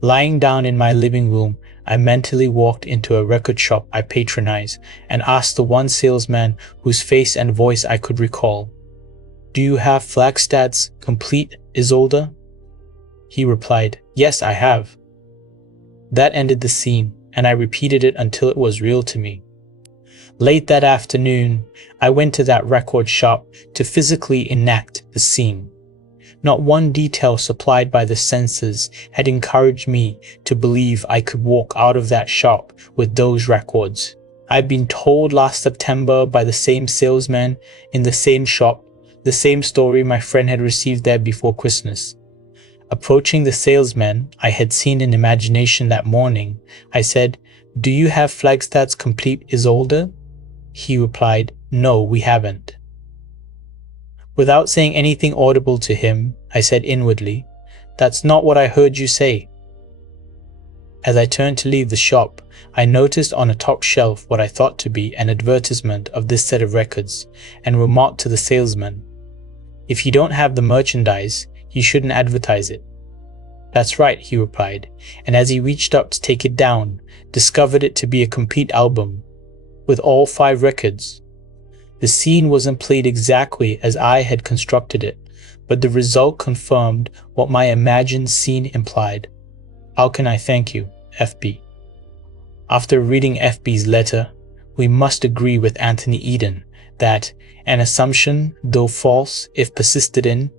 Lying down in my living room, I mentally walked into a record shop I patronize and asked the one salesman whose face and voice I could recall, "Do you have Flagstad's complete Isolde?" He replied, "Yes, I have." That ended the scene, and I repeated it until it was real to me. Late that afternoon, I went to that record shop to physically enact the scene. Not one detail supplied by the senses had encouraged me to believe I could walk out of that shop with those records. I'd been told last September by the same salesman in the same shop, the same story my friend had received there before Christmas. Approaching the salesman I had seen in imagination that morning, I said, "Do you have Flagstad's complete Isolde?" He replied, "No, we haven't." Without saying anything audible to him, I said inwardly, "That's not what I heard you say." As I turned to leave the shop, I noticed on a top shelf what I thought to be an advertisement of this set of records, and remarked to the salesman, "If you don't have the merchandise, you shouldn't advertise it." "That's right," he replied, and as he reached up to take it down, discovered it to be a complete album, with all 5 records. The scene wasn't played exactly as I had constructed it, but the result confirmed what my imagined scene implied. How can I thank you, F.B.? After reading F.B.'s letter, we must agree with Anthony Eden that an assumption, though false if persisted in,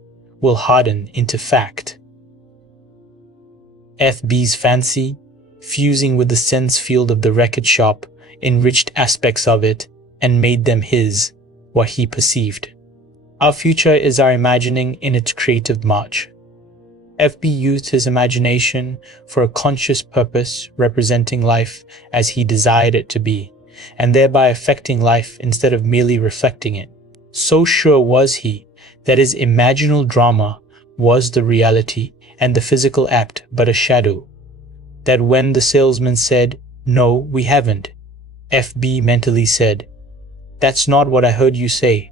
will harden into fact. F.B.'s fancy, fusing with the sense field of the record shop, enriched aspects of it and made them his, what he perceived. Our future is our imagining in its creative march. F.B. used his imagination for a conscious purpose, representing life as he desired it to be, and thereby affecting life instead of merely reflecting it. So sure was he that his imaginal drama was the reality and the physical act but a shadow, that when the salesman said, "No, we haven't," F.B. mentally said, "That's not what I heard you say."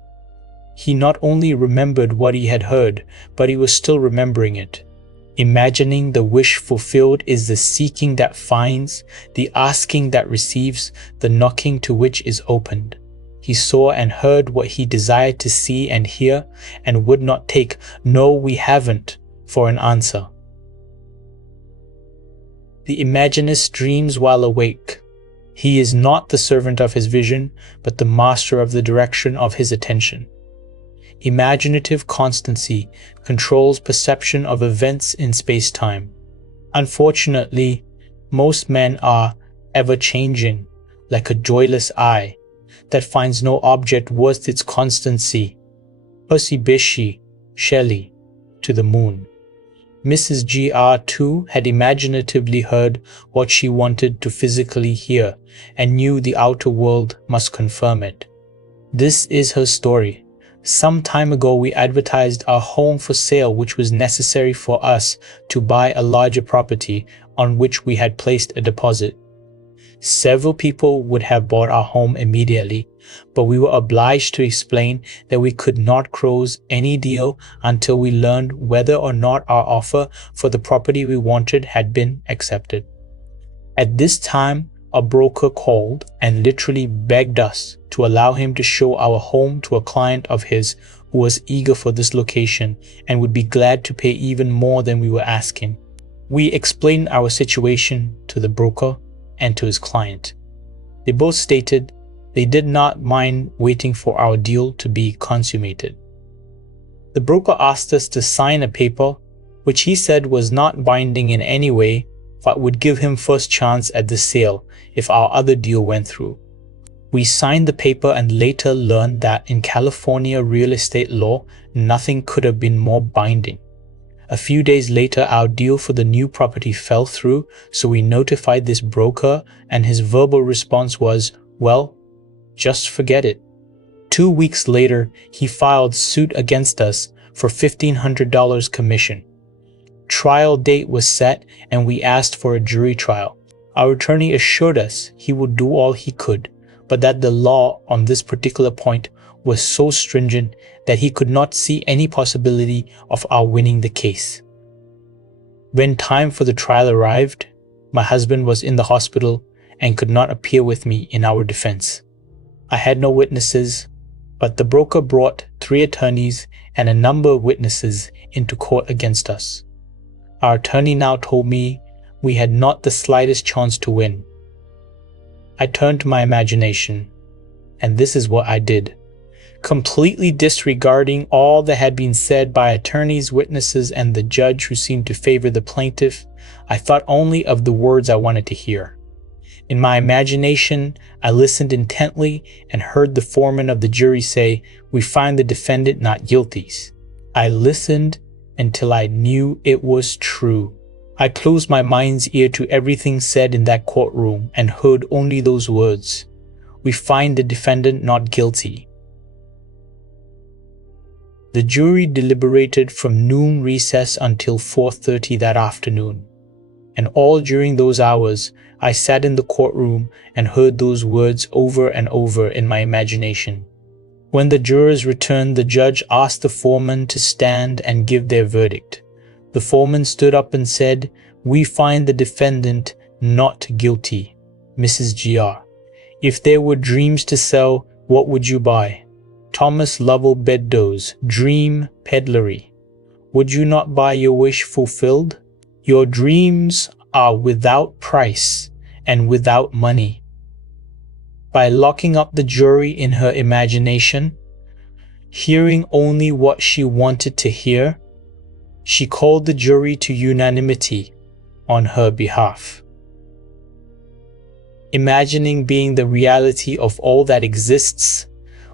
He not only remembered what he had heard, but he was still remembering it. Imagining the wish fulfilled is the seeking that finds, the asking that receives, the knocking to which is opened. He saw and heard what he desired to see and hear, and would not take "No, we haven't" for an answer. The imaginist dreams while awake. He is not the servant of his vision, but the master of the direction of his attention. Imaginative constancy controls perception of events in space-time. Unfortunately, most men are ever-changing, like a joyless eye that finds no object worth its constancy. Percy Bysshe Shelley, To the Moon. Mrs. G.R. too had imaginatively heard what she wanted to physically hear, and knew the outer world must confirm it. This is her story. Some time ago we advertised our home for sale, which was necessary for us to buy a larger property on which we had placed a deposit. Several people would have bought our home immediately, but we were obliged to explain that we could not close any deal until we learned whether or not our offer for the property we wanted had been accepted. At this time, a broker called and literally begged us to allow him to show our home to a client of his who was eager for this location and would be glad to pay even more than we were asking. We explained our situation to the broker and to his client. They both stated they did not mind waiting for our deal to be consummated. The broker asked us to sign a paper which he said was not binding in any way, but would give him first chance at the sale if our other deal went through. We signed the paper and later learned that in California real estate law, nothing could have been more binding. A few days later, our deal for the new property fell through, so we notified this broker and his verbal response was, "Well, just forget it." 2 weeks later, he filed suit against us for $1,500 commission. Trial date was set and we asked for a jury trial. Our attorney assured us he would do all he could, but that the law on this particular point was so stringent that he could not see any possibility of our winning the case. When time for the trial arrived, my husband was in the hospital and could not appear with me in our defense. I had no witnesses, but the broker brought 3 attorneys and a number of witnesses into court against us. Our attorney now told me we had not the slightest chance to win. I turned to my imagination, and this is what I did. Completely disregarding all that had been said by attorneys, witnesses, and the judge who seemed to favor the plaintiff, I thought only of the words I wanted to hear. In my imagination, I listened intently and heard the foreman of the jury say, "We find the defendant not guilty." I listened until I knew it was true. I closed my mind's ear to everything said in that courtroom and heard only those words, "We find the defendant not guilty." The jury deliberated from noon recess until 4:30 that afternoon, and all during those hours I sat in the courtroom and heard those words over and over in my imagination. When the jurors returned, the judge asked the foreman to stand and give their verdict. The foreman stood up and said, "We find the defendant not guilty, Mrs. G.R. If there were dreams to sell, what would you buy? Thomas Lovell Beddoes' Dream Peddlery. Would you not buy your wish fulfilled? Your dreams are without price and without money." By locking up the jury in her imagination, hearing only what she wanted to hear, she called the jury to unanimity on her behalf. Imagining being the reality of all that exists,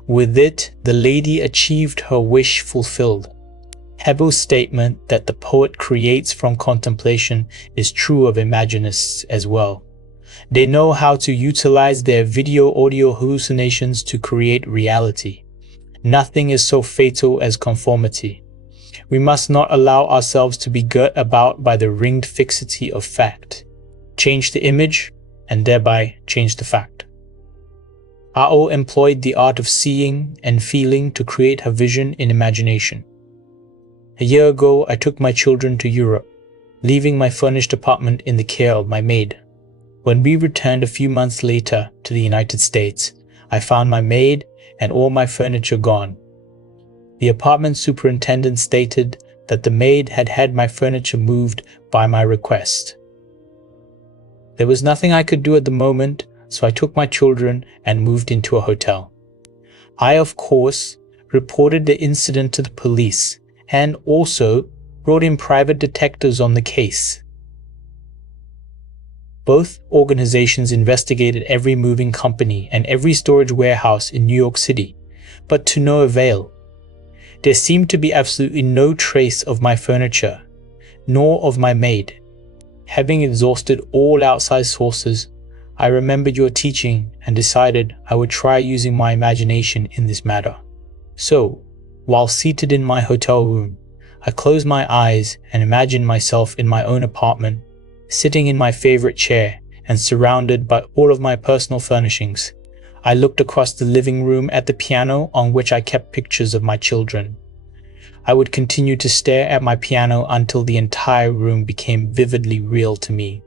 with it, the lady achieved her wish fulfilled. Hebel's statement that the poet creates from contemplation is true of Imaginists as well. They know how to utilize their video-audio hallucinations to create reality. Nothing is so fatal as conformity. We must not allow ourselves to be girt about by the ringed fixity of fact. Change the image, and thereby change the fact. Ao employed the art of seeing and feeling to create her vision in imagination. A year ago, I took my children to Europe, leaving my furnished apartment in the care of my maid. When we returned a few months later to the United States, I found my maid and all my furniture gone. The apartment superintendent stated that the maid had had my furniture moved by my request. There was nothing I could do at the moment, so I took my children and moved into a hotel. I, of course, reported the incident to the police and also brought in private detectives on the case. Both organizations investigated every moving company and every storage warehouse in New York City, but to no avail. There seemed to be absolutely no trace of my furniture, nor of my maid. Having exhausted all outside sources, I remembered your teaching and decided I would try using my imagination in this matter. So, while seated in my hotel room, I closed my eyes and imagined myself in my own apartment, sitting in my favorite chair and surrounded by all of my personal furnishings. I looked across the living room at the piano on which I kept pictures of my children. I would continue to stare at my piano until the entire room became vividly real to me.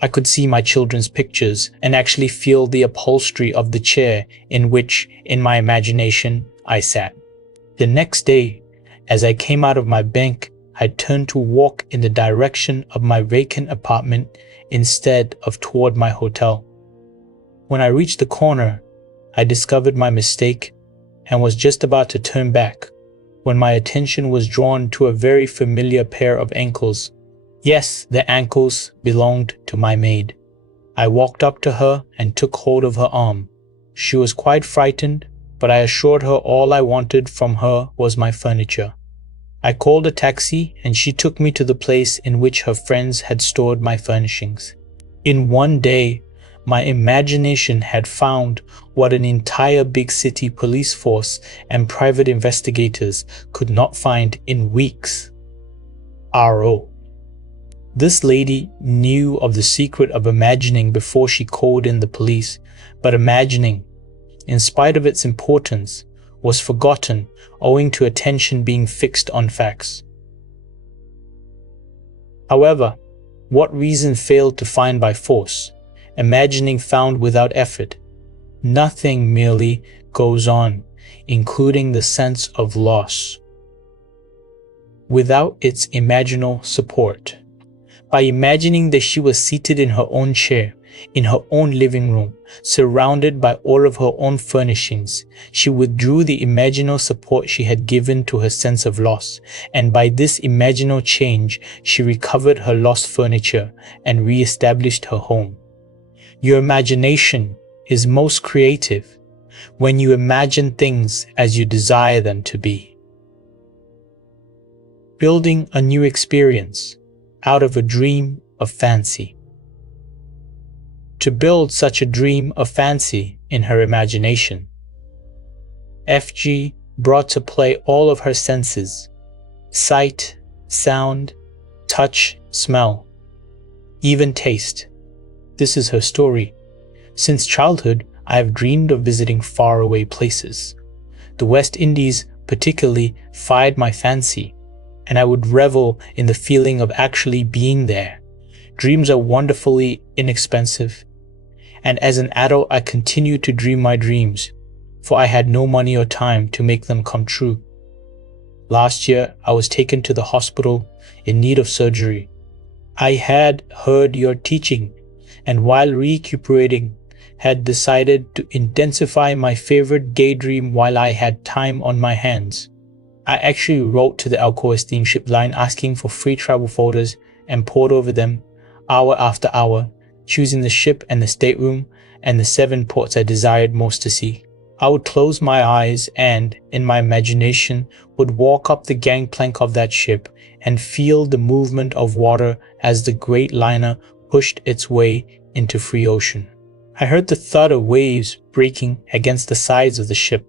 I could see my children's pictures and actually feel the upholstery of the chair in which, in my imagination, I sat. The next day, as I came out of my bank, I turned to walk in the direction of my vacant apartment instead of toward my hotel. When I reached the corner, I discovered my mistake and was just about to turn back when my attention was drawn to a very familiar pair of ankles. Yes, the ankles belonged to my maid. I walked up to her and took hold of her arm. She was quite frightened, but I assured her all I wanted from her was my furniture. I called a taxi and she took me to the place in which her friends had stored my furnishings. In one day, my imagination had found what an entire big city police force and private investigators could not find in weeks. R.O. This lady knew of the secret of imagining before she called in the police, but imagining, in spite of its importance, was forgotten owing to attention being fixed on facts. However, what reason failed to find by force? Imagining found without effort. Nothing merely goes on, including the sense of loss, without its imaginal support. By imagining that she was seated in her own chair, in her own living room, surrounded by all of her own furnishings, she withdrew the imaginal support she had given to her sense of loss, and by this imaginal change, she recovered her lost furniture and re-established her home. Your imagination is most creative when you imagine things as you desire them to be. Building a new experience out of a dream of fancy. To build such a dream of fancy in her imagination, FG brought to play all of her senses: sight, sound, touch, smell, even taste. This is her story. Since childhood, I have dreamed of visiting faraway places. The West Indies particularly fired my fancy, and I would revel in the feeling of actually being there. Dreams are wonderfully inexpensive, and as an adult I continued to dream my dreams, for I had no money or time to make them come true. Last year, I was taken to the hospital in need of surgery. I had heard your teaching, and while recuperating, had decided to intensify my favorite gay dream while I had time on my hands. I actually wrote to the Alcoa steamship line asking for free travel folders and pored over them hour after hour, choosing the ship and the stateroom and the 7 ports I desired most to see. I would close my eyes and, in my imagination, would walk up the gangplank of that ship and feel the movement of water as the great liner pushed its way into free ocean. I heard the thud of waves breaking against the sides of the ship,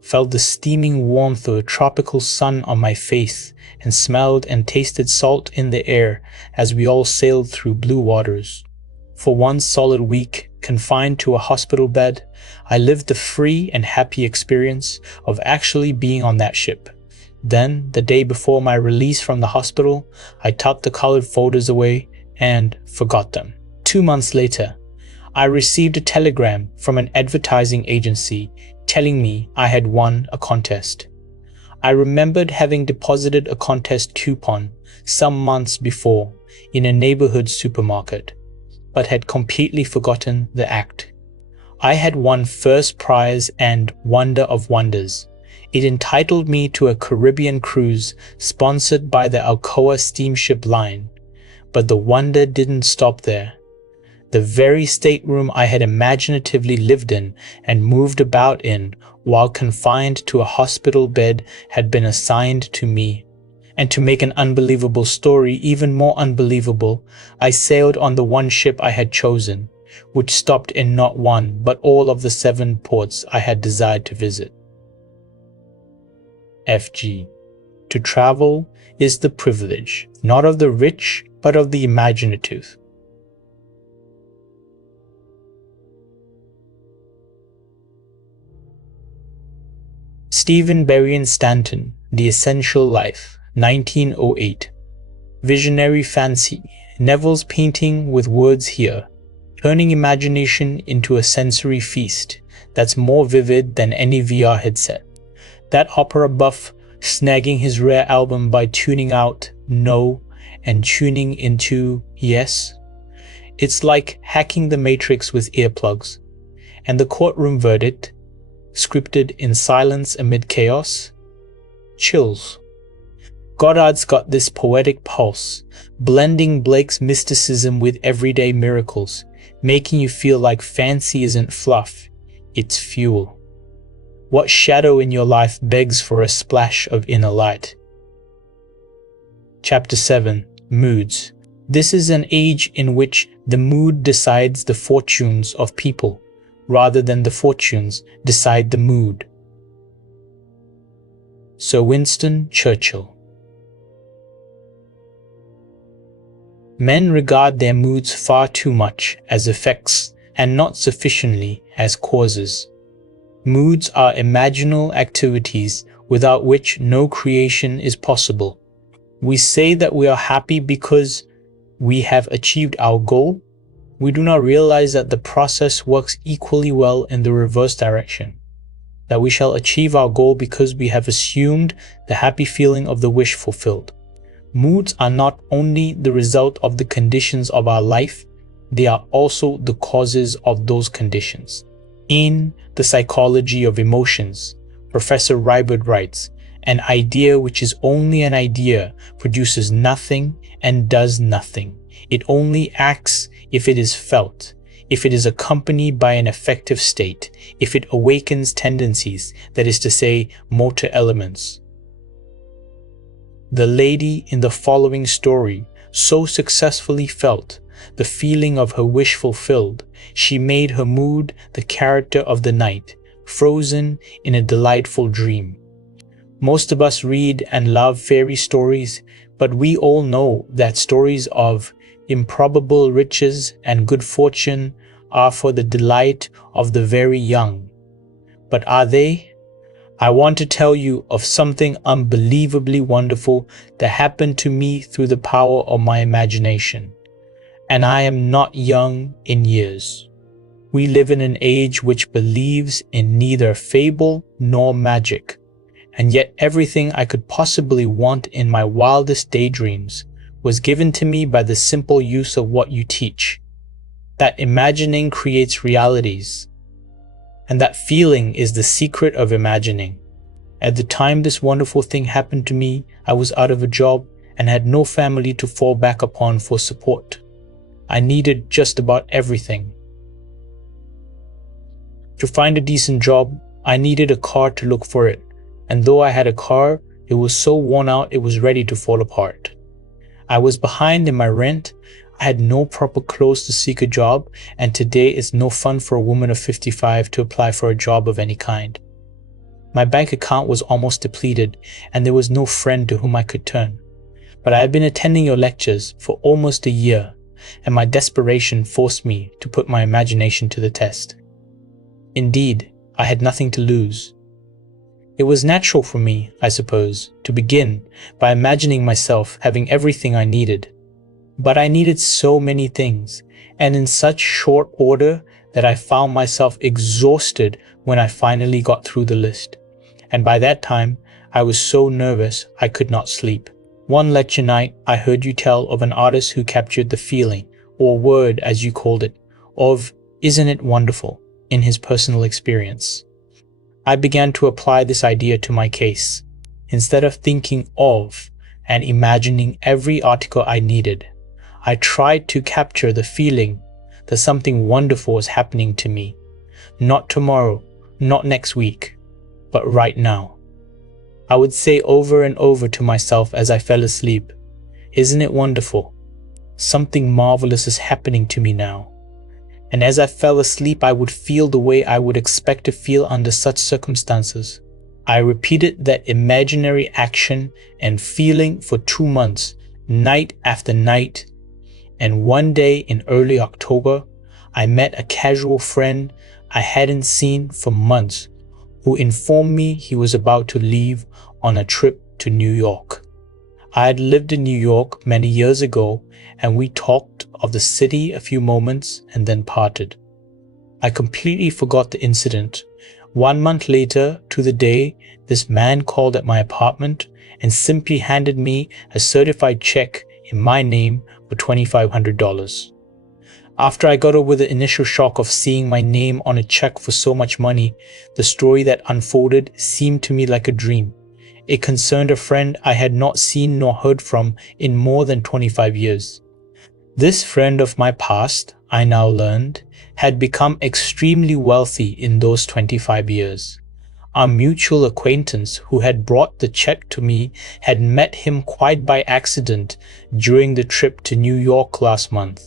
felt the steaming warmth of a tropical sun on my face, and smelled and tasted salt in the air as we all sailed through blue waters. For 1 solid week, confined to a hospital bed, I lived the free and happy experience of actually being on that ship. Then, the day before my release from the hospital, I tucked the colored folders away and forgot them. 2 months later, I received a telegram from an advertising agency telling me I had won a contest. I remembered having deposited a contest coupon some months before in a neighborhood supermarket, but had completely forgotten the act. I had won first prize and Wonder of Wonders. It entitled me to a Caribbean cruise sponsored by the Alcoa steamship line. But the wonder didn't stop there. The very stateroom I had imaginatively lived in and moved about in while confined to a hospital bed had been assigned to me. And to make an unbelievable story even more unbelievable, I sailed on the one ship I had chosen, which stopped in not one but all of the 7 ports I had desired to visit. FG. To travel is the privilege, not of the rich, but of the imaginative. Stephen Berrien Stanton, The Essential Life, 1908. Visionary Fancy, Neville's painting with words here, turning imagination into a sensory feast that's more vivid than any VR headset. That opera buff snagging his rare album by tuning out no and tuning into yes. It's like hacking the matrix with earplugs. And the courtroom verdict, scripted in silence amid chaos, chills. Goddard's got this poetic pulse, blending Blake's mysticism with everyday miracles, making you feel like fancy isn't fluff, it's fuel. What shadow in your life begs for a splash of inner light? Chapter 7. Moods. This is an age in which the mood decides the fortunes of people, rather than the fortunes decide the mood. Sir Winston Churchill. Men regard their moods far too much as effects and not sufficiently as causes. Moods are imaginal activities without which no creation is possible. We say that we are happy because we have achieved our goal. We do not realize that the process works equally well in the reverse direction, that we shall achieve our goal because we have assumed the happy feeling of the wish fulfilled. Moods are not only the result of the conditions of our life, they are also the causes of those conditions. In The Psychology of Emotions, Professor Rybert writes, "An idea which is only an idea produces nothing and does nothing. It only acts if it is felt, if it is accompanied by an affective state, if it awakens tendencies, that is to say, motor elements." The lady in the following story so successfully felt the feeling of her wish fulfilled, she made her mood the character of the night, frozen in a delightful dream. Most of us read and love fairy stories, but we all know that stories of improbable riches and good fortune are for the delight of the very young. But are they? I want to tell you of something unbelievably wonderful that happened to me through the power of my imagination. And I am not young in years. We live in an age which believes in neither fable nor magic, and yet everything I could possibly want in my wildest daydreams was given to me by the simple use of what you teach. That imagining creates realities, and that feeling is the secret of imagining. At the time this wonderful thing happened to me, I was out of a job and had no family to fall back upon for support. I needed just about everything. To find a decent job, I needed a car to look for it, and though I had a car, it was so worn out it was ready to fall apart. I was behind in my rent, I had no proper clothes to seek a job, and today it's no fun for a woman of 55 to apply for a job of any kind. My bank account was almost depleted, and there was no friend to whom I could turn. But I had been attending your lectures for almost a year, and my desperation forced me to put my imagination to the test. Indeed, I had nothing to lose. It was natural for me, I suppose, to begin by imagining myself having everything I needed. But I needed so many things, and in such short order that I found myself exhausted when I finally got through the list. And by that time, I was so nervous I could not sleep. One lecture night, I heard you tell of an artist who captured the feeling, or word as you called it, of "isn't it wonderful?" in his personal experience. I began to apply this idea to my case. Instead of thinking of and imagining every article I needed, I tried to capture the feeling that something wonderful was happening to me. Not tomorrow, not next week, but right now. I would say over and over to myself as I fell asleep, "Isn't it wonderful? Something marvelous is happening to me now." And as I fell asleep, I would feel the way I would expect to feel under such circumstances. I repeated that imaginary action and feeling for 2 months, night after night, and one day in early October, I met a casual friend I hadn't seen for months, who informed me he was about to leave on a trip to New York. I had lived in New York many years ago, and we talked of the city a few moments and then parted. I completely forgot the incident. 1 month later, to the day, this man called at my apartment and simply handed me a certified check in my name for $2,500. After I got over the initial shock of seeing my name on a check for so much money, the story that unfolded seemed to me like a dream. It concerned a friend I had not seen nor heard from in more than 25 years. This friend of my past, I now learned, had become extremely wealthy in those 25 years. Our mutual acquaintance who had brought the check to me had met him quite by accident during the trip to New York last month.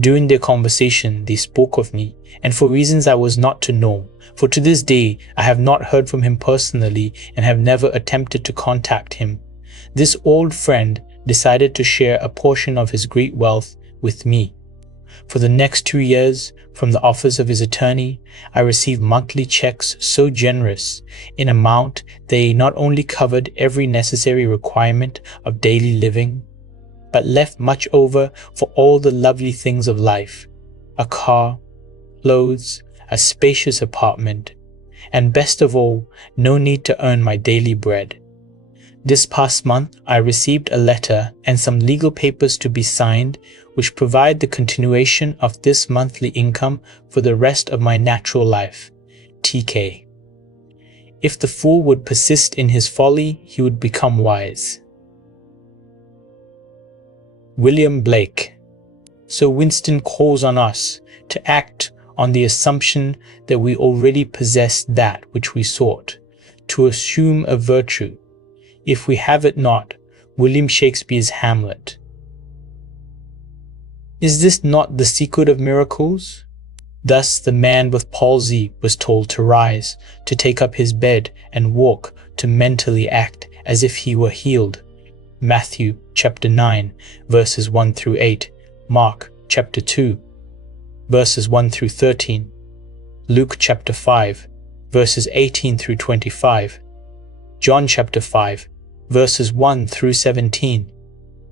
During their conversation, they spoke of me, and for reasons I was not to know, for to this day I have not heard from him personally and have never attempted to contact him. This old friend decided to share a portion of his great wealth with me. For the next 2 years, from the office of his attorney, I received monthly checks so generous in amount they not only covered every necessary requirement of daily living, but left much over for all the lovely things of life: a car, clothes, a spacious apartment, and best of all, no need to earn my daily bread. This past month, I received a letter and some legal papers to be signed, which provide the continuation of this monthly income for the rest of my natural life. TK. If the fool would persist in his folly, he would become wise. William Blake. So Winston calls on us to act on the assumption that we already possess that which we sought, to assume a virtue. If we have it not, William Shakespeare's Hamlet. Is this not the secret of miracles? Thus the man with palsy was told to rise, to take up his bed and walk, to mentally act as if he were healed. Matthew chapter 9, verses 1 through 8, Mark chapter 2, verses 1 through 13, Luke chapter 5, verses 18 through 25, John chapter 5, verses 1 through 17.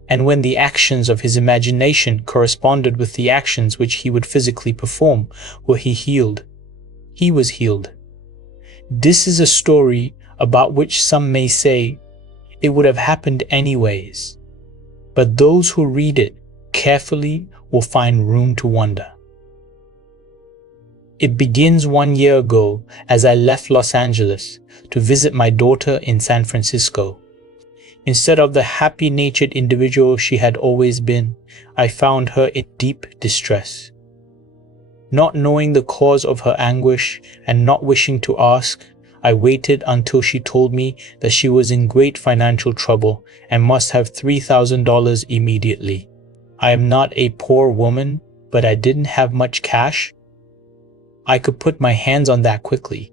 And when the actions of his imagination corresponded with the actions which he would physically perform, were he healed? He was healed. This is a story about which some may say, it would have happened anyways. But those who read it carefully will find room to wonder. It begins 1 year ago as I left Los Angeles to visit my daughter in San Francisco. Instead of the happy-natured individual she had always been, I found her in deep distress. Not knowing the cause of her anguish and not wishing to ask, I waited until she told me that she was in great financial trouble and must have $3,000 immediately. I am not a poor woman, but I didn't have much cash. I could put my hands on that quickly.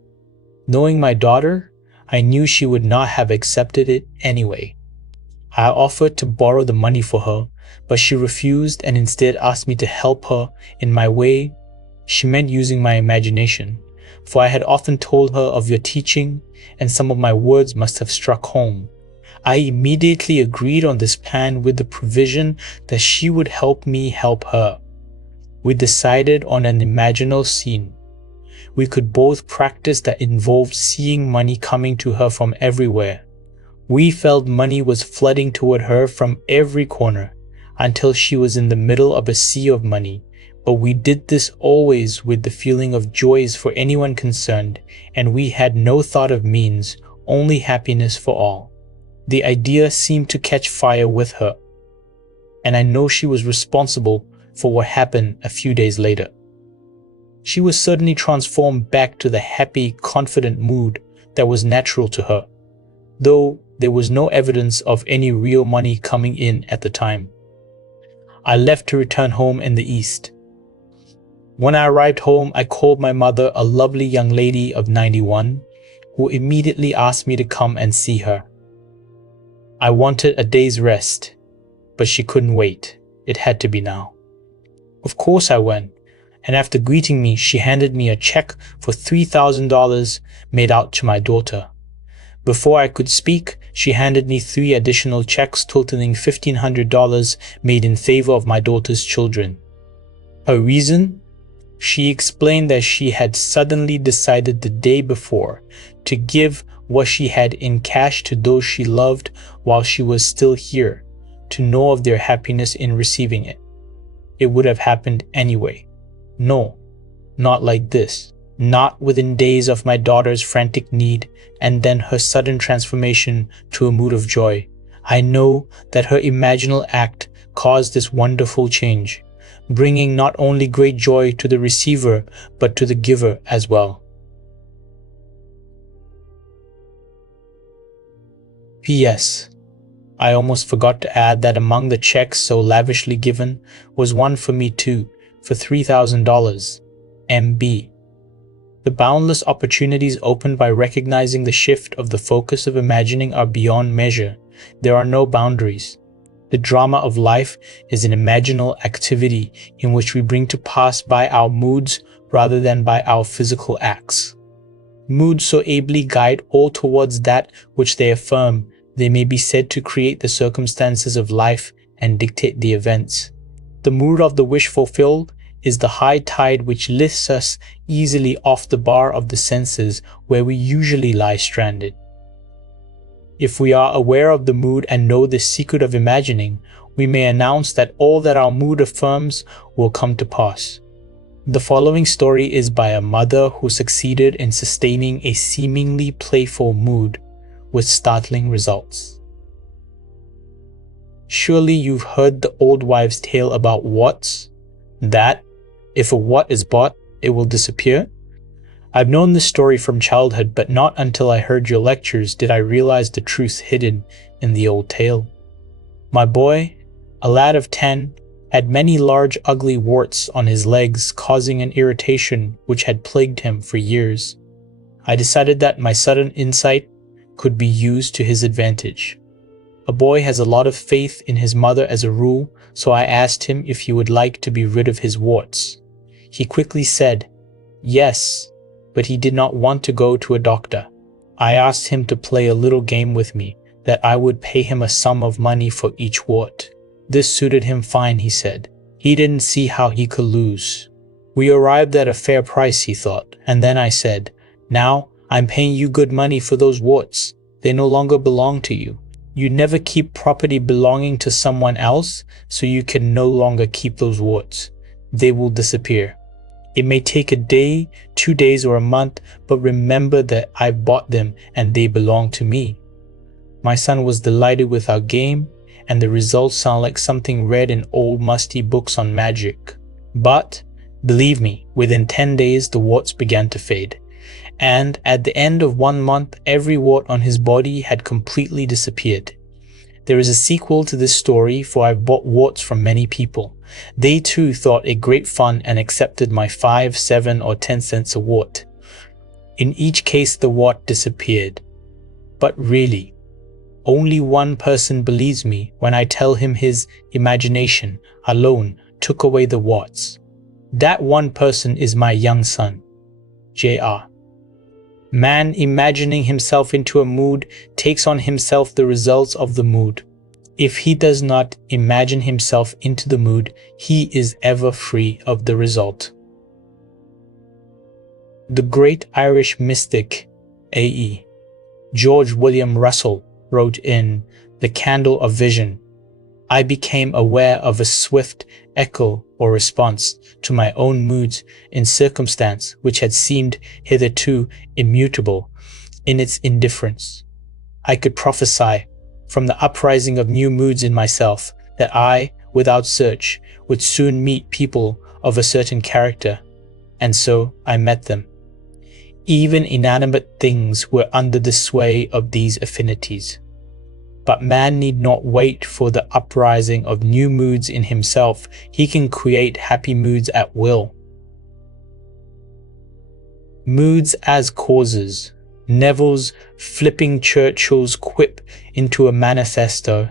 Knowing my daughter, I knew she would not have accepted it anyway. I offered to borrow the money for her, but she refused and instead asked me to help her in my way. She meant using my imagination, for I had often told her of your teaching, and some of my words must have struck home. I immediately agreed on this plan with the provision that she would help me help her. We decided on an imaginal scene. We could both practice that involved seeing money coming to her from everywhere. We felt money was flooding toward her from every corner until she was in the middle of a sea of money. But we did this always with the feeling of joys for anyone concerned, and we had no thought of means, only happiness for all. The idea seemed to catch fire with her, and I know she was responsible for what happened a few days later. She was suddenly transformed back to the happy, confident mood that was natural to her, though there was no evidence of any real money coming in at the time. I left to return home in the East. When I arrived home, I called my mother, a lovely young lady of 91, who immediately asked me to come and see her. I wanted a day's rest, but she couldn't wait. It had to be now. Of course I went, and after greeting me, she handed me a check for $3,000 made out to my daughter. Before I could speak, she handed me 3 additional checks totaling $1,500 made in favor of my daughter's children. Her reason? She explained that she had suddenly decided the day before to give what she had in cash to those she loved while she was still here, to know of their happiness in receiving it. It would have happened anyway. No, not like this. Not within days of my daughter's frantic need and then her sudden transformation to a mood of joy. I know that her imaginal act caused this wonderful change, bringing not only great joy to the receiver but to the giver as well. P.S. I almost forgot to add that among the checks so lavishly given was one for me too, for $3,000. MB. The boundless opportunities opened by recognizing the shift of the focus of imagining are beyond measure. There are no boundaries. The drama of life is an imaginal activity in which we bring to pass by our moods rather than by our physical acts. Moods so ably guide all towards that which they affirm. They may be said to create the circumstances of life and dictate the events. The mood of the wish fulfilled is the high tide which lifts us easily off the bar of the senses where we usually lie stranded. If we are aware of the mood and know the secret of imagining, we may announce that all that our mood affirms will come to pass. The following story is by a mother who succeeded in sustaining a seemingly playful mood with startling results. Surely you've heard the old wives' tale about whats? That, if a what is bought, it will disappear? I've known this story from childhood, but not until I heard your lectures did I realize the truth hidden in the old tale. My boy, a lad of 10, had many large ugly warts on his legs, causing an irritation which had plagued him for years. I decided that my sudden insight could be used to his advantage. A boy has a lot of faith in his mother as a rule, so I asked him if he would like to be rid of his warts. He quickly said, yes, but he did not want to go to a doctor. I asked him to play a little game with me, that I would pay him a sum of money for each wart. This suited him fine, he said. He didn't see how he could lose. We arrived at a fair price, he thought, and then I said, now I'm paying you good money for those warts. They no longer belong to you. You never keep property belonging to someone else, so you can no longer keep those warts. They will disappear. It may take a day, 2 days, or a month, but remember that I bought them and they belong to me. My son was delighted with our game, and the results sound like something read in old musty books on magic. But, believe me, within 10 days the warts began to fade. And at the end of 1 month, every wart on his body had completely disappeared. There is a sequel to this story, for I've bought warts from many people. They too thought it great fun and accepted my 5, 7, or 10 cents a wart. In each case the wart disappeared. But really, only one person believes me when I tell him his imagination alone took away the warts. That one person is my young son, J.R. Man imagining himself into a mood takes on himself the results of the mood. If he does not imagine himself into the mood, he is ever free of the result. The great Irish mystic A.E. George William Russell wrote in The Candle of Vision, I became aware of a swift echo or response to my own moods in circumstance which had seemed hitherto immutable in its indifference. I could prophesy from the uprising of new moods in myself that I, without search, would soon meet people of a certain character, and so I met them. Even inanimate things were under the sway of these affinities. But man need not wait for the uprising of new moods in himself. He can create happy moods at will. Moods as causes. Neville's flipping Churchill's quip into a manifesto,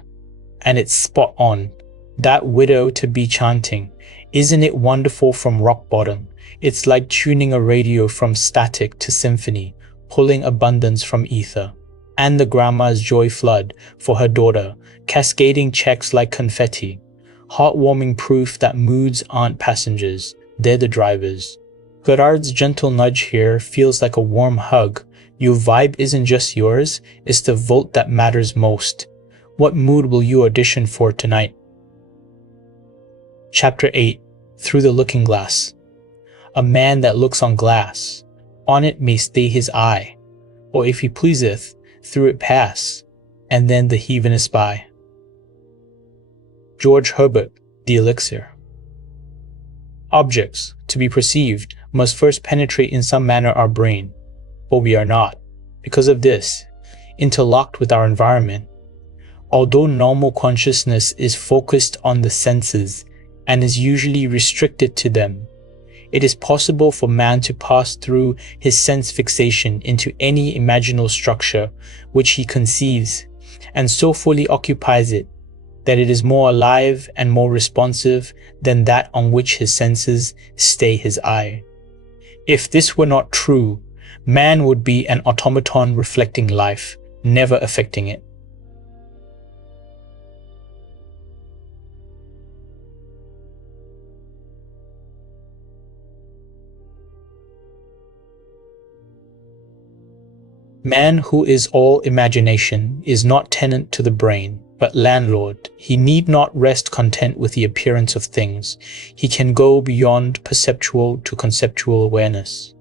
and it's spot on. That widow to be chanting, Isn't it wonderful from rock bottom? It's like tuning a radio from static to symphony, pulling abundance from ether. And the grandma's joy flood for her daughter, cascading checks like confetti. Heartwarming proof that moods aren't passengers, they're the drivers. Goddard's gentle nudge here feels like a warm hug. Your vibe isn't just yours, it's the vote that matters most. What mood will you audition for tonight? Chapter 8. Through the Looking Glass. A man that looks on glass, on it may stay his eye, or if he pleaseth, through it pass, and then the heathen espy. George Herbert, The Elixir. Objects, to be perceived, must first penetrate in some manner our brain, but we are not, because of this, interlocked with our environment. Although normal consciousness is focused on the senses and is usually restricted to them, it is possible for man to pass through his sense fixation into any imaginal structure which he conceives, and so fully occupies it that it is more alive and more responsive than that on which his senses stay his eye. If this were not true, man would be an automaton reflecting life, never affecting it. Man who is all imagination is not tenant to the brain, but landlord. He need not rest content with the appearance of things. He can go beyond perceptual to conceptual awareness.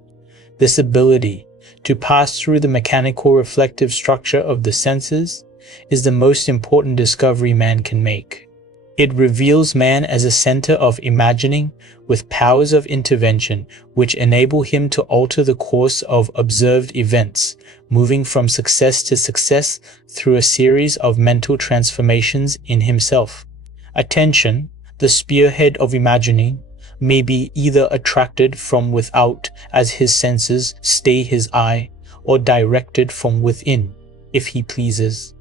This ability to pass through the mechanical reflective structure of the senses is the most important discovery man can make. It reveals man as a center of imagining with powers of intervention which enable him to alter the course of observed events, moving from success to success through a series of mental transformations in himself. Attention, the spearhead of imagining, may be either attracted from without as his senses stay his eye, or directed from within, if he pleases,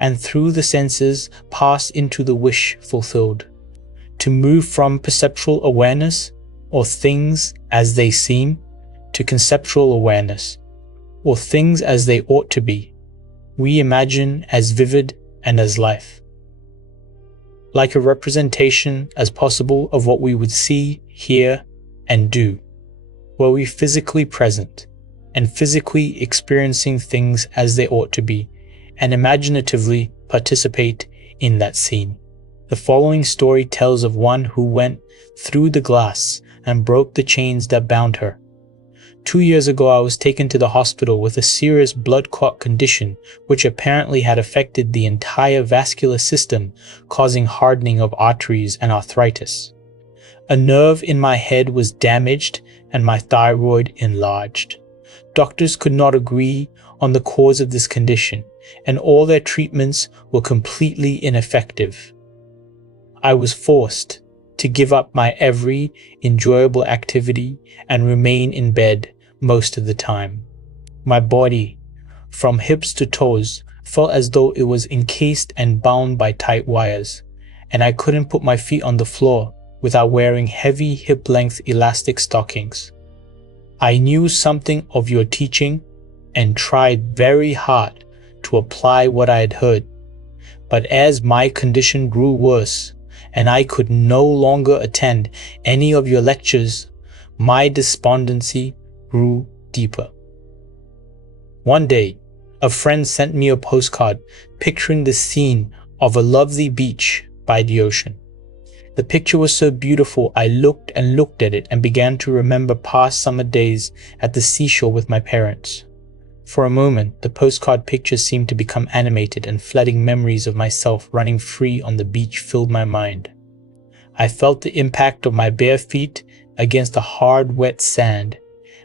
and through the senses pass into the wish fulfilled. To move from perceptual awareness, or things as they seem, to conceptual awareness, or things as they ought to be, we imagine as vivid and as life. Like a representation as possible of what we would see, hear, and do, were we physically present, and physically experiencing things as they ought to be, and imaginatively participate in that scene. The following story tells of one who went through the glass and broke the chains that bound her. 2 years ago, I was taken to the hospital with a serious blood clot condition which apparently had affected the entire vascular system, causing hardening of arteries and arthritis. A nerve in my head was damaged and my thyroid enlarged. Doctors could not agree on the cause of this condition, and all their treatments were completely ineffective. I was forced to give up my every enjoyable activity and remain in bed most of the time. My body, from hips to toes, felt as though it was encased and bound by tight wires, and I couldn't put my feet on the floor without wearing heavy hip-length elastic stockings. I knew something of your teaching and tried very hard to apply what I had heard, but as my condition grew worse and I could no longer attend any of your lectures, my despondency grew deeper. One day, a friend sent me a postcard picturing the scene of a lovely beach by the ocean. The picture was so beautiful, I looked and looked at it and began to remember past summer days at the seashore with my parents. For a moment, the postcard picture seemed to become animated, and flooding memories of myself running free on the beach filled my mind. I felt the impact of my bare feet against the hard, wet sand.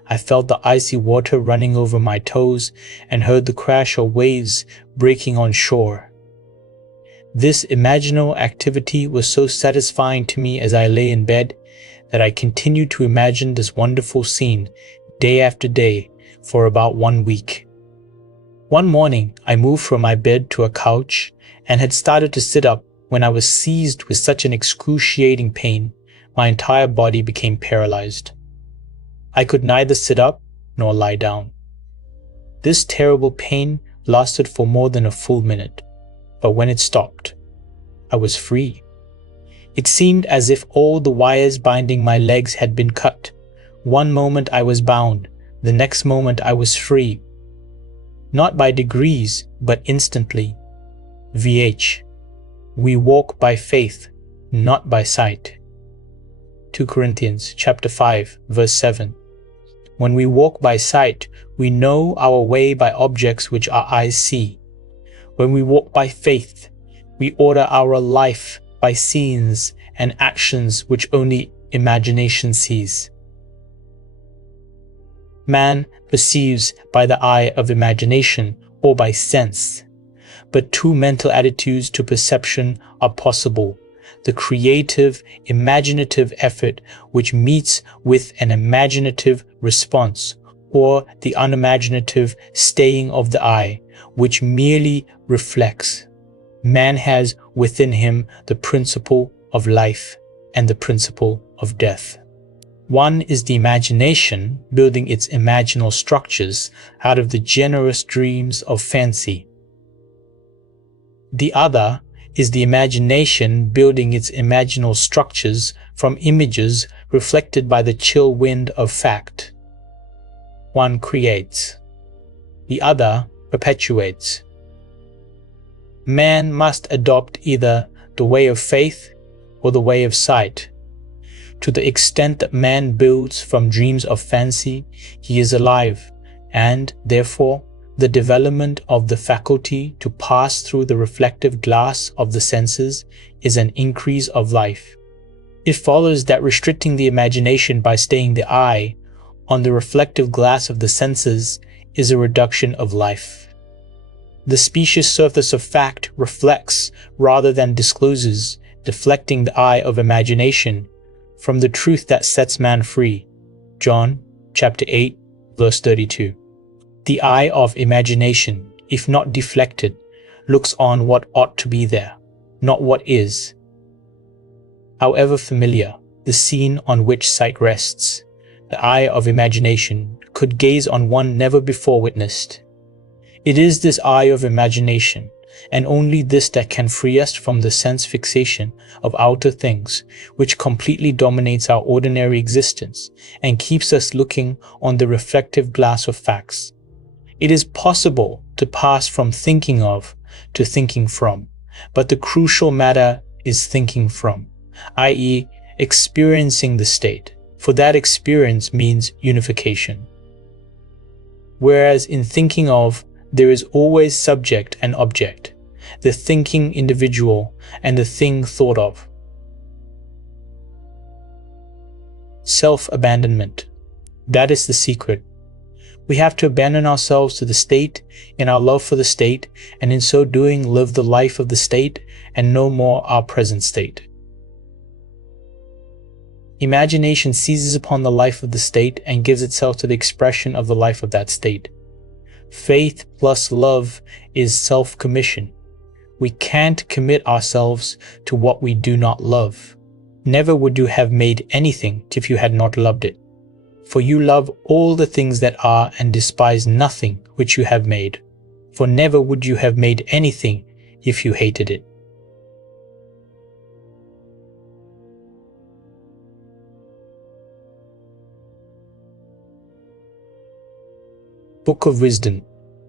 I felt the icy water running over my toes and heard the crash of waves breaking on shore. This imaginal activity was so satisfying to me as I lay in bed that I continued to imagine this wonderful scene day after day for about 1 week. One morning, I moved from my bed to a couch and had started to sit up when I was seized with such an excruciating pain. my entire body became paralyzed. I could neither sit up nor lie down. This terrible pain lasted for more than a full minute, but when it stopped, I was free. It seemed as if all the wires binding my legs had been cut. One moment I was bound, the next moment I was free. Not by degrees, but instantly. VH. We walk by faith, not by sight. 2 Corinthians chapter 5, verse 7. When we walk by sight, we know our way by objects which our eyes see. When we walk by faith, we order our life by scenes and actions which only imagination sees. Man perceives by the eye of imagination or by sense, but two mental attitudes to perception are possible: the creative, imaginative effort which meets with an imaginative response, or the unimaginative staying of the eye, which merely reflects. Man has within him the principle of life and the principle of death. One is the imagination building its imaginal structures out of the generous dreams of fancy. The other is the imagination building its imaginal structures from images reflected by the chill wind of fact. One creates, the other perpetuates. Man must adopt either the way of faith or the way of sight. To the extent that man builds from dreams of fancy, he is alive, and, therefore, the development of the faculty to pass through the reflective glass of the senses is an increase of life. It follows that restricting the imagination by staying the eye on the reflective glass of the senses is a reduction of life. The specious surface of fact reflects rather than discloses, deflecting the eye of imagination from the truth that sets man free. John chapter 8, verse 32. The eye of imagination, if not deflected, looks on what ought to be there, not what is. However familiar the scene on which sight rests, the eye of imagination could gaze on one never before witnessed. It is this eye of imagination, and only this, that can free us from the sense fixation of outer things, which completely dominates our ordinary existence and keeps us looking on the reflective glass of facts. It is possible to pass from thinking of to thinking from, but the crucial matter is thinking from, i.e., experiencing the state, for that experience means unification. Whereas in thinking of, there is always subject and object, the thinking individual and the thing thought of. Self-abandonment. That is the secret. We have to abandon ourselves to the state in our love for the state, and in so doing live the life of the state and no more our present state. Imagination seizes upon the life of the state and gives itself to the expression of the life of that state. Faith plus love is self-commission. We can't commit ourselves to what we do not love. Never would you have made anything if you had not loved it. For you love all the things that are and despise nothing which you have made. For never would you have made anything if you hated it. Book of Wisdom,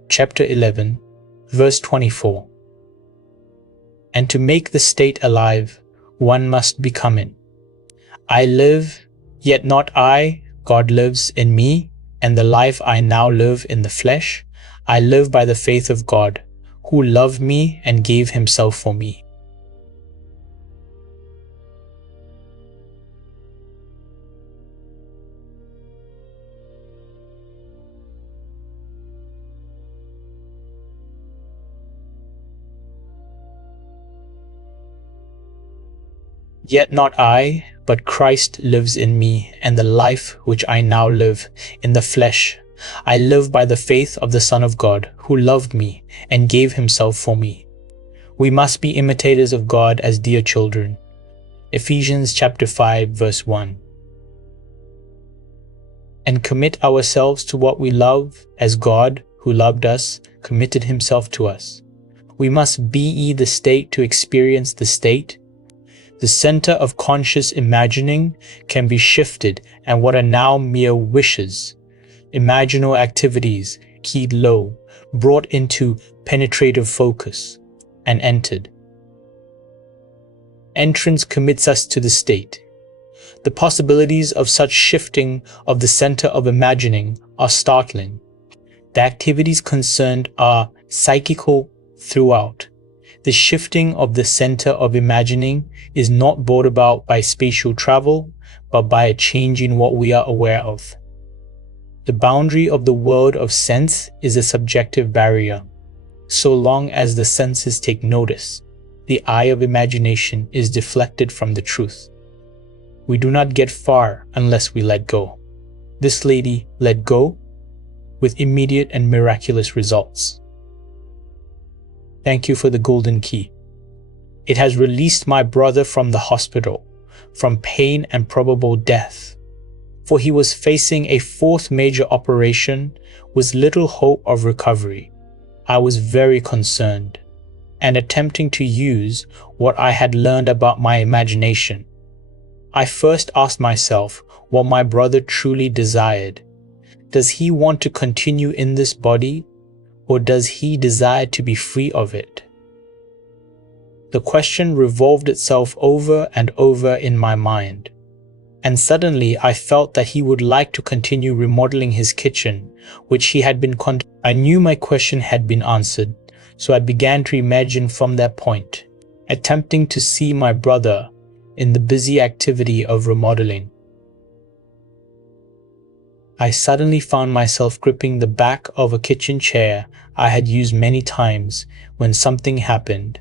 chapter 11, verse 24. And to make the state alive, one must become it. I live, yet not I, God lives in me, and the life I now live in the flesh, I live by the faith of God, who loved me and gave himself for me. Yet not I, but Christ lives in me, and the life which I now live in the flesh, I live by the faith of the Son of God, who loved me and gave himself for me. We must be imitators of God as dear children. Ephesians chapter 5 verse 1. And commit ourselves to what we love as God, who loved us, committed himself to us. We must be the state to experience the state. The center of conscious imagining can be shifted, and what are now mere wishes, imaginal activities, keyed low, brought into penetrative focus, and entered. Entrance commits us to the state. The possibilities of such shifting of the center of imagining are startling. The activities concerned are psychical throughout. The shifting of the center of imagining is not brought about by spatial travel, but by a change in what we are aware of. The boundary of the world of sense is a subjective barrier. So long as the senses take notice, the eye of imagination is deflected from the truth. We do not get far unless we let go. This lady let go with immediate and miraculous results. Thank you for the golden key. It has released my brother from the hospital, from pain and probable death, for he was facing a fourth major operation with little hope of recovery. I was very concerned and attempting to use what I had learned about my imagination. I first asked myself what my brother truly desired. Does he want to continue in this body, or does he desire to be free of it? The question revolved itself over and over in my mind, and suddenly I felt that he would like to continue remodeling his kitchen, which he had been I knew my question had been answered, so I began to imagine from that point, attempting to see my brother in the busy activity of remodeling. I suddenly found myself gripping the back of a kitchen chair I had used many times when something happened.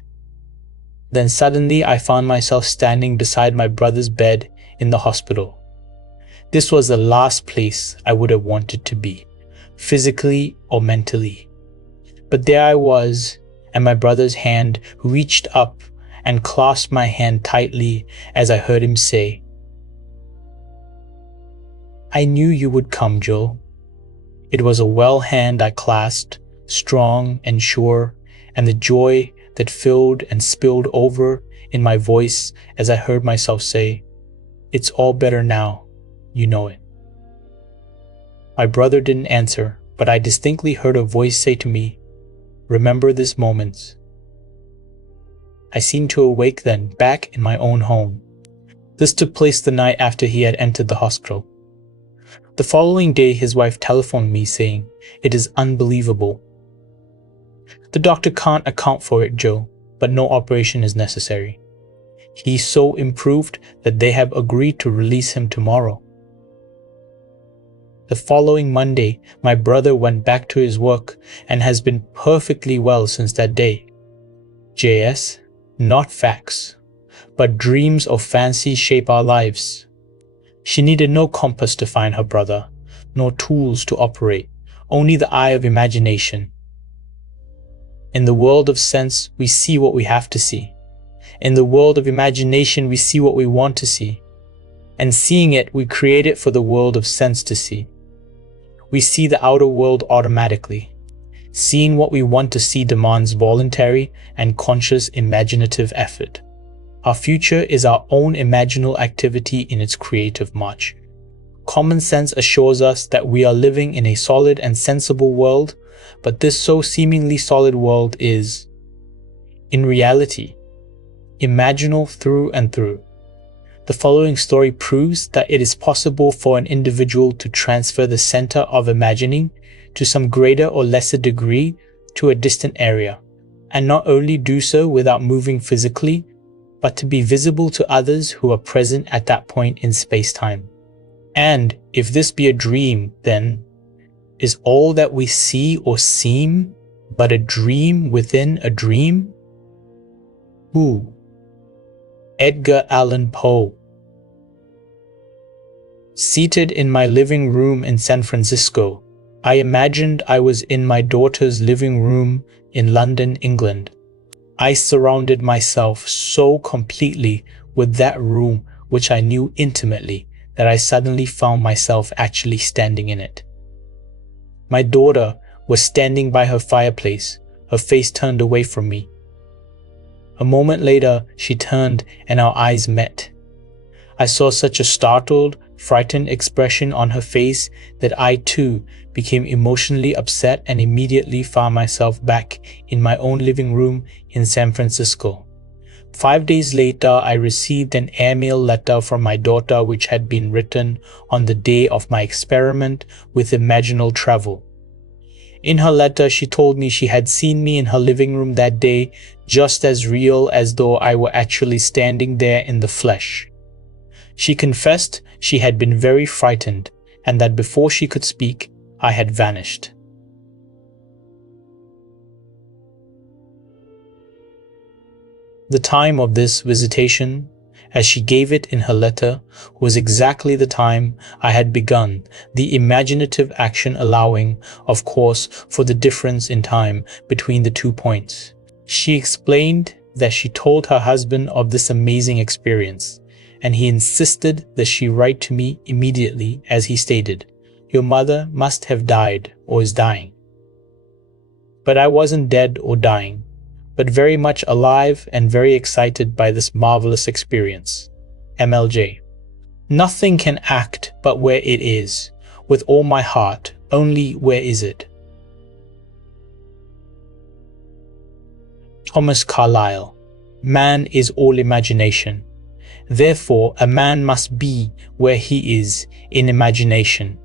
Then suddenly I found myself standing beside my brother's bed in the hospital. This was the last place I would have wanted to be, physically or mentally. But there I was, and my brother's hand reached up and clasped my hand tightly as I heard him say, "I knew you would come, Joe." It was a well hand I clasped, strong and sure, and the joy that filled and spilled over in my voice as I heard myself say, "It's all better now, you know it." My brother didn't answer, but I distinctly heard a voice say to me, "Remember this moment." I seemed to awake then, back in my own home. This took place the night after he had entered the hospital. The following day, his wife telephoned me saying, "It is unbelievable. The doctor can't account for it, Joe, but no operation is necessary. He's so improved that they have agreed to release him tomorrow." The following Monday, my brother went back to his work and has been perfectly well since that day. JS, not facts, but dreams or fancies shape our lives. She needed no compass to find her brother, nor tools to operate, only the eye of imagination. In the world of sense, we see what we have to see. In the world of imagination, we see what we want to see. And seeing it, we create it for the world of sense to see. We see the outer world automatically. Seeing what we want to see demands voluntary and conscious imaginative effort. Our future is our own imaginal activity in its creative march. Common sense assures us that we are living in a solid and sensible world, but this so seemingly solid world is, in reality, imaginal through and through. The following story proves that it is possible for an individual to transfer the center of imagining to some greater or lesser degree to a distant area, and not only do so without moving physically, but to be visible to others who are present at that point in space-time. And if this be a dream, then is all that we see or seem but a dream within a dream? Who? Edgar Allan Poe. Seated in my living room in San Francisco, I imagined I was in my daughter's living room in London, England. I surrounded myself so completely with that room which I knew intimately, that I suddenly found myself actually standing in it. My daughter was standing by her fireplace, her face turned away from me. A moment later, she turned and our eyes met. I saw such a startled, frightened expression on her face that I too became emotionally upset and immediately found myself back in my own living room in San Francisco. 5 days later, I received an airmail letter from my daughter which had been written on the day of my experiment with imaginal travel. In her letter, she told me she had seen me in her living room that day, just as real as though I were actually standing there in the flesh. She confessed she had been very frightened, and that before she could speak, I had vanished. The time of this visitation, as she gave it in her letter, was exactly the time I had begun the imaginative action, allowing, of course, for the difference in time between the 2 points. She explained that she told her husband of this amazing experience, and he insisted that she write to me immediately, as he stated, "Your mother must have died or is dying." But I wasn't dead or dying, but very much alive and very excited by this marvelous experience. MLJ. Nothing can act but where it is, with all my heart, only where is it? Thomas Carlyle. Man is all imagination. Therefore, a man must be where he is in imagination,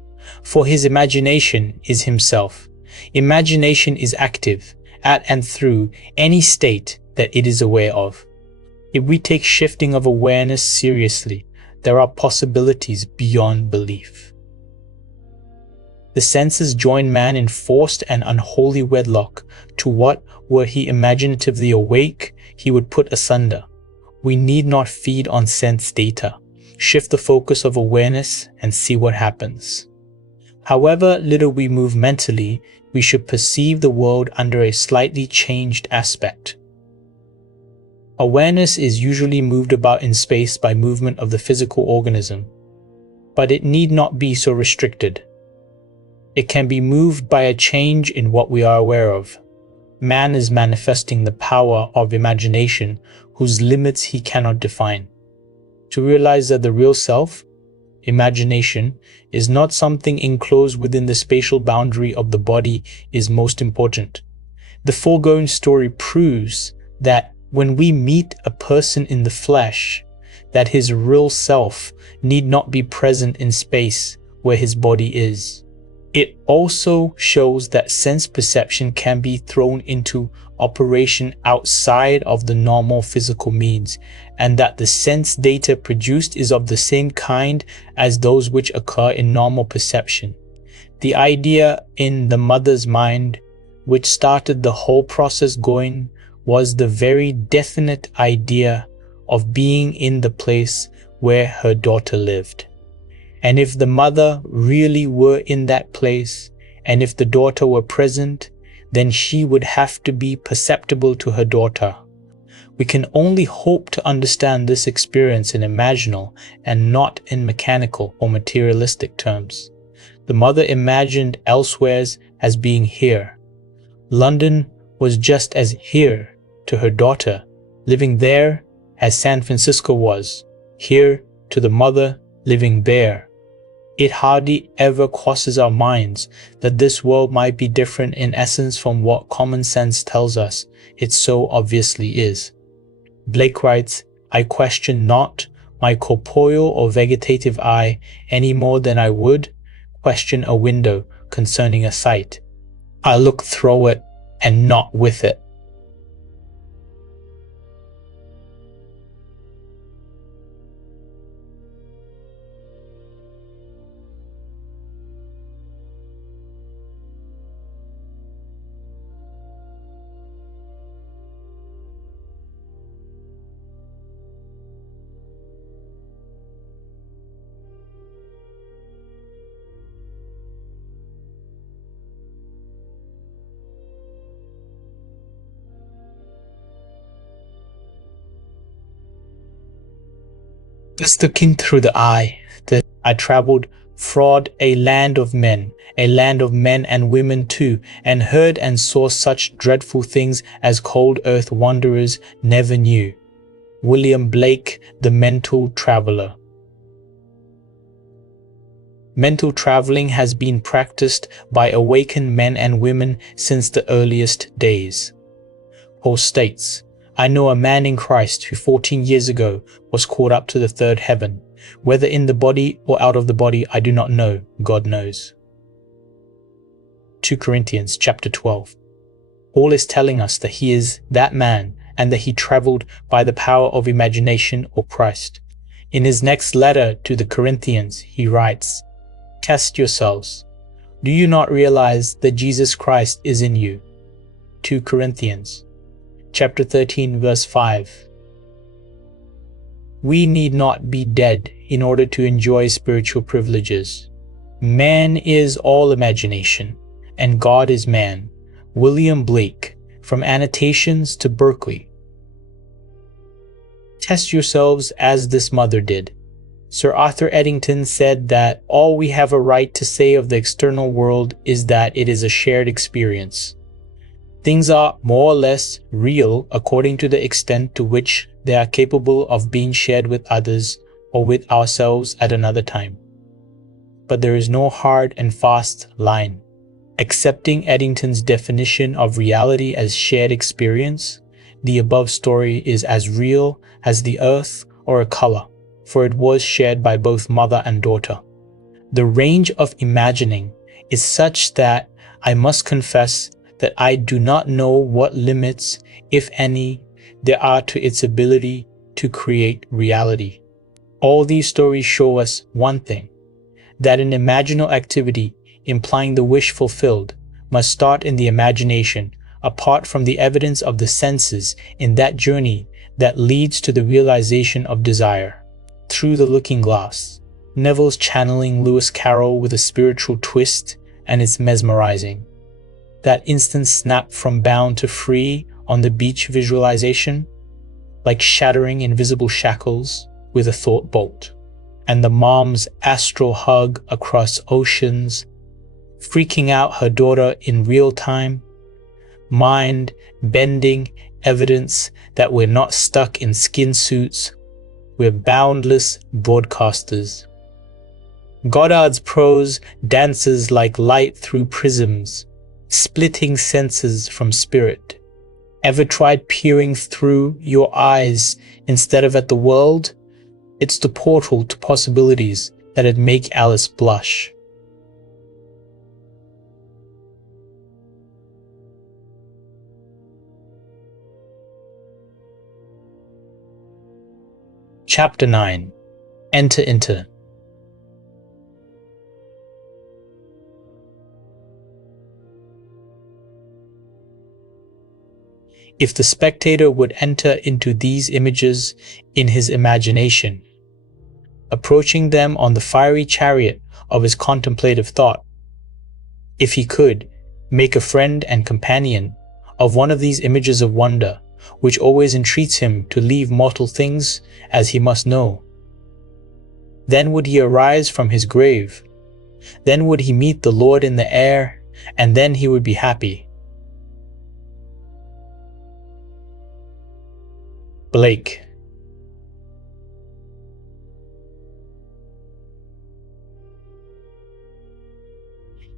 for his imagination is himself. Imagination is active, at and through any state that it is aware of. If we take shifting of awareness seriously, there are possibilities beyond belief. The senses join man in forced and unholy wedlock to what, were he imaginatively awake, he would put asunder. We need not feed on sense data. Shift the focus of awareness and see what happens. However little we move mentally, we should perceive the world under a slightly changed aspect. Awareness is usually moved about in space by movement of the physical organism, but it need not be so restricted. It can be moved by a change in what we are aware of. Man is manifesting the power of imagination whose limits he cannot define. To realize that the real self, imagination, is not something enclosed within the spatial boundary of the body is most important. The foregoing story proves that when we meet a person in the flesh, that his real self need not be present in space where his body is. It also shows that sense perception can be thrown into operation outside of the normal physical means, and that the sense data produced is of the same kind as those which occur in normal perception. The idea in the mother's mind, which started the whole process going, was the very definite idea of being in the place where her daughter lived. And if the mother really were in that place, and if the daughter were present, then she would have to be perceptible to her daughter. We can only hope to understand this experience in imaginal and not in mechanical or materialistic terms. The mother imagined elsewheres as being here. London was just as here to her daughter, living there, as San Francisco was here to the mother living there. It hardly ever crosses our minds that this world might be different in essence from what common sense tells us it so obviously is. Blake writes, "I question not my corporeal or vegetative eye any more than I would question a window concerning a sight. I look through it and not with it." Just looking through the eye, that I traveled fraud a land of men and women too, and heard and saw such dreadful things as cold earth wanderers never knew. William Blake, The Mental Traveler. Mental traveling has been practiced by awakened men and women since the earliest days. Paul states, I know a man in Christ who 14 years ago was caught up to the third heaven. Whether in the body or out of the body, I do not know. God knows. 2 Corinthians chapter 12. Paul is telling us that he is that man and that he traveled by the power of imagination or Christ. In his next letter to the Corinthians, he writes, Test yourselves. Do you not realize that Jesus Christ is in you? 2 Corinthians chapter 13 verse 5. We need not be dead in order to enjoy spiritual privileges. Man is all imagination, and God is man. William Blake, From Annotations to Berkeley. Test yourselves as this mother did. Sir Arthur Eddington said that all we have a right to say of the external world is that it is a shared experience. Things are more or less real according to the extent to which they are capable of being shared with others or with ourselves at another time. But there is no hard and fast line. Accepting Eddington's definition of reality as shared experience, the above story is as real as the earth or a color, for it was shared by both mother and daughter. The range of imagining is such that I must confess that I do not know what limits, if any, there are to its ability to create reality. All these stories show us one thing, that an imaginal activity implying the wish fulfilled must start in the imagination, apart from the evidence of the senses in that journey that leads to the realization of desire. Through the Looking Glass. Neville's channeling Lewis Carroll with a spiritual twist, and it's mesmerizing. That instant snap from bound to free on the beach visualization, like shattering invisible shackles with a thought bolt. And the mom's astral hug across oceans, freaking out her daughter in real time, mind-bending evidence that we're not stuck in skin suits, we're boundless broadcasters. Goddard's prose dances like light through prisms, splitting senses from spirit. Ever tried peering through your eyes instead of at the world? It's the portal to possibilities that'd make Alice blush. Chapter 9. Enter. If the spectator would enter into these images in his imagination, approaching them on the fiery chariot of his contemplative thought, if he could make a friend and companion of one of these images of wonder, which always entreats him to leave mortal things as he must know, then would he arise from his grave, then would he meet the Lord in the air, and then he would be happy. Blake.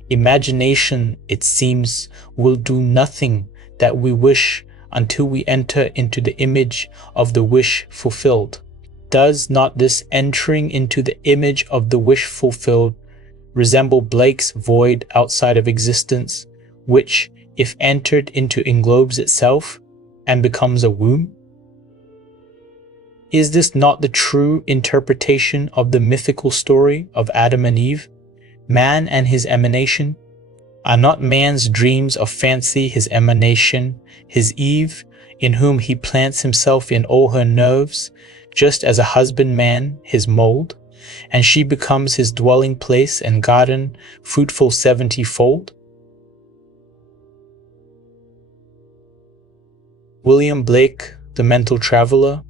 Imagination, it seems, will do nothing that we wish until we enter into the image of the wish fulfilled. Does not this entering into the image of the wish fulfilled resemble Blake's void outside of existence, which, if entered into, englobes itself and becomes a womb? Is this not the true interpretation of the mythical story of Adam and Eve, man and his emanation? Are not man's dreams of fancy his emanation, his Eve, in whom he plants himself in all her nerves, just as a husbandman his mold, and she becomes his dwelling place and garden, fruitful 70-fold? William Blake, The Mental Traveler.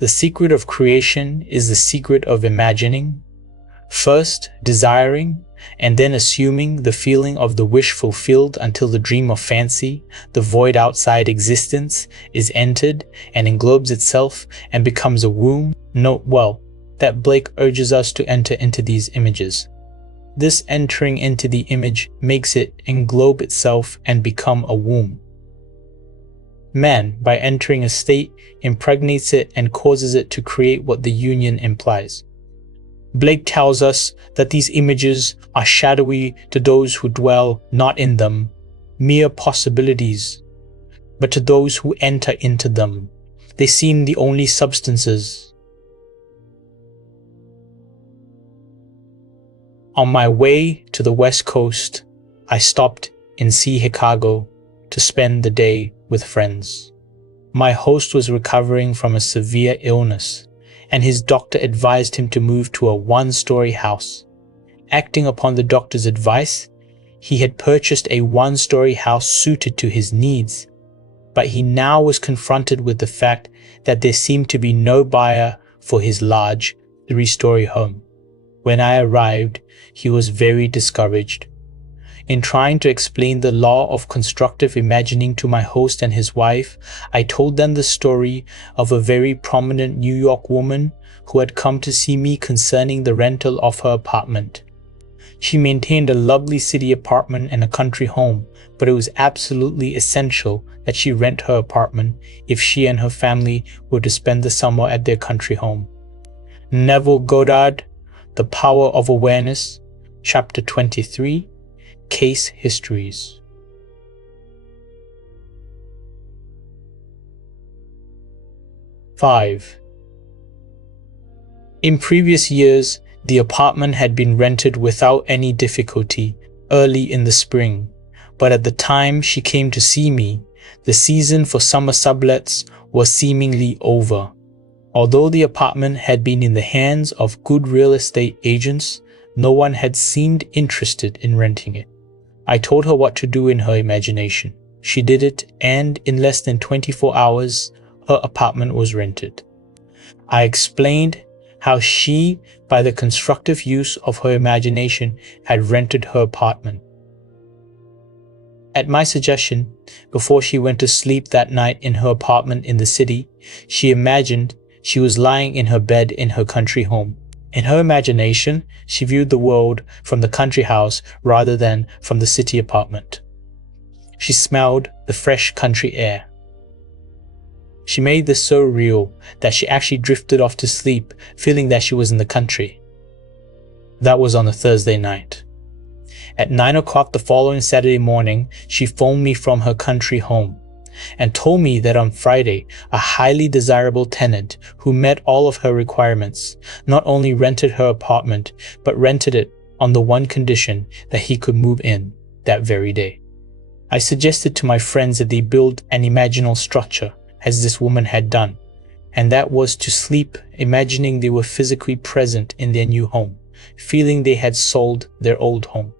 The secret of creation is the secret of imagining, first desiring, and then assuming the feeling of the wish fulfilled until the dream of fancy, the void outside existence, is entered and englobes itself and becomes a womb. Note well that Blake urges us to enter into these images. This entering into the image makes it englobe itself and become a womb. Man, by entering a state, impregnates it and causes it to create what the union implies. Blake tells us that these images are shadowy to those who dwell not in them, mere possibilities, but to those who enter into them, they seem the only substances. On my way to the West Coast, I stopped in Chicago to spend the day with friends. My host was recovering from a severe illness, and his doctor advised him to move to a one-story house. Acting upon the doctor's advice, he had purchased a one-story house suited to his needs, but he now was confronted with the fact that there seemed to be no buyer for his large three-story home. When I arrived, he was very discouraged. In trying to explain the law of constructive imagining to my host and his wife, I told them the story of a very prominent New York woman who had come to see me concerning the rental of her apartment. She maintained a lovely city apartment and a country home, but it was absolutely essential that she rent her apartment if she and her family were to spend the summer at their country home. Neville Goddard, The Power of Awareness, Chapter 23, Case Histories. Five. In previous years, the apartment had been rented without any difficulty early in the spring, but at the time she came to see me, the season for summer sublets was seemingly over. Although the apartment had been in the hands of good real estate agents, no one had seemed interested in renting it. I told her what to do in her imagination. She did it, and in less than 24 hours, her apartment was rented. I explained how she, by the constructive use of her imagination, had rented her apartment. At my suggestion, before she went to sleep that night in her apartment in the city, she imagined she was lying in her bed in her country home. In her imagination, she viewed the world from the country house rather than from the city apartment. She smelled the fresh country air. She made this so real that she actually drifted off to sleep, feeling that she was in the country. That was on a Thursday night. At 9 o'clock the following Saturday morning, she phoned me from her country home and told me that on Friday, a highly desirable tenant who met all of her requirements not only rented her apartment, but rented it on the one condition that he could move in that very day. I suggested to my friends that they build an imaginal structure, as this woman had done, and that was to sleep imagining they were physically present in their new home, feeling they had sold their old home.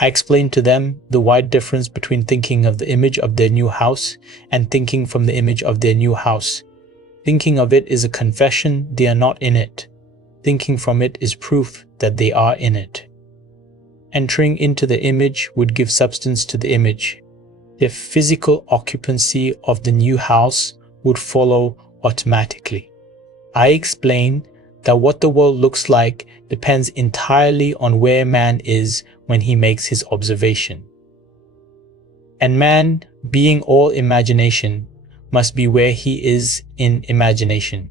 I explained to them the wide difference between thinking of the image of their new house and thinking from the image of their new house. Thinking of it is a confession they are not in it. Thinking from it is proof that they are in it. Entering into the image would give substance to the image. Their physical occupancy of the new house would follow automatically. I explained that what the world looks like depends entirely on where man is when he makes his observation. And man, being all imagination, must be where he is in imagination.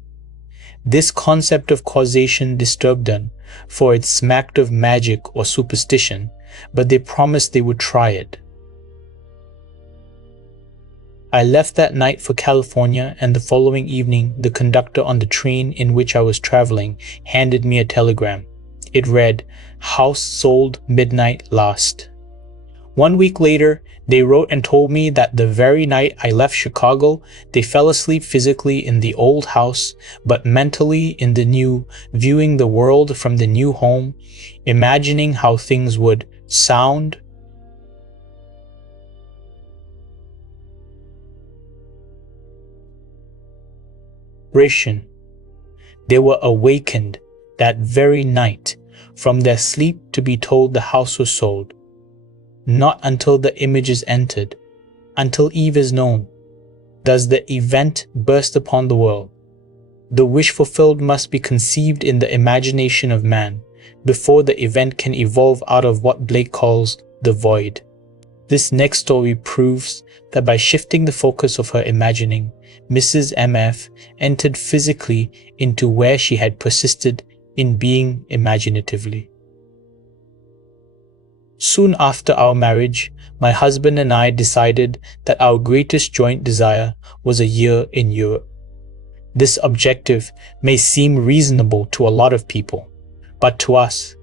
This concept of causation disturbed them, for it smacked of magic or superstition, but they promised they would try it. I left that night for California, and the following evening, the conductor on the train in which I was traveling handed me a telegram. It read, "House sold midnight last." 1 week later, they wrote and told me that the very night I left Chicago, they fell asleep physically in the old house, but mentally in the new, viewing the world from the new home, imagining how things would sound, vibration, They were awakened that very night from their sleep to be told the house was sold. Not until the image is entered, until Eve is known, does the event burst upon the world. The wish fulfilled must be conceived in the imagination of man before the event can evolve out of what Blake calls the void. This next story proves that by shifting the focus of her imagining, Mrs. MF entered physically into where she had persisted in being imaginatively. Soon after our marriage, my husband and I decided that our greatest joint desire was a year in Europe. This objective may seem reasonable to a lot of people, but to us,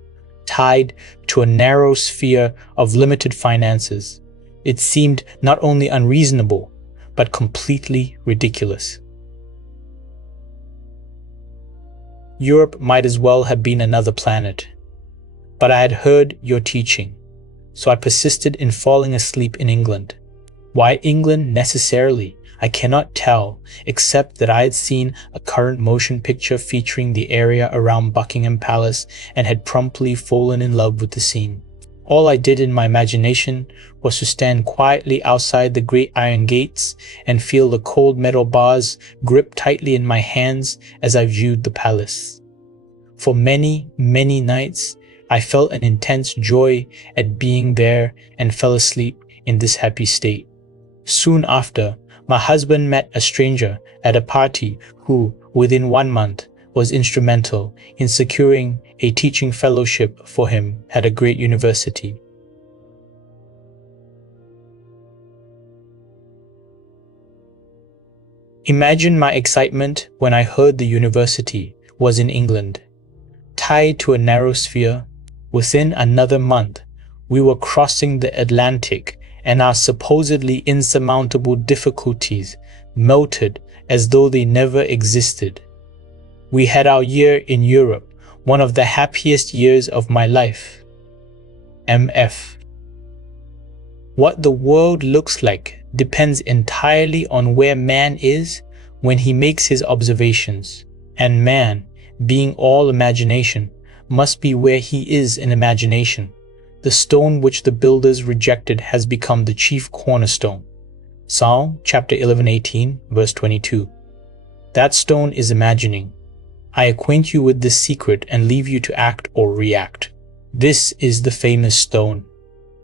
tied to a narrow sphere of limited finances, it seemed not only unreasonable, but completely ridiculous. Europe might as well have been another planet, but I had heard your teaching, so I persisted in falling asleep in England. Why England necessarily, I cannot tell, except that I had seen a current motion picture featuring the area around Buckingham Palace and had promptly fallen in love with the scene. All I did in my imagination was to stand quietly outside the great iron gates and feel the cold metal bars grip tightly in my hands as I viewed the palace. For many, many nights, I felt an intense joy at being there and fell asleep in this happy state. Soon after, my husband met a stranger at a party who, within 1 month, was instrumental in securing a teaching fellowship for him at a great university. Imagine my excitement when I heard the university was in England. Tied to a narrow sphere, within another month, we were crossing the Atlantic and our supposedly insurmountable difficulties melted as though they never existed. We had our year in Europe, one of the happiest years of my life. MF. What the world looks like depends entirely on where man is when he makes his observations, and man, being all imagination, must be where he is in imagination. The stone which the builders rejected has become the chief cornerstone. Psalm chapter 11:18, verse 22. That stone is imagining. I acquaint you with this secret and leave you to act or react. This is the famous stone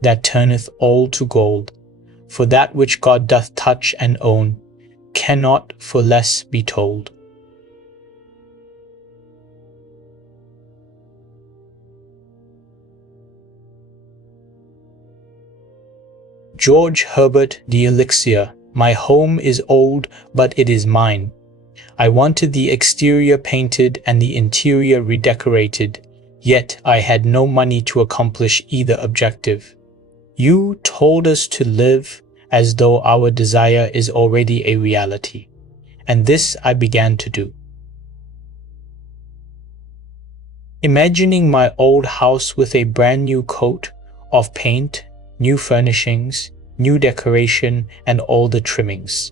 that turneth all to gold, for that which God doth touch and own cannot for less be told. George Herbert the Elixir. My home is old, but it is mine. I wanted the exterior painted and the interior redecorated, yet I had no money to accomplish either objective. You told us to live as though our desire is already a reality, and this I began to do. Imagining my old house with a brand new coat of paint, new furnishings, new decoration, and all the trimmings,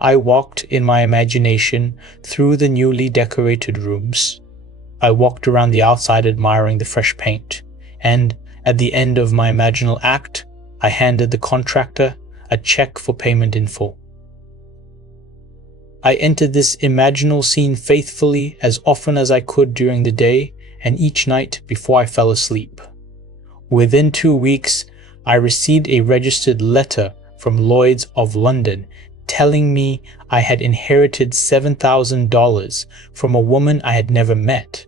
I walked in my imagination through the newly decorated rooms. I walked around the outside admiring the fresh paint, and at the end of my imaginal act, I handed the contractor a check for payment in full. I entered this imaginal scene faithfully as often as I could during the day and each night before I fell asleep. Within 2 weeks, I received a registered letter from Lloyd's of London telling me I had inherited $7,000 from a woman I had never met.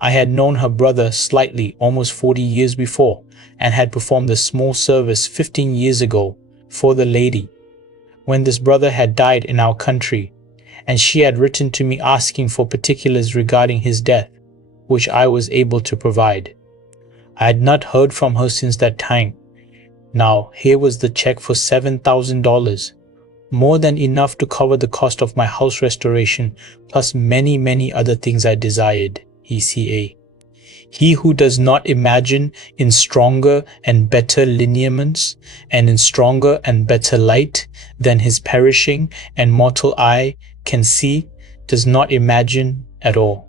I had known her brother slightly almost 40 years before and had performed a small service 15 years ago for the lady when this brother had died in our country, and she had written to me asking for particulars regarding his death, which I was able to provide. I had not heard from her since that time. Now here was the check for $7,000, more than enough to cover the cost of my house restoration, plus many, many other things I desired. ECA. He who does not imagine in stronger and better lineaments, and in stronger and better light than his perishing and mortal eye can see, does not imagine at all.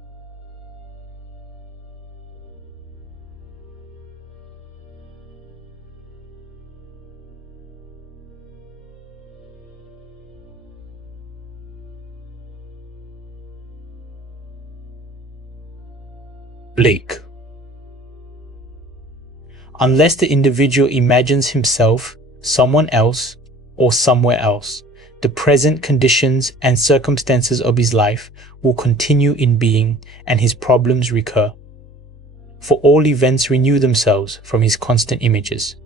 Blake. Unless the individual imagines himself, someone else, or somewhere else, the present conditions and circumstances of his life will continue in being and his problems recur. For all events renew themselves from his constant images.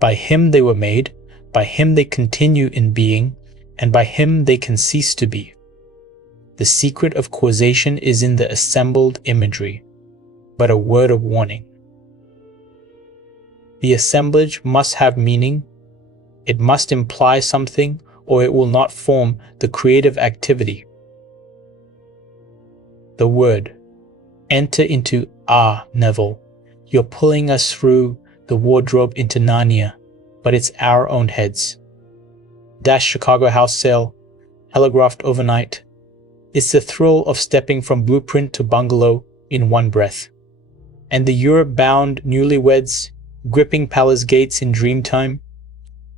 By him they were made, by him they continue in being, and by him they can cease to be. The secret of causation is in the assembled imagery, but a word of warning. The assemblage must have meaning, it must imply something, or it will not form the creative activity. The word. Enter into Neville. You're pulling us through the wardrobe into Narnia, but it's our own heads. Dash Chicago house sale, telegraphed overnight. It's the thrill of stepping from blueprint to bungalow in one breath. And the Europe-bound newlyweds gripping palace gates in dream time,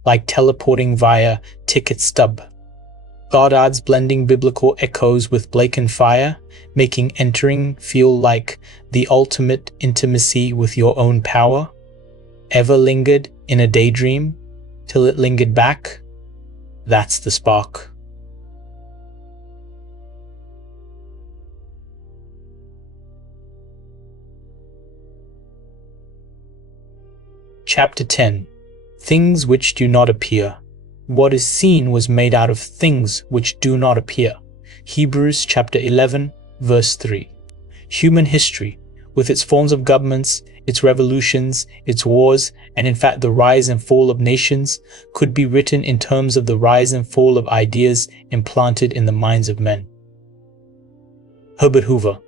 like teleporting via ticket stub. Goddard's blending biblical echoes with Blake and fire, making entering feel like the ultimate intimacy with your own power. Ever lingered in a daydream, till it lingered back? That's the spark. Chapter 10. Things which do not appear. What is seen was made out of things which do not appear. Hebrews chapter 11, verse 3. Human history, with its forms of governments, its revolutions, its wars, and in fact the rise and fall of nations, could be written in terms of the rise and fall of ideas implanted in the minds of men. Herbert Hoover.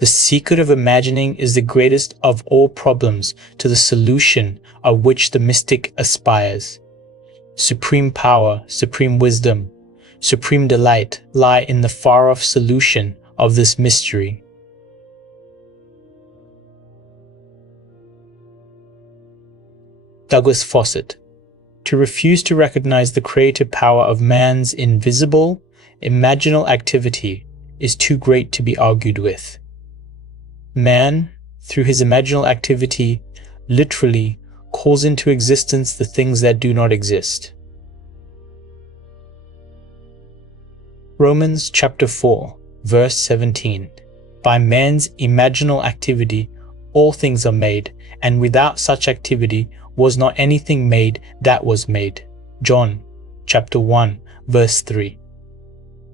The secret of imagining is the greatest of all problems to the solution of which the mystic aspires. Supreme power, supreme wisdom, supreme delight lie in the far-off solution of this mystery. Douglas Fawcett. To refuse to recognize the creative power of man's invisible, imaginal activity is too great to be argued with. Man, through his imaginal activity, literally calls into existence the things that do not exist. Romans chapter 4, verse 17. By man's imaginal activity, all things are made, and without such activity was not anything made that was made. John chapter 1, verse 3.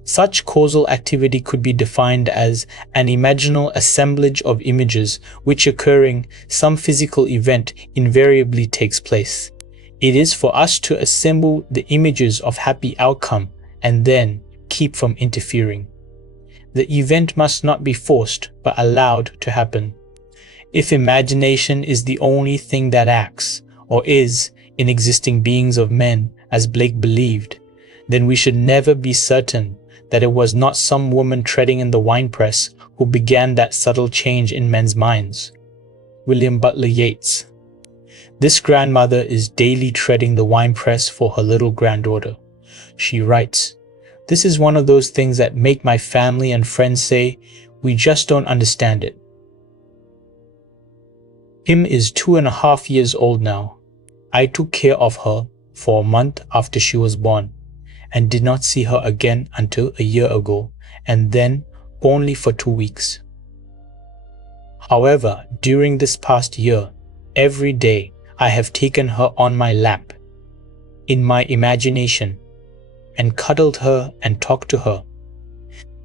Such causal activity could be defined as an imaginal assemblage of images which, occurring some physical event, invariably takes place. It is for us to assemble the images of happy outcome and then keep from interfering. The event must not be forced but allowed to happen. If imagination is the only thing that acts, or is, in existing beings of men, as Blake believed, then we should never be certain that it was not some woman treading in the winepress who began that subtle change in men's minds. William Butler Yeats. This grandmother is daily treading the winepress for her little granddaughter. She writes, "This is one of those things that make my family and friends say, we just don't understand it." Kim is 2.5 years old now. I took care of her for a month after she was born, and did not see her again until a year ago, and then only for 2 weeks. However, during this past year, every day I have taken her on my lap, in my imagination, and cuddled her and talked to her.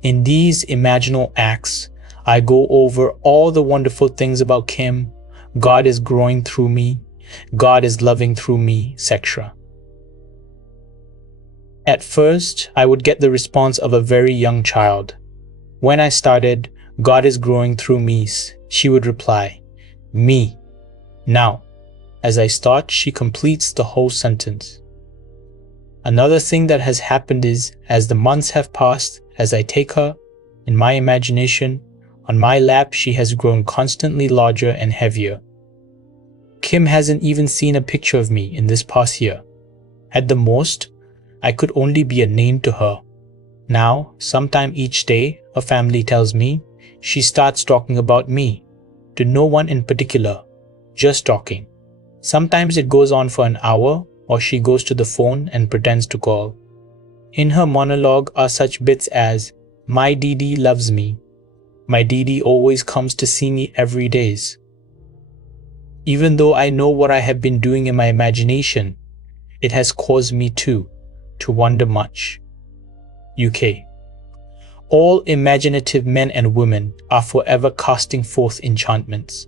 In these imaginal acts, I go over all the wonderful things about Kim. God is growing through me, God is loving through me, etc. At first, I would get the response of a very young child. When I started, "God is growing through me," she would reply, "Me." Now, as I start, she completes the whole sentence. Another thing that has happened is, as the months have passed, as I take her, in my imagination, on my lap, she has grown constantly larger and heavier. Kim hasn't even seen a picture of me in this past year. At the most, I could only be a name to her. Now, sometime each day, her family tells me, she starts talking about me, to no one in particular, just talking. Sometimes it goes on for an hour, or she goes to the phone and pretends to call. In her monologue are such bits as, "My Didi loves me. My Didi always comes to see me every day." Even though I know what I have been doing in my imagination, it has caused me to wonder much. UK. All imaginative men and women are forever casting forth enchantments,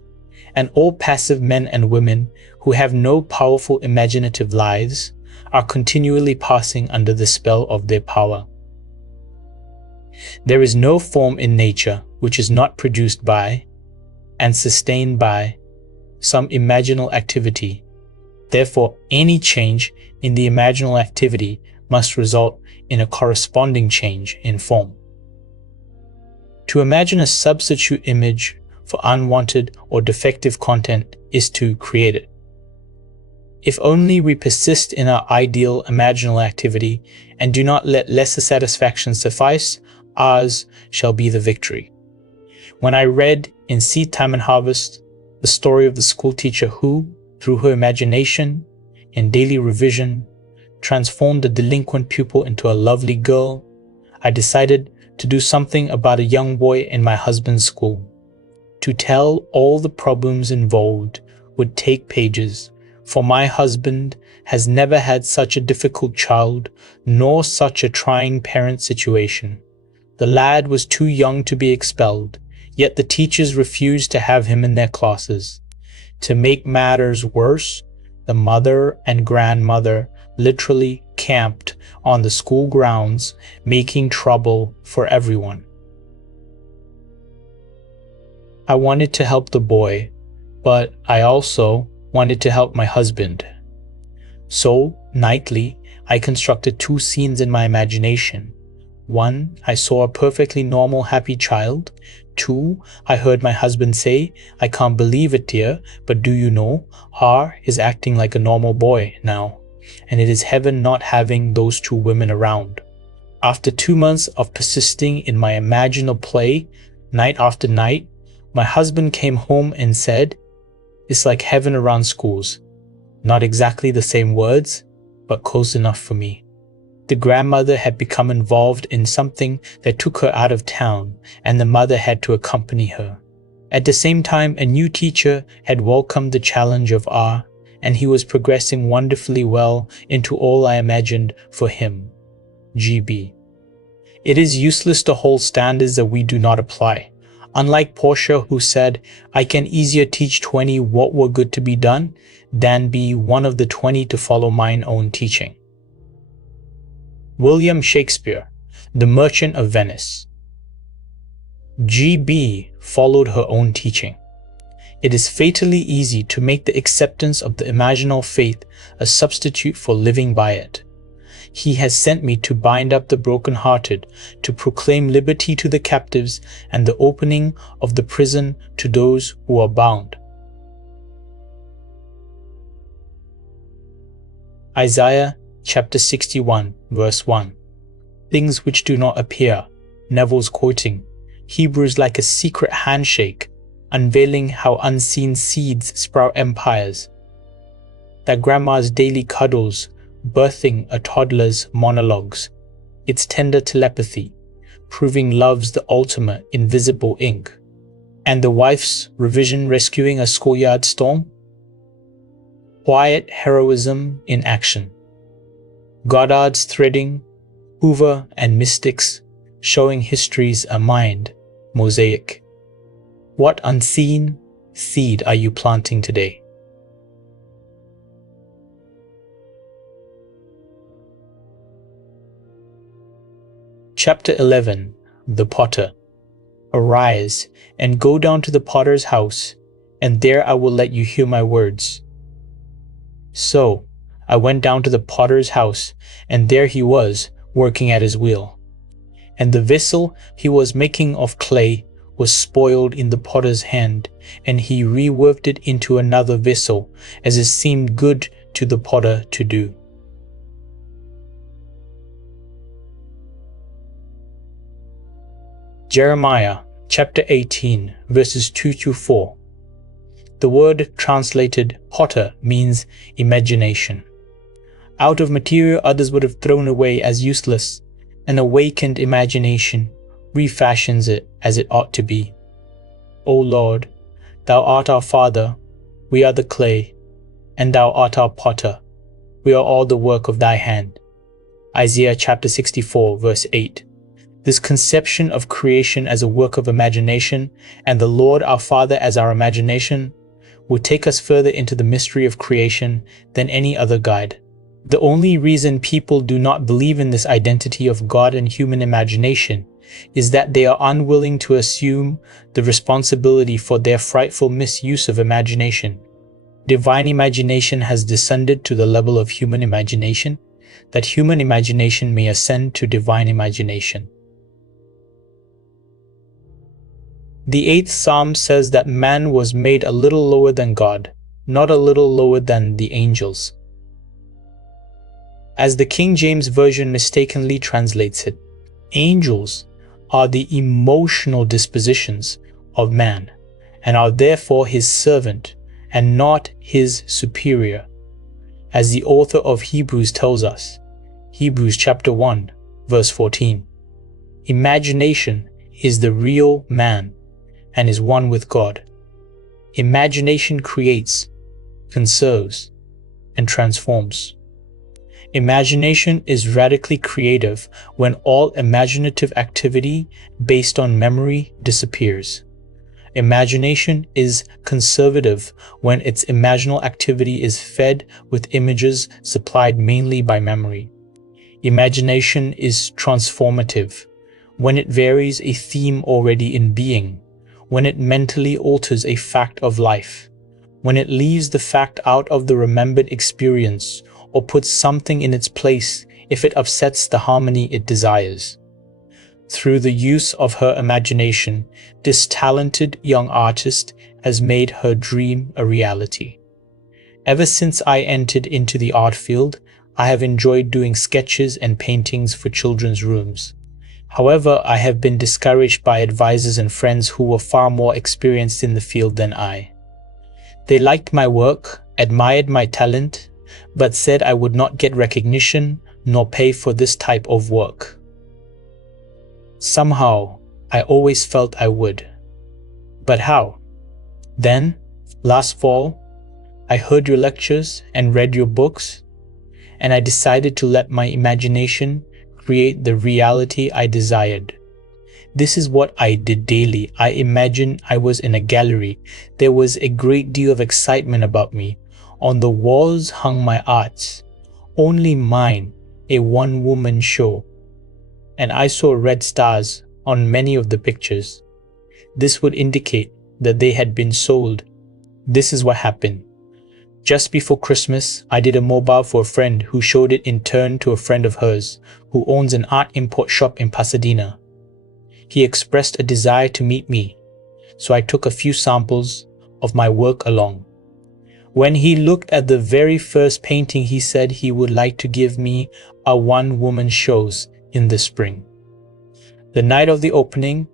and all passive men and women who have no powerful imaginative lives are continually passing under the spell of their power. There is no form in nature which is not produced by and sustained by some imaginal activity. Therefore, any change in the imaginal activity must result in a corresponding change in form. To imagine a substitute image for unwanted or defective content is to create it. If only we persist in our ideal imaginal activity and do not let lesser satisfaction suffice, ours shall be the victory. When I read in Seed Time and Harvest the story of the school teacher who, through her imagination and daily revision, transformed a delinquent pupil into a lovely girl, I decided to do something about a young boy in my husband's school. To tell all the problems involved would take pages, for my husband has never had such a difficult child nor such a trying parent situation. The lad was too young to be expelled, yet the teachers refused to have him in their classes. To make matters worse, the mother and grandmother literally camped on the school grounds, making trouble for everyone. I wanted to help the boy, but I also wanted to help my husband. So, nightly, I constructed two scenes in my imagination. One, I saw a perfectly normal, happy child. Two, I heard my husband say, "I can't believe it, dear, but do you know, R is acting like a normal boy now, and it is heaven not having those two women around." After 2 months of persisting in my imaginal play, night after night, my husband came home and said, "It's like heaven around schools." Not exactly the same words, but close enough for me. The grandmother had become involved in something that took her out of town, and the mother had to accompany her. At the same time, a new teacher had welcomed the challenge of R, and he was progressing wonderfully well into all I imagined for him. GB. It is useless to hold standards that we do not apply. Unlike Portia, who said, "I can easier teach 20 what were good to be done than be one of the 20 to follow mine own teaching." William Shakespeare, The Merchant of Venice. GB followed her own teaching. It is fatally easy to make the acceptance of the imaginal faith a substitute for living by it. He has sent me to bind up the broken-hearted, to proclaim liberty to the captives, and the opening of the prison to those who are bound. Isaiah chapter 61, verse 1. Things which do not appear, Neville's quoting. Hebrews like a secret handshake, unveiling how unseen seeds sprout empires. That grandma's daily cuddles, birthing a toddler's monologues, its tender telepathy, proving love's the ultimate invisible ink, and the wife's revision rescuing a schoolyard storm. Quiet heroism in action. Goddard's threading, Hoover and mystics, showing history's a mind, mosaic. What unseen seed are you planting today? Chapter 11. The Potter. Arise, and go down to the potter's house, and there I will let you hear my words. So, I went down to the potter's house, and there he was, working at his wheel. And the vessel he was making of clay was spoiled in the potter's hand, and he reworked it into another vessel, as it seemed good to the potter to do. Jeremiah chapter 18, verses 2-4. The word translated potter means imagination. Out of material others would have thrown away as useless, an awakened imagination refashions it as it ought to be. O Lord, Thou art our Father, we are the clay, and Thou art our potter, we are all the work of Thy hand. Isaiah chapter 64 verse 8. This conception of creation as a work of imagination and the Lord our Father as our imagination will take us further into the mystery of creation than any other guide. The only reason people do not believe in this identity of God and human imagination is that they are unwilling to assume the responsibility for their frightful misuse of imagination. Divine imagination has descended to the level of human imagination, that human imagination may ascend to divine imagination. The 8th Psalm says that man was made a little lower than God, not a little lower than the angels. As the King James Version mistakenly translates it, angels are the emotional dispositions of man and are therefore his servant and not his superior. As the author of Hebrews tells us, Hebrews chapter 1, verse 14, imagination is the real man and is one with God. Imagination creates, conserves, and transforms. Imagination is radically creative when all imaginative activity based on memory disappears. Imagination is conservative when its imaginal activity is fed with images supplied mainly by memory. Imagination is transformative when it varies a theme already in being, when it mentally alters a fact of life, when it leaves the fact out of the remembered experience or puts something in its place if it upsets the harmony it desires. Through the use of her imagination, this talented young artist has made her dream a reality. Ever since I entered into the art field, I have enjoyed doing sketches and paintings for children's rooms. However, I have been discouraged by advisors and friends who were far more experienced in the field than I. They liked my work, admired my talent, but said I would not get recognition nor pay for this type of work. Somehow, I always felt I would. But how? Then, last fall, I heard your lectures and read your books, and I decided to let my imagination create the reality I desired. This is what I did daily. I imagined I was in a gallery. There was a great deal of excitement about me. On the walls hung my arts, only mine, a one-woman show. And I saw red stars on many of the pictures. This would indicate that they had been sold. This is what happened. Just before Christmas, I did a mobile for a friend who showed it in turn to a friend of hers who owns an art import shop in Pasadena. He expressed a desire to meet me, so I took a few samples of my work along. When he looked at the very first painting, he said he would like to give me a one-woman shows in the spring. The night of the opening,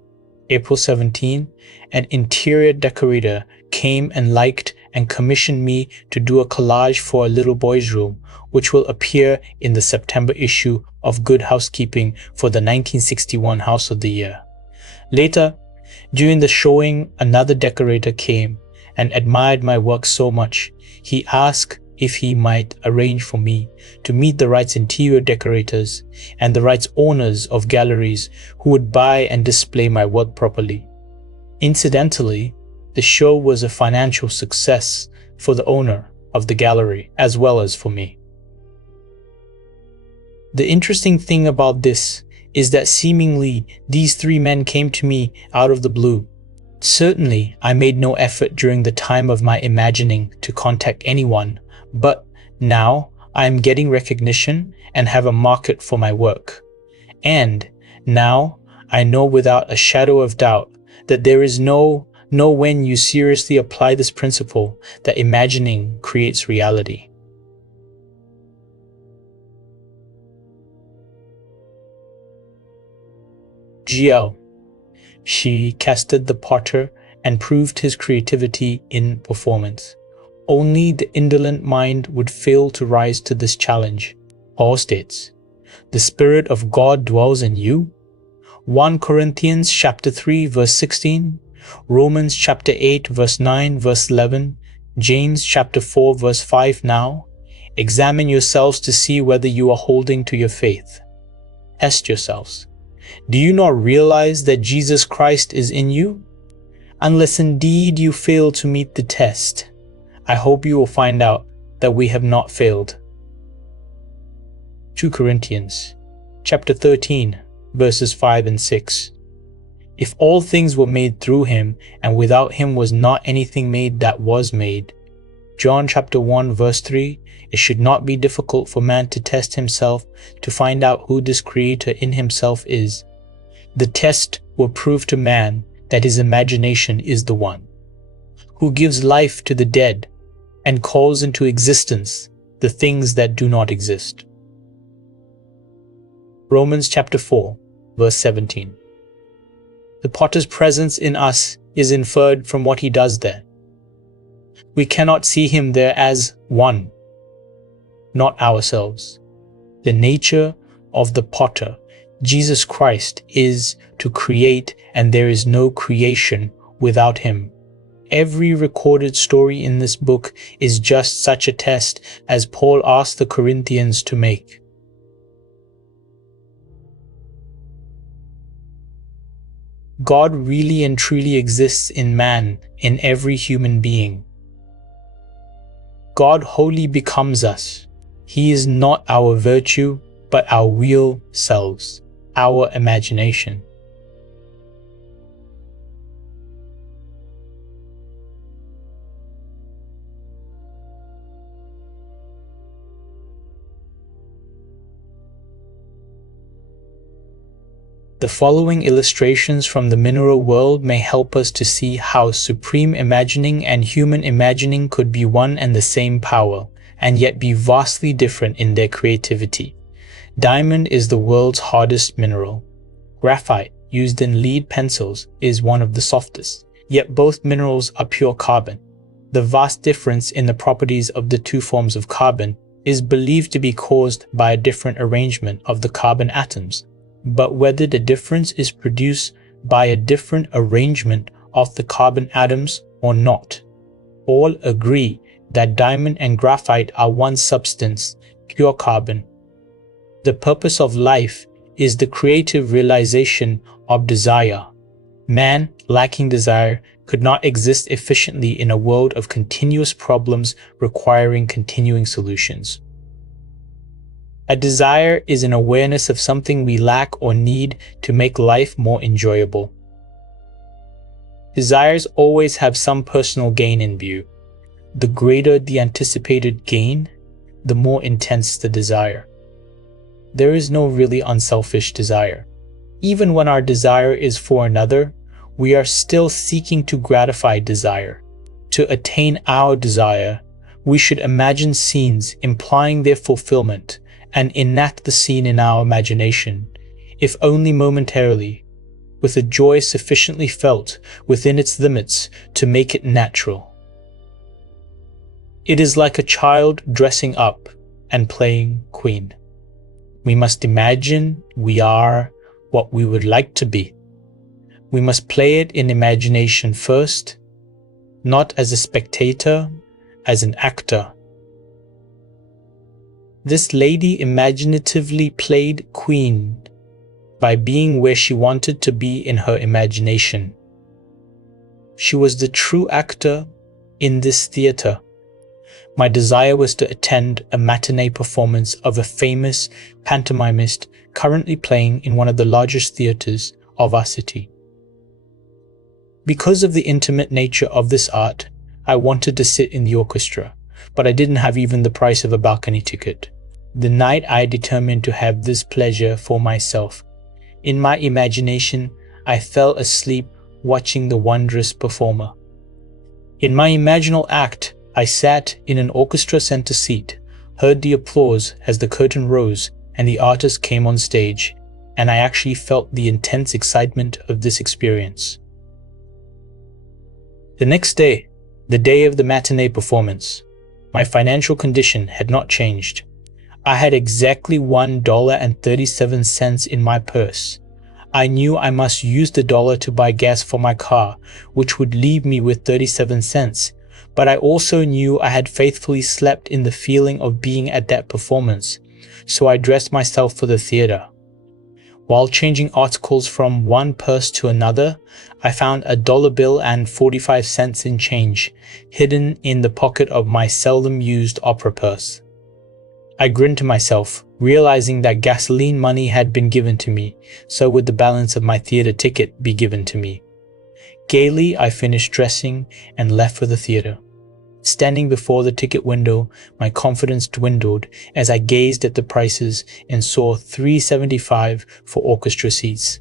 April 17, an interior decorator came and liked and commissioned me to do a collage for a little boy's room, which will appear in the September issue of Good Housekeeping for the 1961 House of the Year. Later, during the showing, another decorator came and admired my work so much, he asked if he might arrange for me to meet the rights interior decorators and the rights owners of galleries who would buy and display my work properly. Incidentally, the show was a financial success for the owner of the gallery as well as for me. The interesting thing about this is that seemingly these three men came to me out of the blue. Certainly, I made no effort during the time of my imagining to contact anyone, but now I am getting recognition and have a market for my work. And now I know without a shadow of doubt that there is no when you seriously apply this principle that imagining creates reality. GL. She casted the potter and proved his creativity in performance. Only the indolent mind would fail to rise to this challenge. Paul states, "The Spirit of God dwells in you." 1 Corinthians chapter 3 verse 16, Romans chapter 8 verse 9 verse 11, James chapter 4 verse 5. Now, examine yourselves to see whether you are holding to your faith. Test yourselves. Do you not realize that Jesus Christ is in you? Unless indeed you fail to meet the test, I hope you will find out that we have not failed. 2 Corinthians chapter 13 verses 5 and 6. If all things were made through him, and without him was not anything made that was made. John chapter 1 verse 3. It should not be difficult for man to test himself to find out who this creator in himself is. The test will prove to man that his imagination is the one who gives life to the dead and calls into existence the things that do not exist. Romans chapter 4 verse 17. The potter's presence in us is inferred from what he does there. We cannot see him there as one, not ourselves. The nature of the potter, Jesus Christ, is to create, and there is no creation without him. Every recorded story in this book is just such a test as Paul asked the Corinthians to make. God really and truly exists in man, in every human being. God wholly becomes us. He is not our virtue, but our real selves, our imagination. The following illustrations from the mineral world may help us to see how supreme imagining and human imagining could be one and the same power, and yet be vastly different in their creativity. Diamond is the world's hardest mineral. Graphite, used in lead pencils, is one of the softest, yet both minerals are pure carbon. The vast difference in the properties of the two forms of carbon is believed to be caused by a different arrangement of the carbon atoms. But whether the difference is produced by a different arrangement of the carbon atoms or not, all agree that diamond and graphite are one substance, pure carbon. The purpose of life is the creative realization of desire. Man, lacking desire, could not exist efficiently in a world of continuous problems requiring continuing solutions. A desire is an awareness of something we lack or need to make life more enjoyable. Desires always have some personal gain in view. The greater the anticipated gain, the more intense the desire. There is no really unselfish desire. Even when our desire is for another, we are still seeking to gratify desire. To attain our desire, we should imagine scenes implying their fulfillment and enact the scene in our imagination, if only momentarily, with a joy sufficiently felt within its limits to make it natural. It is like a child dressing up and playing queen. We must imagine we are what we would like to be. We must play it in imagination first, not as a spectator, as an actor. This lady imaginatively played queen by being where she wanted to be in her imagination. She was the true actor in this theater. My desire was to attend a matinee performance of a famous pantomimist currently playing in one of the largest theaters of our city. Because of the intimate nature of this art, I wanted to sit in the orchestra, but I didn't have even the price of a balcony ticket. The night I determined to have this pleasure for myself. In my imagination, I fell asleep watching the wondrous performer. In my imaginal act, I sat in an orchestra center seat, heard the applause as the curtain rose and the artist came on stage, and I actually felt the intense excitement of this experience. The next day, the day of the matinee performance, my financial condition had not changed. I had exactly $1.37 in my purse. I knew I must use the dollar to buy gas for my car, which would leave me with 37 cents. But I also knew I had faithfully slept in the feeling of being at that performance, so I dressed myself for the theater. While changing articles from one purse to another, I found a dollar bill and 45 cents in change, hidden in the pocket of my seldom used opera purse. I grinned to myself, realizing that gasoline money had been given to me, so would the balance of my theater ticket be given to me. Gaily, I finished dressing and left for the theater. Standing before the ticket window, my confidence dwindled as I gazed at the prices and saw $3.75 for orchestra seats.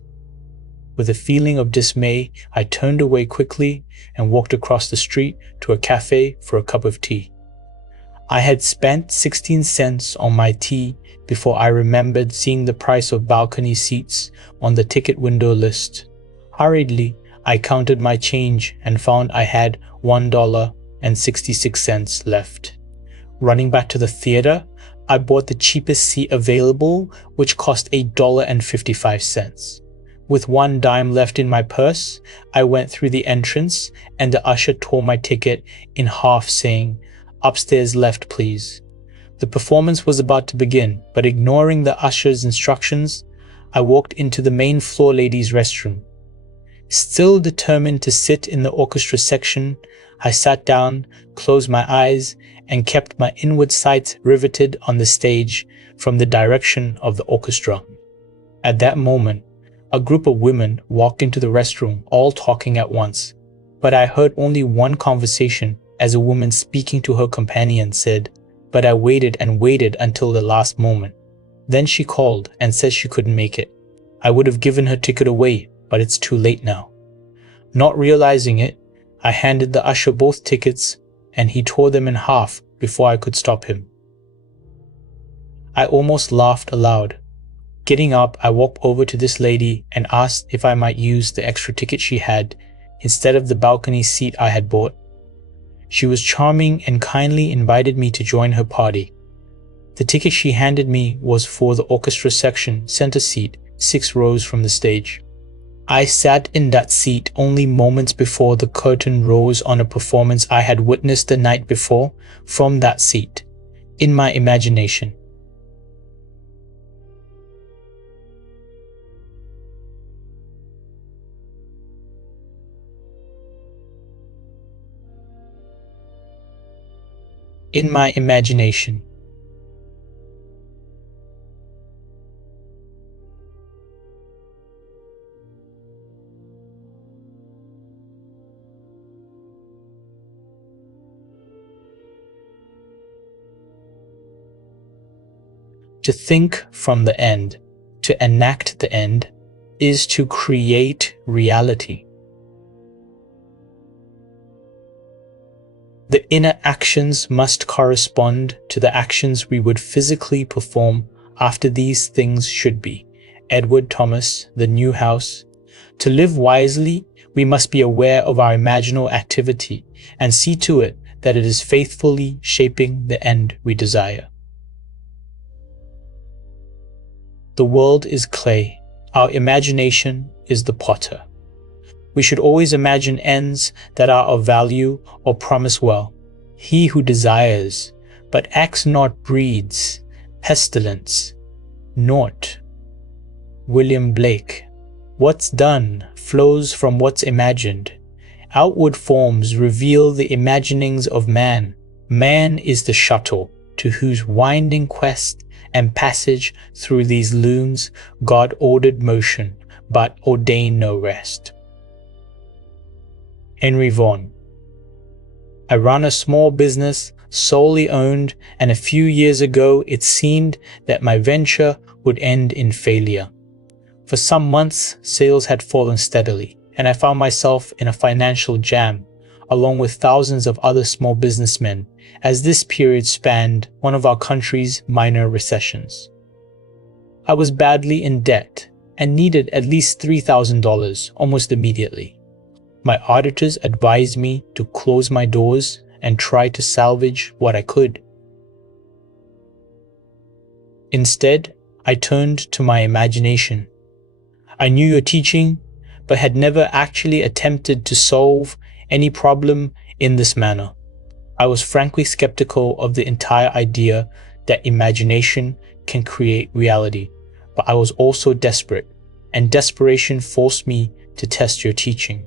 With a feeling of dismay, I turned away quickly and walked across the street to a cafe for a cup of tea. I had spent 16 cents on my tea before I remembered seeing the price of balcony seats on the ticket window list. Hurriedly, I counted my change and found I had $1.66 left. Running back to the theater, I bought the cheapest seat available, which cost $1.55. With 1 dime left in my purse, I went through the entrance and the usher tore my ticket in half, saying, "Upstairs left, please." The performance was about to begin, but ignoring the usher's instructions, I walked into the main floor ladies' restroom. Still determined to sit in the orchestra section, I sat down, closed my eyes, and kept my inward sights riveted on the stage from the direction of the orchestra. At that moment, a group of women walked into the restroom, all talking at once, but I heard only one conversation as a woman speaking to her companion said, "But I waited and waited until the last moment. Then she called and said she couldn't make it. I would have given her ticket away, but it's too late now." Not realizing it, I handed the usher both tickets and he tore them in half before I could stop him. I almost laughed aloud. Getting up, I walked over to this lady and asked if I might use the extra ticket she had instead of the balcony seat I had bought. She was charming and kindly invited me to join her party. The ticket she handed me was for the orchestra section center seat, 6 rows from the stage. I sat in that seat only moments before the curtain rose on a performance I had witnessed the night before from that seat, in my imagination. In my imagination. To think from the end, to enact the end, is to create reality. The inner actions must correspond to the actions we would physically perform after these things should be. Edward Thomas, The New House. To live wisely, we must be aware of our imaginal activity and see to it that it is faithfully shaping the end we desire. The world is clay. Our imagination is the potter. We should always imagine ends that are of value or promise well. He who desires, but acts not breeds pestilence. Naught. William Blake. What's done flows from what's imagined. Outward forms reveal the imaginings of man. Man is the shuttle to whose winding quest and passage through these looms God ordered motion, but ordained no rest. Henry Vaughan. I run a small business, solely owned, and a few years ago it seemed that my venture would end in failure. For some months, sales had fallen steadily, and I found myself in a financial jam, along with thousands of other small businessmen, as this period spanned one of our country's minor recessions. I was badly in debt and needed at least $3,000 almost immediately. My auditors advised me to close my doors and try to salvage what I could. Instead, I turned to my imagination. I knew your teaching, but had never actually attempted to solve any problem in this manner. I was frankly skeptical of the entire idea that imagination can create reality, but I was also desperate, and desperation forced me to test your teaching.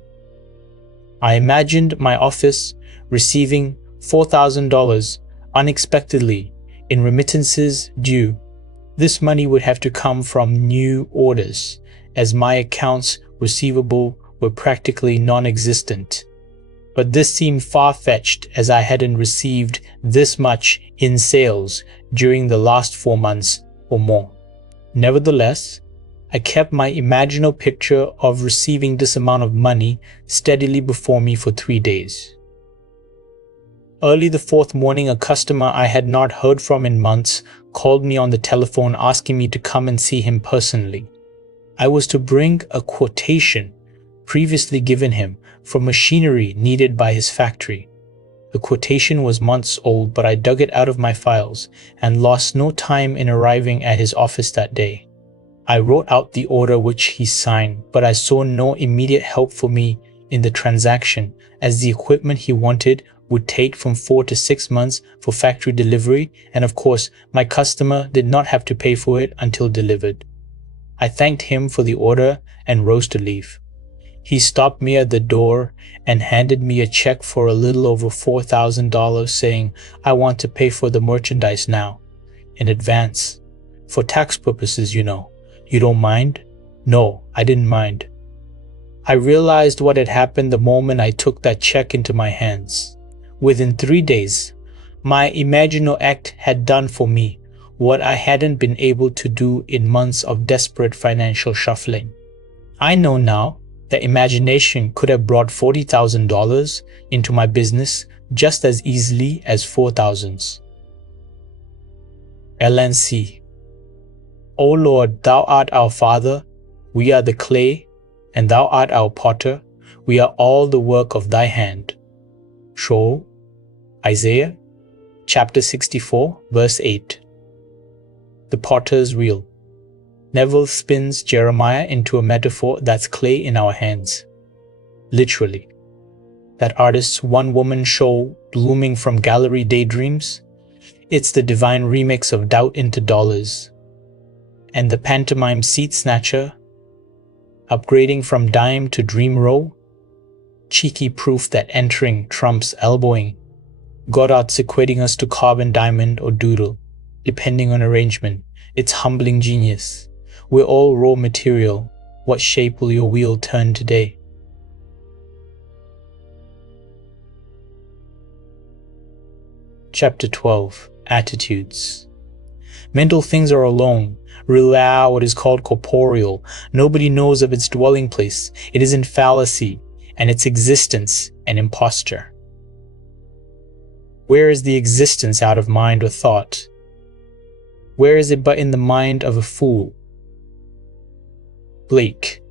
I imagined my office receiving $4,000 unexpectedly in remittances due. This money would have to come from new orders, as my accounts receivable were practically non-existent. But this seemed far-fetched, as I hadn't received this much in sales during the last 4 months or more. Nevertheless, I kept my imaginal picture of receiving this amount of money steadily before me for 3 days. Early the 4th morning, a customer I had not heard from in months called me on the telephone asking me to come and see him personally. I was to bring a quotation previously given him for machinery needed by his factory. The quotation was months old, but I dug it out of my files and lost no time in arriving at his office that day. I wrote out the order which he signed, but I saw no immediate help for me in the transaction, as the equipment he wanted would take from 4 to 6 months for factory delivery, and of course, my customer did not have to pay for it until delivered. I thanked him for the order and rose to leave. He stopped me at the door and handed me a check for a little over $4,000, saying, "I want to pay for the merchandise now, in advance. For tax purposes, you know. You don't mind?" No, I didn't mind. I realized what had happened the moment I took that check into my hands. Within 3 days, my imaginal act had done for me what I hadn't been able to do in months of desperate financial shuffling. I know now that imagination could have brought $40,000 into my business just as easily as 4,000. LNC. O Lord, thou art our Father, we are the clay, and thou art our potter, we are all the work of thy hand. Show, Isaiah, chapter 64, verse 8. The potter's wheel. Neville spins Jeremiah into a metaphor that's clay in our hands. Literally. That artist's one-woman show blooming from gallery daydreams, it's the divine remix of doubt into dollars. And the pantomime seat snatcher, upgrading from dime to dream row, cheeky proof that entering trumps elbowing. Goddard's equating us to carbon diamond or doodle, depending on arrangement. It's humbling genius. We're all raw material. What shape will your wheel turn today? Chapter 12. Attitudes. Mental things are alone. Rely what is called corporeal. Nobody knows of its dwelling place. It is in fallacy, and its existence an imposture. Where is the existence out of mind or thought? Where is it but in the mind of a fool? Blake.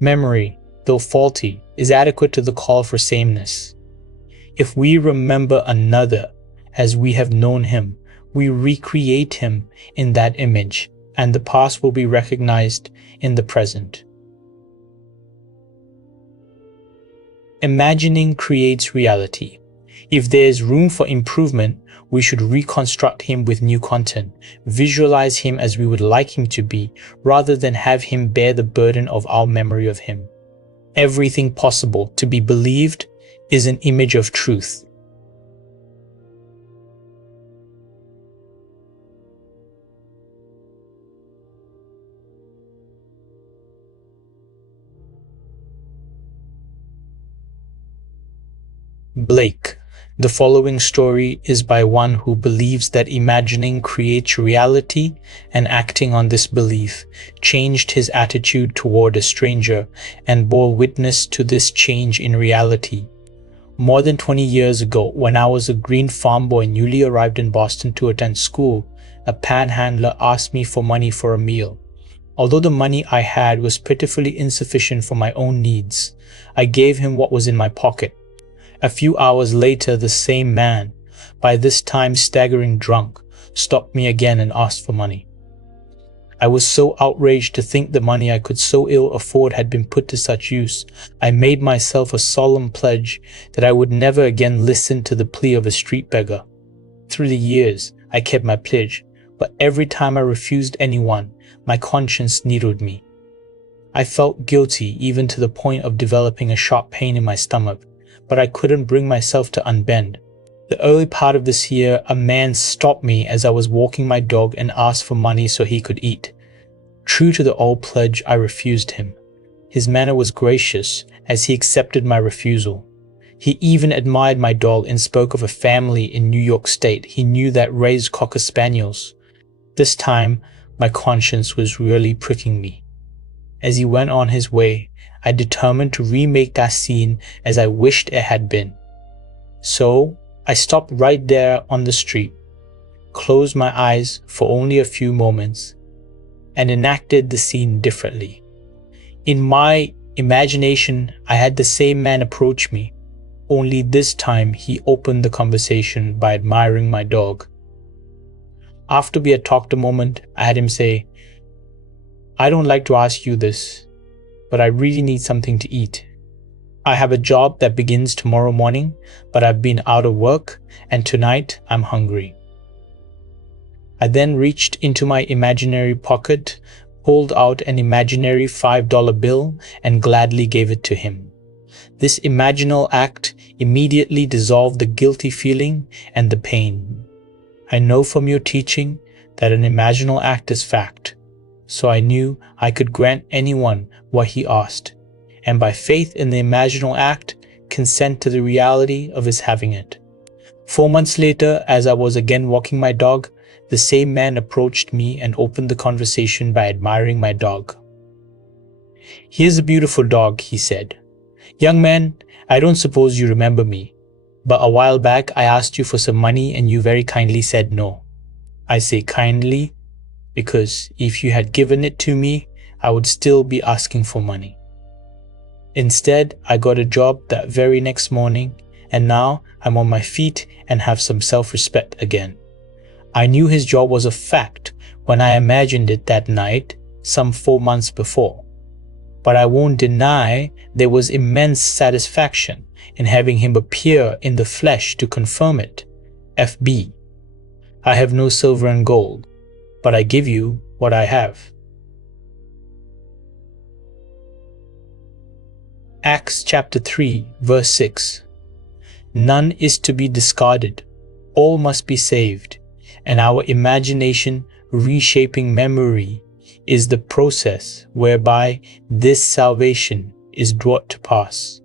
Memory, though faulty, is adequate to the call for sameness. If we remember another as we have known him, we recreate him in that image, and the past will be recognized in the present. Imagining creates reality. If there is room for improvement, we should reconstruct him with new content, visualize him as we would like him to be, rather than have him bear the burden of our memory of him. Everything possible to be believed is an image of truth. Blake. The following story is by one who believes that imagining creates reality, and acting on this belief changed his attitude toward a stranger and bore witness to this change in reality. More than 20 years ago, when I was a green farm boy newly arrived in Boston to attend school, a panhandler asked me for money for a meal. Although the money I had was pitifully insufficient for my own needs, I gave him what was in my pocket. A few hours later, the same man, by this time staggering drunk, stopped me again and asked for money. I was so outraged to think the money I could so ill afford had been put to such use. I made myself a solemn pledge that I would never again listen to the plea of a street beggar. Through the years, I kept my pledge, but every time I refused anyone, my conscience needled me. I felt guilty even to the point of developing a sharp pain in my stomach, but I couldn't bring myself to unbend. The early part of this year, a man stopped me as I was walking my dog and asked for money so he could eat. True to the old pledge, I refused him. His manner was gracious as he accepted my refusal. He even admired my dog and spoke of a family in New York State he knew that raised Cocker Spaniels. This time, my conscience was really pricking me. As he went on his way, I determined to remake that scene as I wished it had been. So, I stopped right there on the street, closed my eyes for only a few moments, and enacted the scene differently. In my imagination, I had the same man approach me, only this time he opened the conversation by admiring my dog. After we had talked a moment, I had him say, "I don't like to ask you this, but I really need something to eat. I have a job that begins tomorrow morning, but I've been out of work, and tonight I'm hungry." I then reached into my imaginary pocket, pulled out an imaginary $5 bill, and gladly gave it to him. This imaginal act immediately dissolved the guilty feeling and the pain. I know from your teaching that an imaginal act is fact, so I knew I could grant anyone what he asked, and by faith in the imaginal act, consent to the reality of his having it. 4 months later, as I was again walking my dog, the same man approached me and opened the conversation by admiring my dog. "Here's a beautiful dog," he said. "Young man, I don't suppose you remember me, but a while back I asked you for some money and you very kindly said no. I say kindly because if you had given it to me, I would still be asking for money. Instead, I got a job that very next morning, and now I'm on my feet and have some self-respect again. I knew his job was a fact when I imagined it that night, some 4 months before. But I won't deny there was immense satisfaction in having him appear in the flesh to confirm it. FB. I have no silver and gold, but I give you what I have." Acts chapter 3, verse 6. "None is to be discarded, all must be saved, and our imagination reshaping memory is the process whereby this salvation is brought to pass.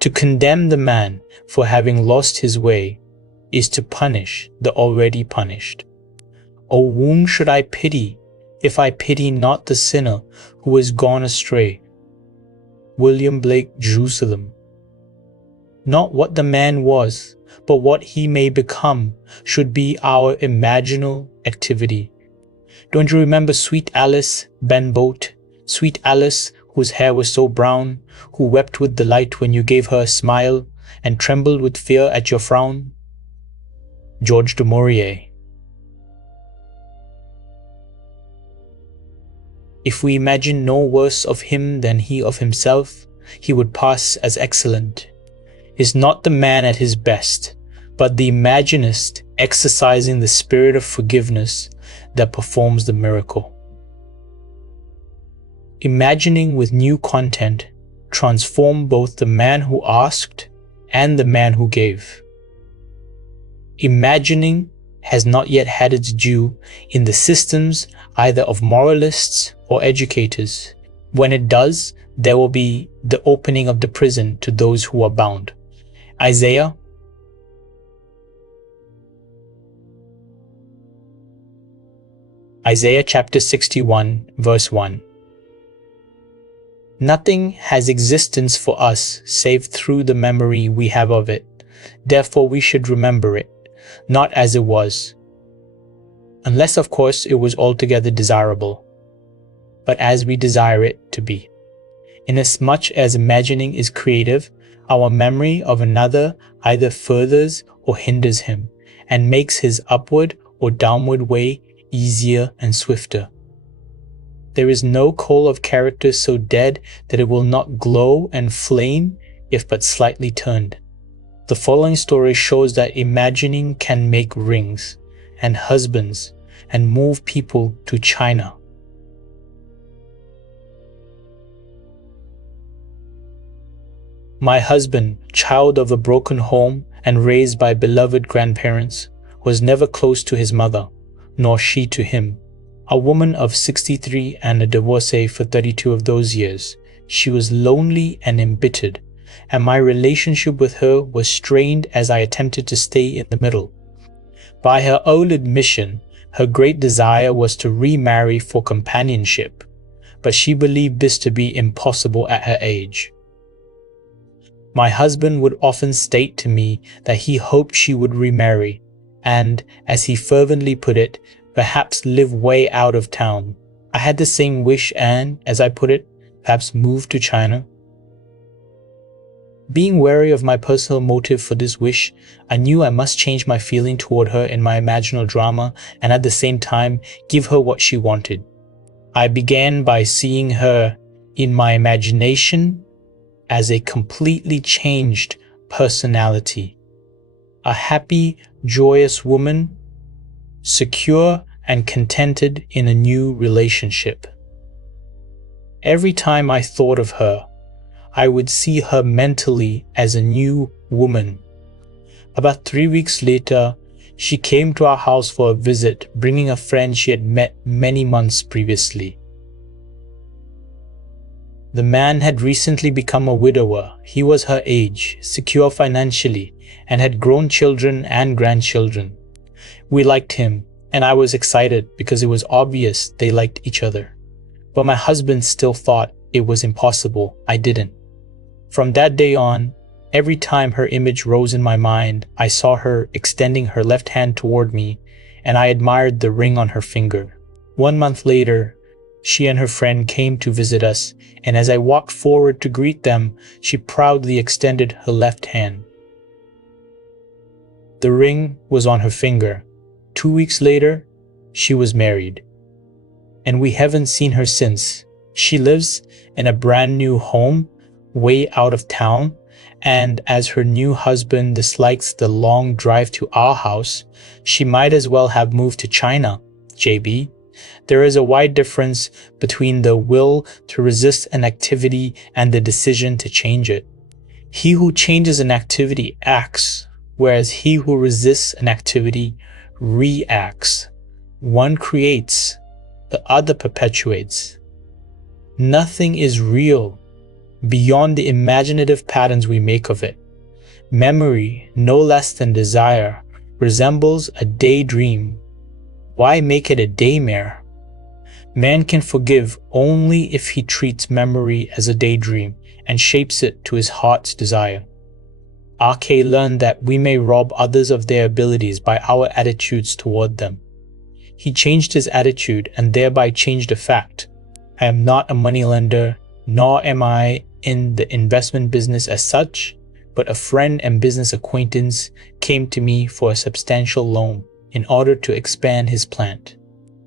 To condemn the man for having lost his way is to punish the already punished. O whom should I pity if I pity not the sinner who is gone astray?" William Blake, Jerusalem. Not what the man was, but what he may become should be our imaginal activity. Don't you remember sweet Alice, Ben Boat, sweet Alice whose hair was so brown, who wept with delight when you gave her a smile and trembled with fear at your frown? George du Maurier. If we imagine no worse of him than he of himself, he would pass as excellent. Is not the man at his best, but the imaginist exercising the spirit of forgiveness that performs the miracle. Imagining with new content transform both the man who asked and the man who gave. Imagining has not yet had its due in the systems either of moralists or educators. When it does, there will be the opening of the prison to those who are bound. Isaiah chapter 61, verse 1. Nothing has existence for us save through the memory we have of it. Therefore we should remember it, not as it was, unless of course it was altogether desirable. but as we desire it to be. Inasmuch as imagining is creative, our memory of another either furthers or hinders him, and makes his upward or downward way easier and swifter. There is no coal of character so dead that it will not glow and flame if but slightly turned. The following story shows that imagining can make rings and husbands and move people to China. My husband, child of a broken home and raised by beloved grandparents, was never close to his mother, nor she to him. A woman of 63 and a divorcee for 32 of those years, she was lonely and embittered, and my relationship with her was strained as I attempted to stay in the middle. By her own admission, her great desire was to remarry for companionship, but she believed this to be impossible at her age. My husband would often state to me that he hoped she would remarry, and, as he fervently put it, perhaps live way out of town. I had the same wish and, as I put it, perhaps move to China. Being wary of my personal motive for this wish, I knew I must change my feeling toward her in my imaginal drama and at the same time give her what she wanted. I began by seeing her in my imagination as a completely changed personality. A happy, joyous woman, secure and contented in a new relationship. Every time I thought of her, I would see her mentally as a new woman. About 3 weeks later, she came to our house for a visit, bringing a friend she had met many months previously. The man had recently become a widower. He was her age, secure financially, and had grown children and grandchildren. We liked him, and I was excited because it was obvious they liked each other. But my husband still thought it was impossible. I didn't. From that day on, every time her image rose in my mind, I saw her extending her left hand toward me, and I admired the ring on her finger. 1 month later, she and her friend came to visit us, and as I walked forward to greet them, she proudly extended her left hand. The ring was on her finger. 2 weeks later, she was married. And we haven't seen her since. She lives in a brand new home, way out of town, and as her new husband dislikes the long drive to our house, she might as well have moved to China, JB. There is a wide difference between the will to resist an activity and the decision to change it. He who changes an activity acts, whereas he who resists an activity reacts. One creates, the other perpetuates. Nothing is real beyond the imaginative patterns we make of it. Memory, no less than desire, resembles a daydream. Why make it a daymare? Man can forgive only if he treats memory as a daydream and shapes it to his heart's desire. R.K. learned that we may rob others of their abilities by our attitudes toward them. He changed his attitude and thereby changed the fact. I am not a moneylender, nor am I in the investment business as such, but a friend and business acquaintance came to me for a substantial loan in order to expand his plant.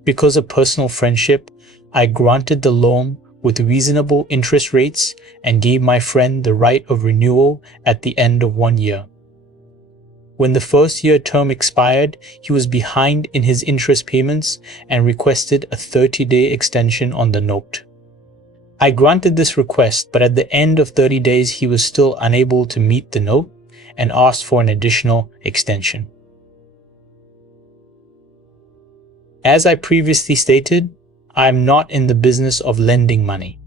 Because of personal friendship, I granted the loan with reasonable interest rates and gave my friend the right of renewal at the end of 1 year. When the first year term expired, he was behind in his interest payments and requested a 30-day extension on the note. I granted this request, but at the end of 30 days, he was still unable to meet the note and asked for an additional extension. As I previously stated, I am not in the business of lending money.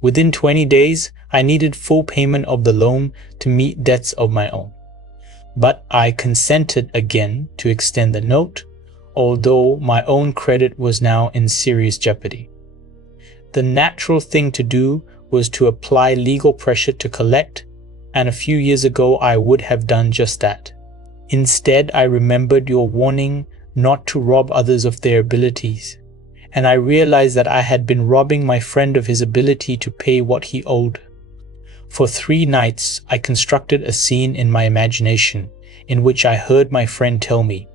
Within 20 days, I needed full payment of the loan to meet debts of my own. But I consented again to extend the note, although my own credit was now in serious jeopardy. The natural thing to do was to apply legal pressure to collect, and a few years ago I would have done just that. Instead, I remembered your warning not to rob others of their abilities, and I realized that I had been robbing my friend of his ability to pay what he owed. For 3 nights, I constructed a scene in my imagination in which I heard my friend tell me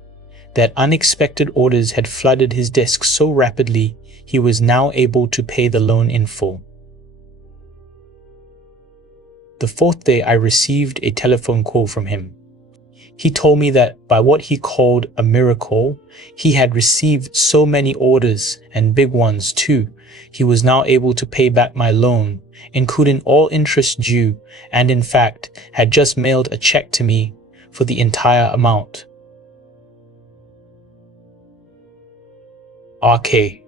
that unexpected orders had flooded his desk so rapidly he was now able to pay the loan in full. The 4th day, I received a telephone call from him. He told me that by what he called a miracle, he had received so many orders, and big ones too, he was now able to pay back my loan, including all interest due, and in fact had just mailed a check to me for the entire amount. RK.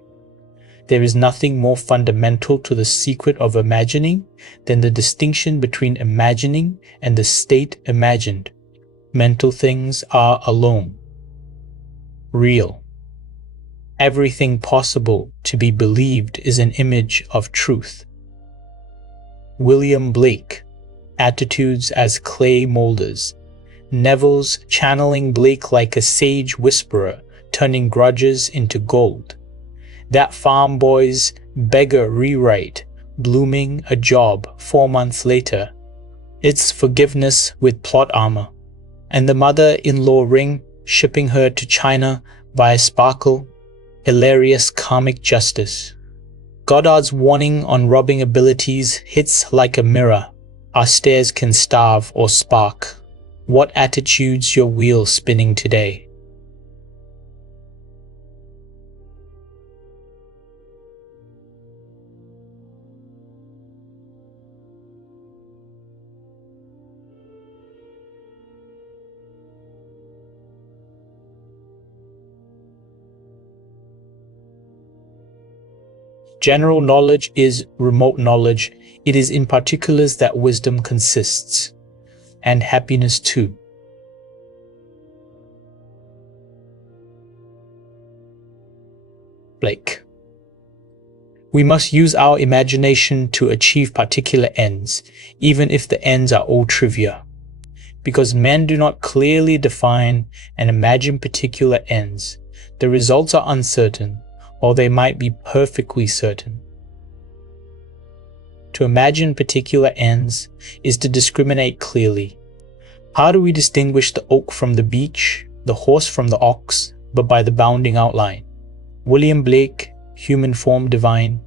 There is nothing more fundamental to the secret of imagining than the distinction between imagining and the state imagined. Mental things are alone, real. Everything possible to be believed is an image of truth. William Blake, Attitudes as Clay Molders. Neville's channeling Blake like a sage whisperer, turning grudges into gold. That farm boy's beggar rewrite, blooming a job 4 months later. It's forgiveness with plot armor. And the mother-in-law ring, shipping her to China via Sparkle. Hilarious karmic justice. Goddard's warning on robbing abilities hits like a mirror. Our stairs can starve or spark. What attitude's your wheel spinning today? General knowledge is remote knowledge. It is in particulars that wisdom consists, and happiness too. Blake. We must use our imagination to achieve particular ends, even if the ends are all trivia. Because men do not clearly define and imagine particular ends, the results are uncertain, or they might be perfectly certain. To imagine particular ends is to discriminate clearly. How do we distinguish the oak from the beech, the horse from the ox, but by the bounding outline? William Blake, Human Form Divine.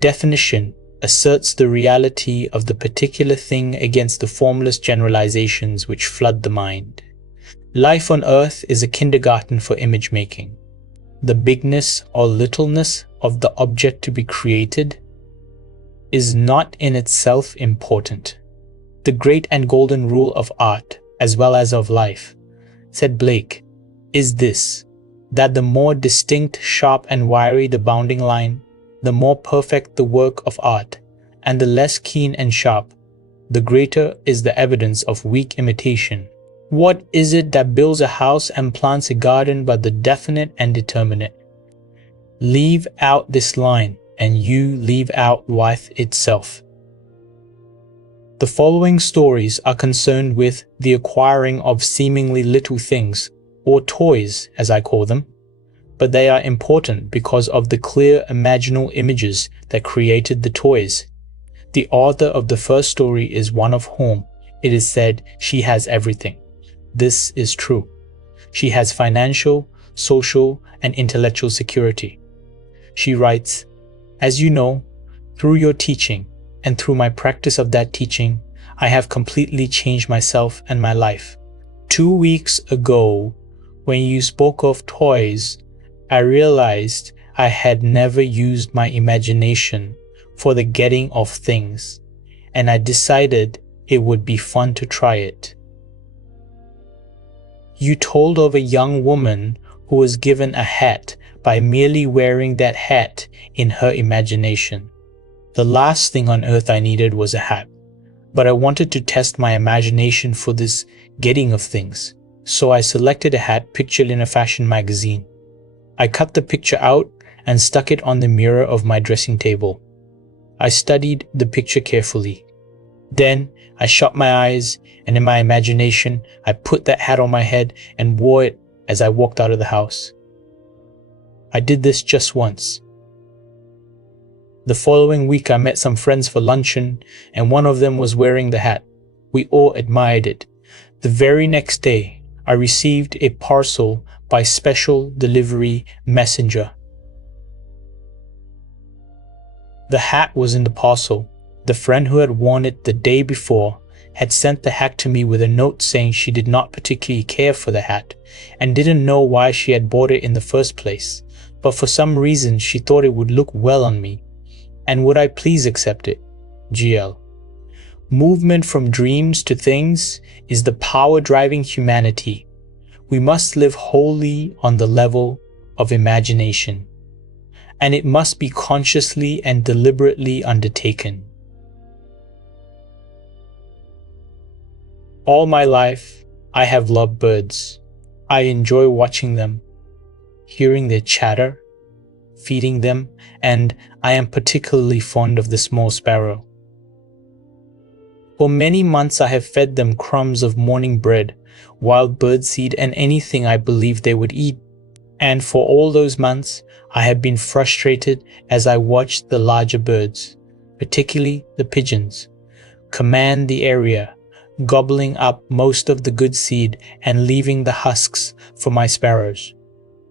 Definition asserts the reality of the particular thing against the formless generalizations which flood the mind. Life on earth is a kindergarten for image making. The bigness or littleness of the object to be created is not in itself important. The great and golden rule of art, as well as of life, said Blake, is this, that the more distinct, sharp, and wiry the bounding line, the more perfect the work of art, and the less keen and sharp, the greater is the evidence of weak imitation. What is it that builds a house and plants a garden but the definite and determinate? Leave out this line, and you leave out life itself. The following stories are concerned with the acquiring of seemingly little things, or toys as I call them, but they are important because of the clear imaginal images that created the toys. The author of the first story is one of whom it is said she has everything. This is true. She has financial, social, and intellectual security. She writes, "As you know, through your teaching and through my practice of that teaching, I have completely changed myself and my life. 2 weeks ago, when you spoke of toys, I realized I had never used my imagination for the getting of things, and I decided it would be fun to try it. You told of a young woman who was given a hat by merely wearing that hat in her imagination. The last thing on earth I needed was a hat, but I wanted to test my imagination for this getting of things, so I selected a hat pictured in a fashion magazine. I cut the picture out and stuck it on the mirror of my dressing table. I studied the picture carefully. Then I shut my eyes, and in my imagination, I put that hat on my head and wore it as I walked out of the house. I did this just once. The following week I met some friends for luncheon, and one of them was wearing the hat. We all admired it. The very next day, I received a parcel by special delivery messenger. The hat was in the parcel. The friend who had worn it the day before had sent the hat to me with a note saying she did not particularly care for the hat and didn't know why she had bought it in the first place, but for some reason she thought it would look well on me, and would I please accept it? GL. Movement from dreams to things is the power driving humanity. We must live wholly on the level of imagination, and it must be consciously and deliberately undertaken. All my life, I have loved birds. I enjoy watching them, hearing their chatter, feeding them, and I am particularly fond of the small sparrow. For many months I have fed them crumbs of morning bread, wild birdseed, and anything I believed they would eat. And for all those months, I have been frustrated as I watched the larger birds, particularly the pigeons, command the area, gobbling up most of the good seed and leaving the husks for my sparrows.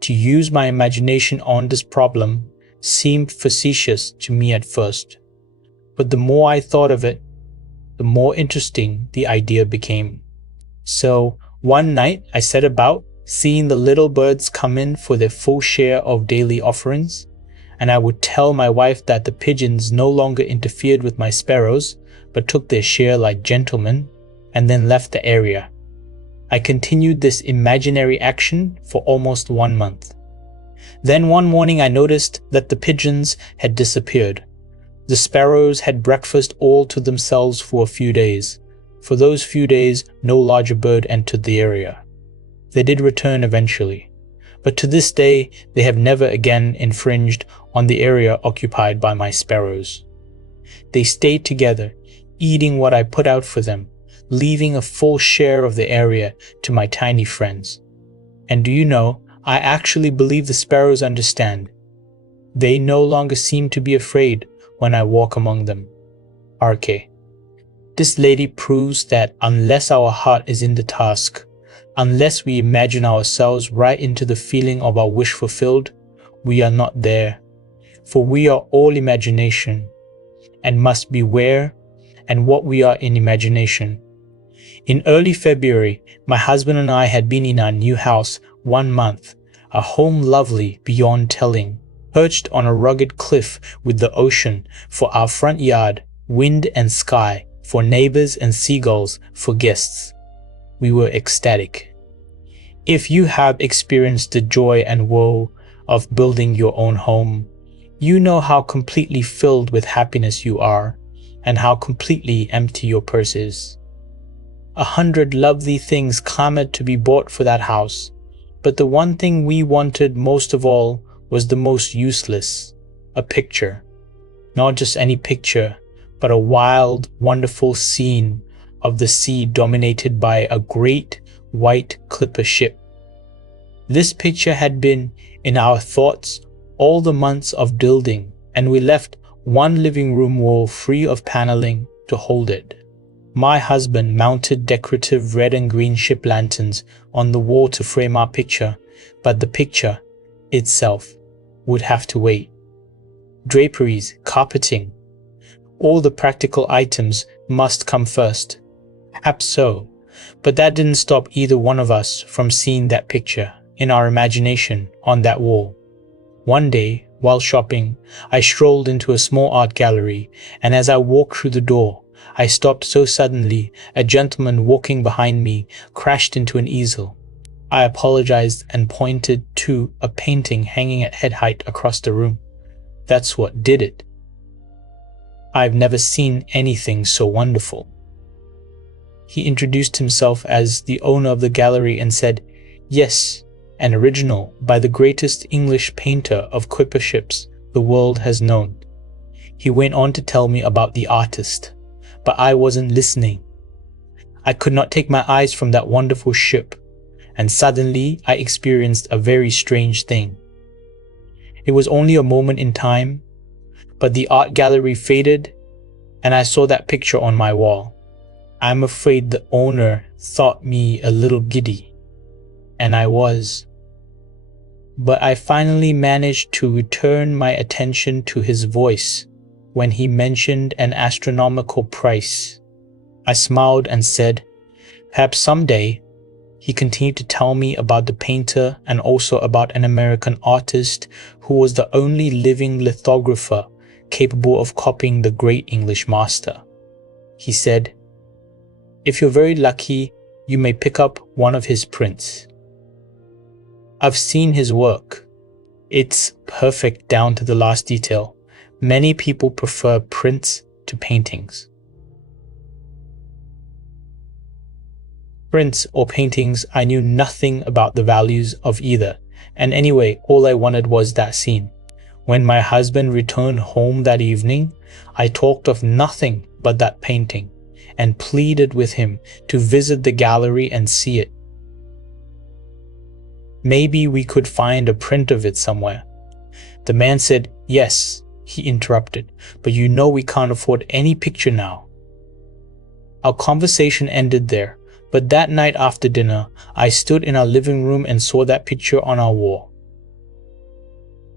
To use my imagination on this problem seemed facetious to me at first, but the more I thought of it, the more interesting the idea became. So one night I set about seeing the little birds come in for their full share of daily offerings, and I would tell my wife that the pigeons no longer interfered with my sparrows, but took their share like gentlemen, and then left the area. I continued this imaginary action for almost 1 month. Then one morning I noticed that the pigeons had disappeared. The sparrows had breakfast all to themselves for a few days. For those few days, no larger bird entered the area. They did return eventually, but to this day they have never again infringed on the area occupied by my sparrows. They stayed together, eating what I put out for them, leaving a full share of the area to my tiny friends. And do you know, I actually believe the sparrows understand. They no longer seem to be afraid when I walk among them. RK. This lady proves that unless our heart is in the task, unless we imagine ourselves right into the feeling of our wish fulfilled, we are not there. For we are all imagination, and must beware and what we are in imagination. In early February, my husband and I had been in our new house 1 month, a home lovely beyond telling, perched on a rugged cliff with the ocean for our front yard, wind and sky for neighbors, and seagulls for guests. We were ecstatic. If you have experienced the joy and woe of building your own home, you know how completely filled with happiness you are, and how completely empty your purse is. 100 lovely things clamored to be bought for that house, but the one thing we wanted most of all was the most useless, a picture. Not just any picture, but a wild, wonderful scene of the sea dominated by a great white clipper ship. This picture had been in our thoughts all the months of building, and we left one living room wall free of paneling to hold it. My husband mounted decorative red and green ship lanterns on the wall to frame our picture, but the picture itself would have to wait. Draperies, carpeting, all the practical items must come first. Perhaps so, but that didn't stop either one of us from seeing that picture in our imagination on that wall. One day, while shopping, I strolled into a small art gallery, and as I walked through the door, I stopped so suddenly, a gentleman walking behind me crashed into an easel. I apologized and pointed to a painting hanging at head height across the room. That's what did it. I've never seen anything so wonderful. He introduced himself as the owner of the gallery and said, "Yes, an original by the greatest English painter of clipper ships the world has known." He went on to tell me about the artist, but I wasn't listening. I could not take my eyes from that wonderful ship, and suddenly I experienced a very strange thing. It was only a moment in time, but the art gallery faded and I saw that picture on my wall. I'm afraid the owner thought me a little giddy, and I was. But I finally managed to return my attention to his voice when he mentioned an astronomical price. I smiled and said, "Perhaps someday." He continued to tell me about the painter and also about an American artist who was the only living lithographer capable of copying the great English master. He said, "If you're very lucky, you may pick up one of his prints." I've seen his work. It's perfect down to the last detail. Many people prefer prints to paintings. Prints or paintings, I knew nothing about the values of either, and anyway, all I wanted was that scene. When my husband returned home that evening, I talked of nothing but that painting, and pleaded with him to visit the gallery and see it. Maybe we could find a print of it somewhere. The man said, "Yes," he interrupted, "but you know we can't afford any picture now." Our conversation ended there. But that night after dinner, I stood in our living room and saw that picture on our wall.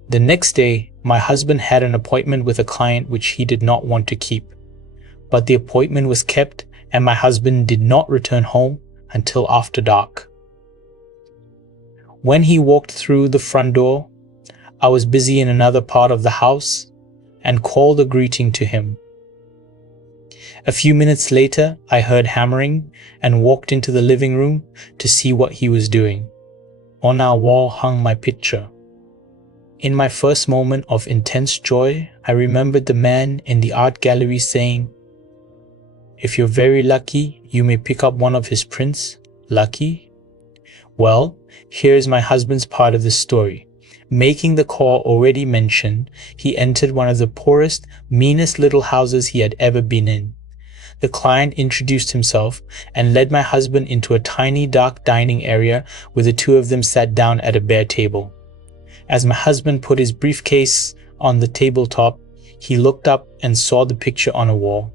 The next day, my husband had an appointment with a client which he did not want to keep. But the appointment was kept and my husband did not return home until after dark. When he walked through the front door, I was busy in another part of the house and called a greeting to him. A few minutes later, I heard hammering and walked into the living room to see what he was doing. On our wall hung my picture. In my first moment of intense joy, I remembered the man in the art gallery saying, "If you're very lucky, you may pick up one of his prints." Lucky? Well, here's my husband's part of the story. Making the call already mentioned, he entered one of the poorest, meanest little houses he had ever been in. The client introduced himself and led my husband into a tiny dark dining area where the two of them sat down at a bare table. As my husband put his briefcase on the tabletop, he looked up and saw the picture on a wall.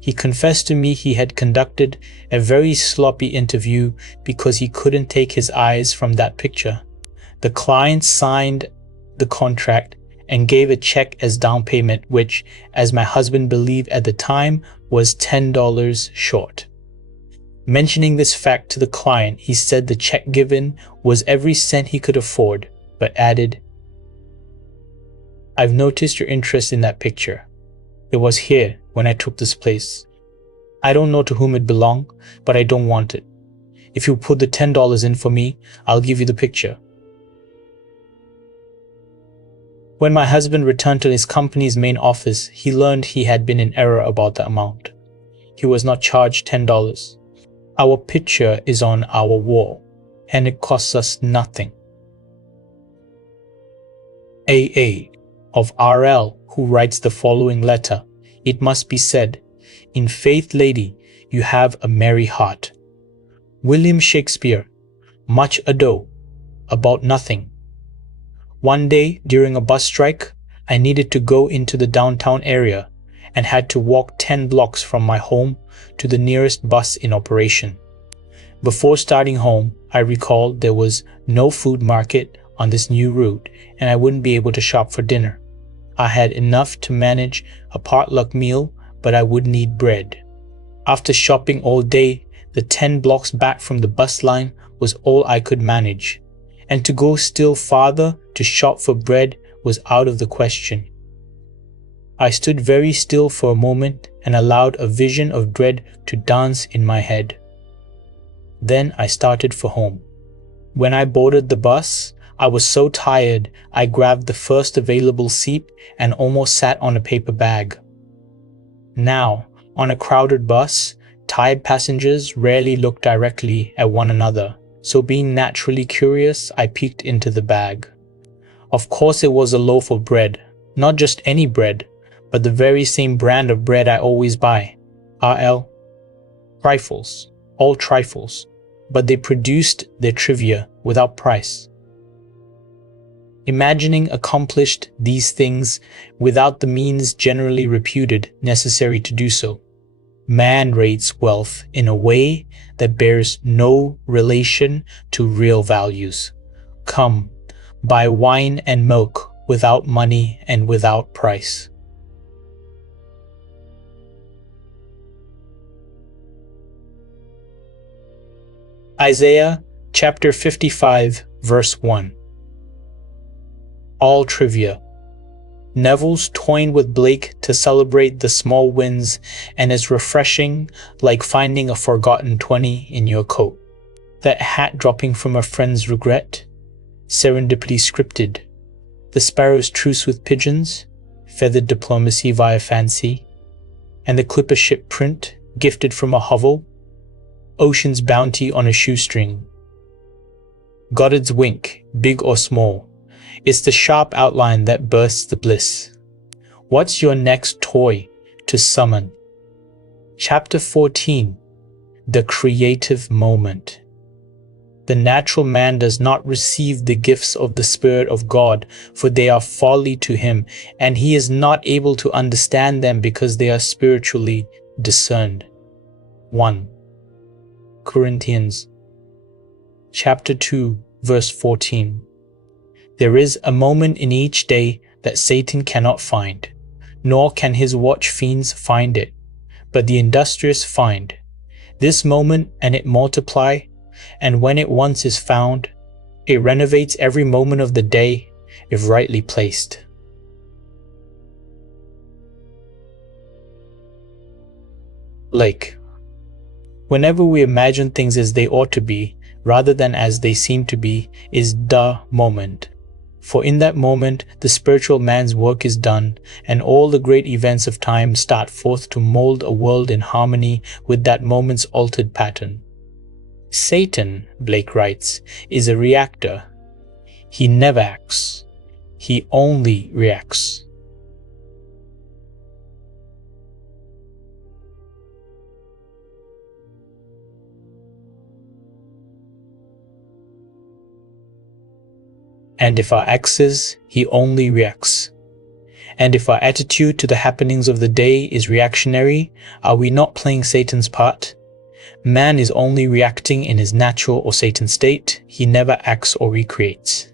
He confessed to me he had conducted a very sloppy interview because he couldn't take his eyes from that picture. The client signed the contract and gave a check as down payment, which, as my husband believed at the time, was $10 short. Mentioning this fact to the client, he said the check given was every cent he could afford, but added, "I've noticed your interest in that picture. It was here when I took this place. I don't know to whom it belonged, but I don't want it. If you put the $10 in for me, I'll give you the picture." When my husband returned to his company's main office, he learned he had been in error about the amount. He was not charged $10. Our picture is on our wall, and it costs us nothing. AA of RL, who writes the following letter, it must be said, "In faith, lady, you have a merry heart." William Shakespeare, Much Ado About Nothing. One day, during a bus strike, I needed to go into the downtown area and had to walk 10 blocks from my home to the nearest bus in operation. Before starting home, I recalled there was no food market on this new route and I wouldn't be able to shop for dinner. I had enough to manage a potluck meal, but I would need bread. After shopping all day, the 10 blocks back from the bus line was all I could manage. And to go still farther to shop for bread was out of the question. I stood very still for a moment and allowed a vision of bread to dance in my head. Then I started for home. When I boarded the bus, I was so tired I grabbed the first available seat and almost sat on a paper bag. Now, on a crowded bus, tired passengers rarely look directly at one another. So being naturally curious, I peeked into the bag. Of course it was a loaf of bread, not just any bread, but the very same brand of bread I always buy, RL. Trifles, all trifles. but they produced their trivia without price. Imagining accomplished these things without the means generally reputed necessary to do so. Man rates wealth in a way that bears no relation to real values. Come, buy wine and milk without money and without price. Isaiah chapter 55 verse 1. All trivia. Neville's toying with Blake to celebrate the small wins and is refreshing, like finding a forgotten 20 in your coat. That hat dropping from a friend's regret, serendipity scripted. The sparrow's truce with pigeons, feathered diplomacy via fancy. And the clipper ship print, gifted from a hovel, ocean's bounty on a shoestring. Goddard's wink, big or small. It's the sharp outline that bursts the bliss. What's your next toy to summon? Chapter 14. The creative moment. The natural man does not receive the gifts of the Spirit of God, for they are folly to him, and he is not able to understand them because they are spiritually discerned. 1 Corinthians chapter 2 verse 14. There is a moment in each day that Satan cannot find, nor can his watch fiends find it, but the industrious find this moment, and it multiply, and when it once is found, it renovates every moment of the day if rightly placed. Lake. Whenever we imagine things as they ought to be, rather than as they seem to be, is the moment. For in that moment, the spiritual man's work is done, and all the great events of time start forth to mold a world in harmony with that moment's altered pattern. Satan, Blake writes, is a reactor. He never acts. He only reacts. And if our axis, he only reacts. And if our attitude to the happenings of the day is reactionary, are we not playing Satan's part? Man is only reacting in his natural or Satan state. He never acts or recreates.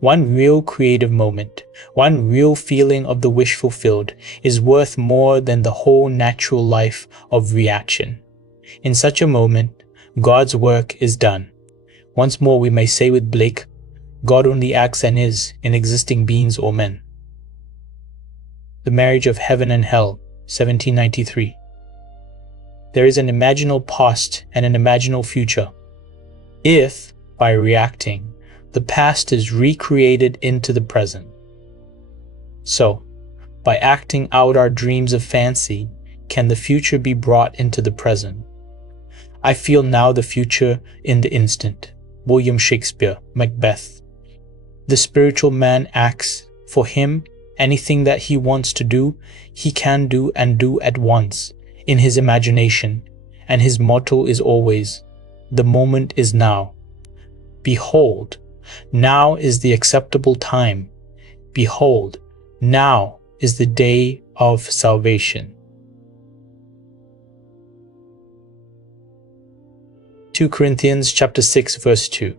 One real creative moment, one real feeling of the wish fulfilled, is worth more than the whole natural life of reaction. In such a moment, God's work is done. Once more we may say with Blake, God only acts and is in existing beings or men. The Marriage of Heaven and Hell, 1793. There is an imaginal past and an imaginal future. If, by reacting, the past is recreated into the present. So, by acting out our dreams of fancy, can the future be brought into the present? I feel now the future in the instant. William Shakespeare, Macbeth. The spiritual man acts. For him, anything that he wants to do, he can do and do at once, in his imagination, and his motto is always, the moment is now. Behold, now is the acceptable time. Behold, now is the day of salvation. 2 Corinthians chapter 6 verse 2.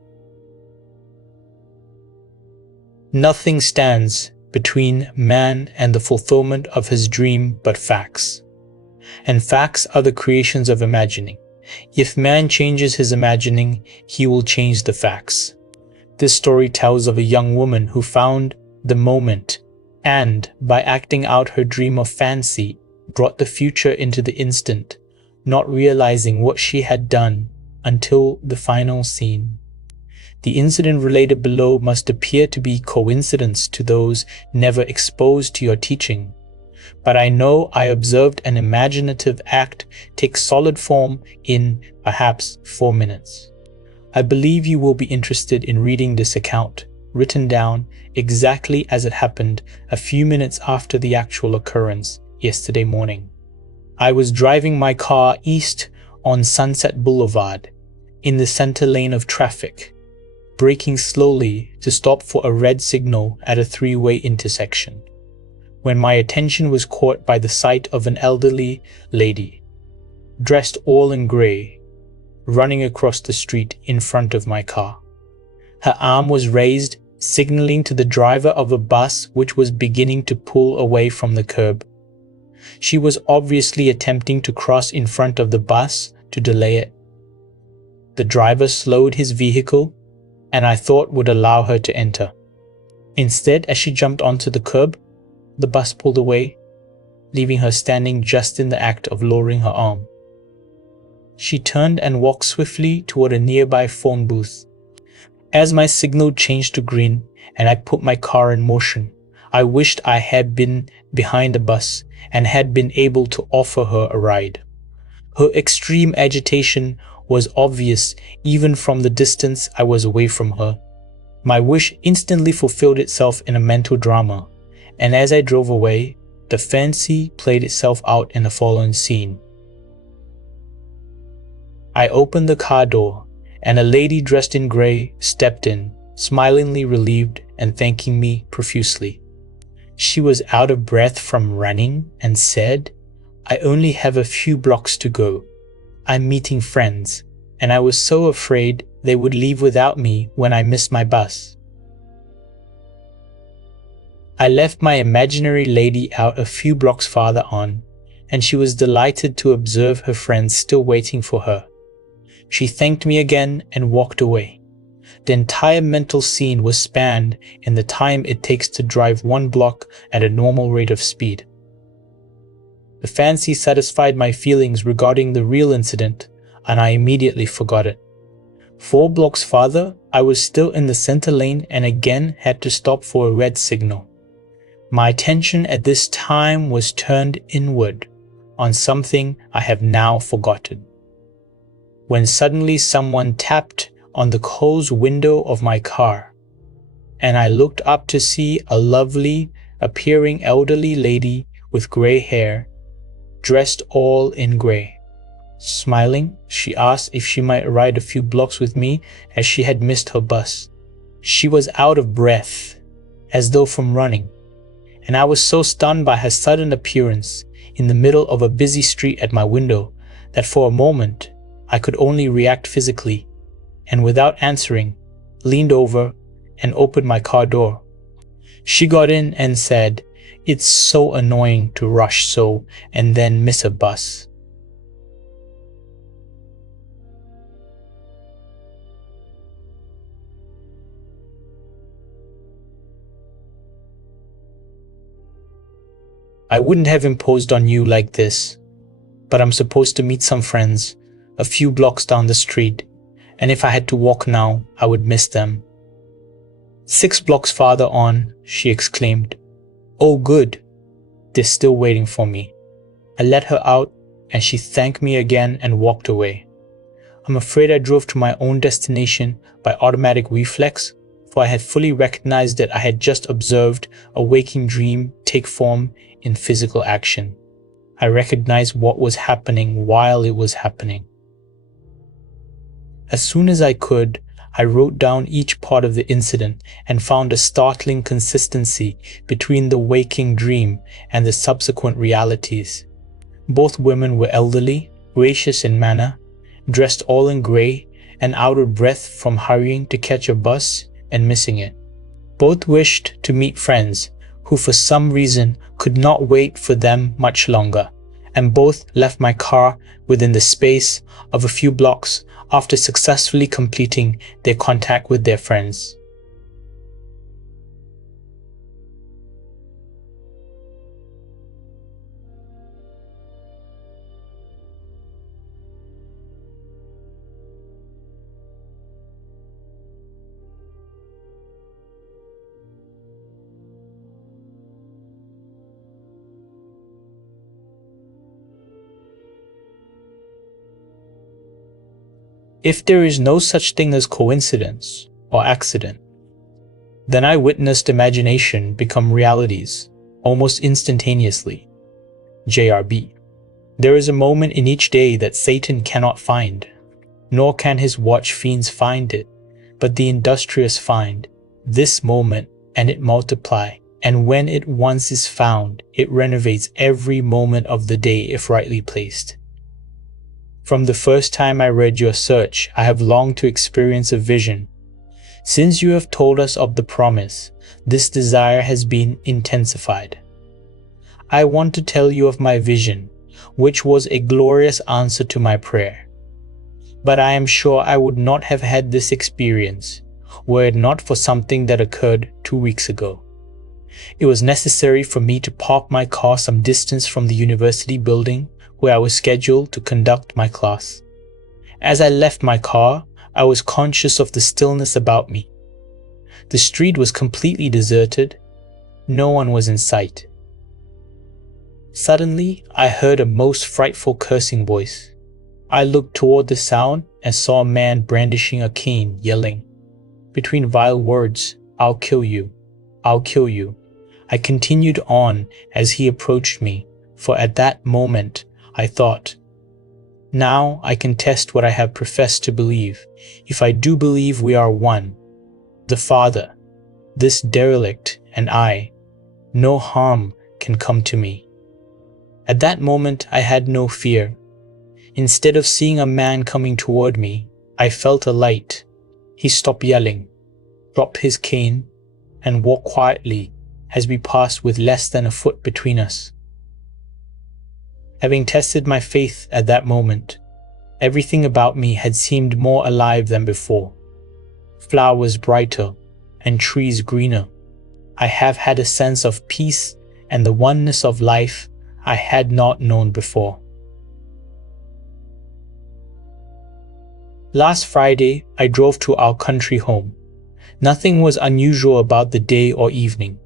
Nothing stands between man and the fulfillment of his dream but facts. And facts are the creations of imagining. If man changes his imagining, he will change the facts. This story tells of a young woman who found the moment and, by acting out her dream of fancy, brought the future into the instant, not realizing what she had done until the final scene. The incident related below must appear to be coincidence to those never exposed to your teaching. But I know I observed an imaginative act take solid form in perhaps 4 minutes. I believe you will be interested in reading this account, written down exactly as it happened a few minutes after the actual occurrence yesterday morning. I was driving my car east on Sunset Boulevard. in the center lane of traffic, braking slowly to stop for a red signal at a three-way intersection, when my attention was caught by the sight of an elderly lady, dressed all in grey, running across the street in front of my car. Her arm was raised, signaling to the driver of a bus which was beginning to pull away from the curb. She was obviously attempting to cross in front of the bus to delay it. The driver slowed his vehicle, and I thought would allow her to enter. Instead, as she jumped onto the curb, the bus pulled away, leaving her standing just in the act of lowering her arm. She turned and walked swiftly toward a nearby phone booth. As my signal changed to green and I put my car in motion, I wished I had been behind the bus and had been able to offer her a ride. Her extreme agitation was obvious even from the distance I was away from her. My wish instantly fulfilled itself in a mental drama, and as I drove away, the fantasy played itself out in the following scene. I opened the car door, and a lady dressed in grey stepped in, smilingly relieved and thanking me profusely. She was out of breath from running and said, "I only have a few blocks to go. I'm meeting friends, and I was so afraid they would leave without me when I missed my bus." I left my imaginary lady out a few blocks farther on, and she was delighted to observe her friends still waiting for her. She thanked me again and walked away. The entire mental scene was spanned in the time it takes to drive 1 block at a normal rate of speed. The fancy satisfied my feelings regarding the real incident, and I immediately forgot it. 4 blocks farther, I was still in the center lane and again had to stop for a red signal. My attention at this time was turned inward on something I have now forgotten, when suddenly someone tapped on the closed window of my car, and I looked up to see a lovely appearing elderly lady with grey hair, dressed all in grey. Smiling, she asked if she might ride a few blocks with me as she had missed her bus. She was out of breath, as though from running, and I was so stunned by her sudden appearance in the middle of a busy street at my window that for a moment I could only react physically, and without answering, leaned over and opened my car door. She got in and said, "It's so annoying to rush so and then miss a bus." "I wouldn't have imposed on you like this, but I'm supposed to meet some friends a few blocks down the street, and if I had to walk now, I would miss them." 6 blocks farther on, she exclaimed, "Oh good, they're still waiting for me." I let her out, and she thanked me again and walked away. I'm afraid I drove to my own destination by automatic reflex, for I had fully recognized that I had just observed a waking dream take form in physical action. I recognized what was happening while it was happening. As soon as I could, I wrote down each part of the incident and found a startling consistency between the waking dream and the subsequent realities. Both women were elderly, gracious in manner, dressed all in grey, and out of breath from hurrying to catch a bus and missing it. Both wished to meet friends who for some reason could not wait for them much longer, and both left my car within the space of a few blocks after successfully completing their contact with their friends. If there is no such thing as coincidence or accident, then I witnessed imagination become realities almost instantaneously. JRB. There is a moment in each day that Satan cannot find. nor can his watch fiends find it, but the industrious find this moment, and it multiply. And when it once is found, it renovates every moment of the day if rightly placed. From the first time I read your search, I have longed to experience a vision. Since you have told us of the promise, this desire has been intensified. I want to tell you of my vision, which was a glorious answer to my prayer. But I am sure I would not have had this experience were it not for something that occurred 2 weeks ago. It was necessary for me to park my car some distance from the university building where I was scheduled to conduct my class. As I left my car, I was conscious of the stillness about me. The street was completely deserted. No one was in sight. Suddenly, I heard a most frightful cursing voice. I looked toward the sound and saw a man brandishing a cane, yelling, between vile words, "I'll kill you. I'll kill you." I continued on as he approached me, for at that moment I thought, now I can test what I have professed to believe. If I do believe we are one, the Father, this derelict, and I, no harm can come to me. At that moment I had no fear. Instead of seeing a man coming toward me, I felt a light. He stopped yelling, dropped his cane, and walked quietly as we passed with less than a foot between us. Having tested my faith at that moment, everything about me had seemed more alive than before. Flowers brighter and trees greener. I have had a sense of peace and the oneness of life I had not known before. Last Friday, I drove to our country home. Nothing was unusual about the day or evening.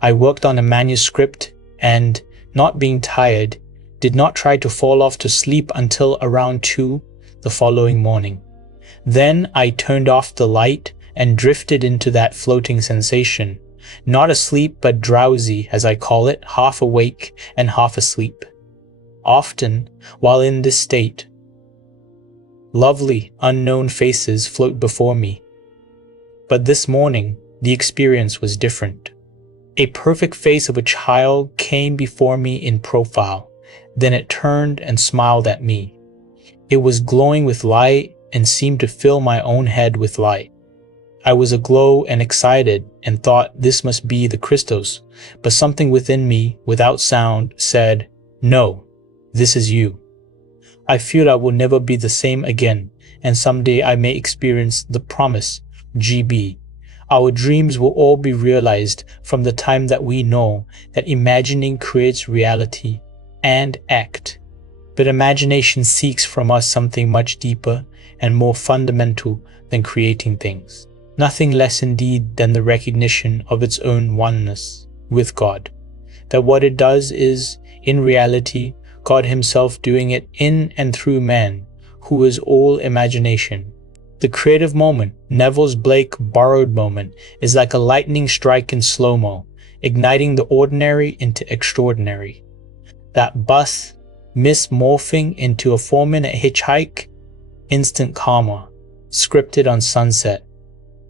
I worked on a manuscript and, not being tired, did not try to fall off to sleep until around 2 the following morning. Then I turned off the light and drifted into that floating sensation, not asleep but drowsy, as I call it, half awake and half asleep. Often, while in this state, lovely, unknown faces float before me. But this morning, the experience was different. A perfect face of a child came before me in profile. Then it turned and smiled at me. It was glowing with light and seemed to fill my own head with light. I was aglow and excited and thought this must be the Christos, but something within me, without sound, said, "No, this is you." I feel I will never be the same again, and someday I may experience the promise, GB. Our dreams will all be realized from the time that we know that imagining creates reality and act. But imagination seeks from us something much deeper and more fundamental than creating things. Nothing less indeed than the recognition of its own oneness with God. That what it does is, in reality, God Himself doing it in and through man, who is all imagination. The creative moment, Neville's Blake borrowed moment, is like a lightning strike in slow-mo, igniting the ordinary into extraordinary. That bus, morphing into a 4-minute hitchhike, instant karma, scripted on sunset.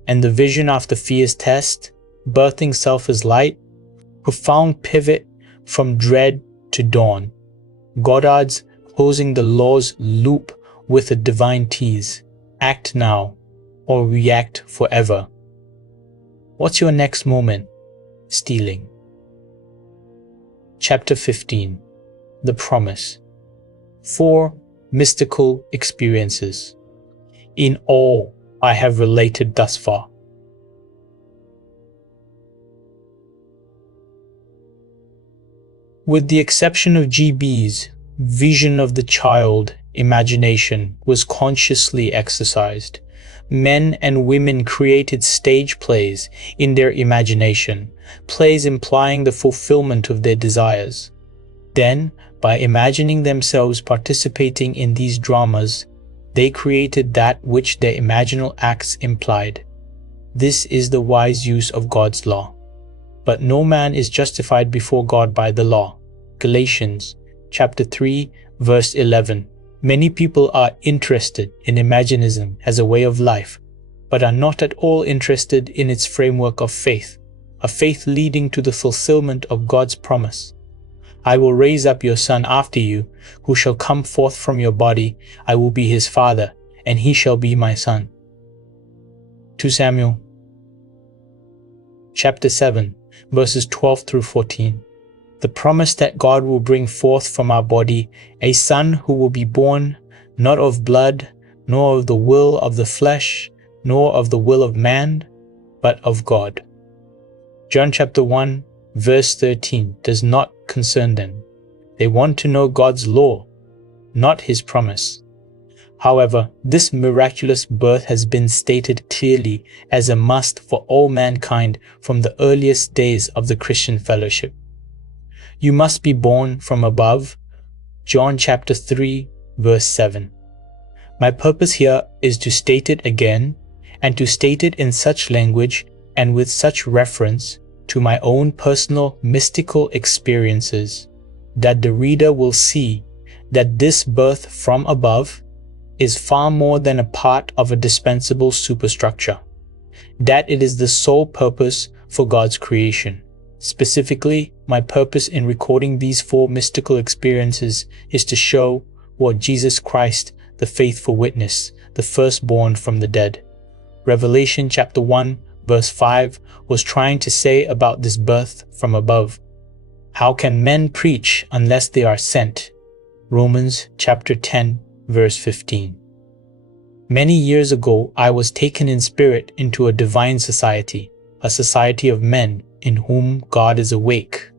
And the vision after fierce test, birthing self as light, profound pivot from dread to dawn. Goddard's closing the law's loop with a divine tease. Act now, or react forever. What's your next moment? Stealing. Chapter 15. The Promise. 4 mystical experiences. In all I have related thus far. With the exception of GB's vision of the child, imagination was consciously exercised. Men and women created stage plays in their imagination, plays implying the fulfillment of their desires. Then, by imagining themselves participating in these dramas, they created that which their imaginal acts implied. This is the wise use of God's law. But no man is justified before God by the law. Galatians chapter 3, verse 11. Many people are interested in imaginism as a way of life, but are not at all interested in its framework of faith, a faith leading to the fulfillment of God's promise. I will raise up your son after you, who shall come forth from your body. I will be his father, and he shall be my son. 2 Samuel chapter 7, verses 12 through 14. The promise that God will bring forth from our body a son who will be born not of blood, nor of the will of the flesh, nor of the will of man, but of God. John chapter 1, verse 13 does not concern them. They want to know God's law, not his promise. However, this miraculous birth has been stated clearly as a must for all mankind from the earliest days of the Christian fellowship. You must be born from above. John chapter 3, verse 7. My purpose here is to state it again, and to state it in such language and with such reference to my own personal mystical experiences, that the reader will see that this birth from above is far more than a part of a dispensable superstructure, that it is the sole purpose for God's creation. Specifically, my purpose in recording these 4 mystical experiences is to show what Jesus Christ, the faithful witness, the firstborn from the dead, Revelation chapter 1, verse 5, was trying to say about this birth from above. How can men preach unless they are sent? Romans chapter 10, verse 15. Many years ago, I was taken in spirit into a divine society, a society of men in whom God is awake.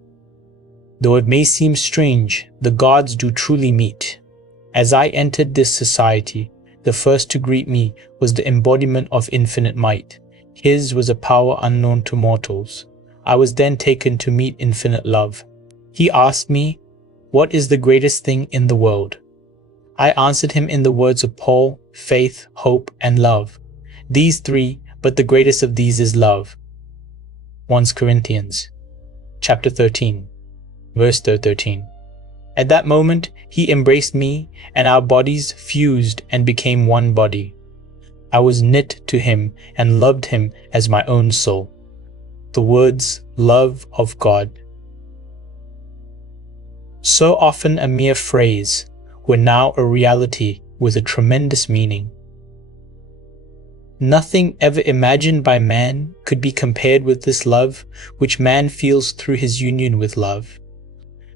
Though it may seem strange, the gods do truly meet. As I entered this society, the first to greet me was the embodiment of infinite might. His was a power unknown to mortals. I was then taken to meet infinite love. He asked me, "What is the greatest thing in the world?" I answered him in the words of Paul: faith, hope, and love. These 3, but the greatest of these is love. 1 Corinthians chapter 13, verse 13. At that moment, he embraced me, and our bodies fused and became one body. I was knit to him and loved him as my own soul. The words, love of God. So often a mere phrase, were now a reality with a tremendous meaning. Nothing ever imagined by man could be compared with this love which man feels through his union with love.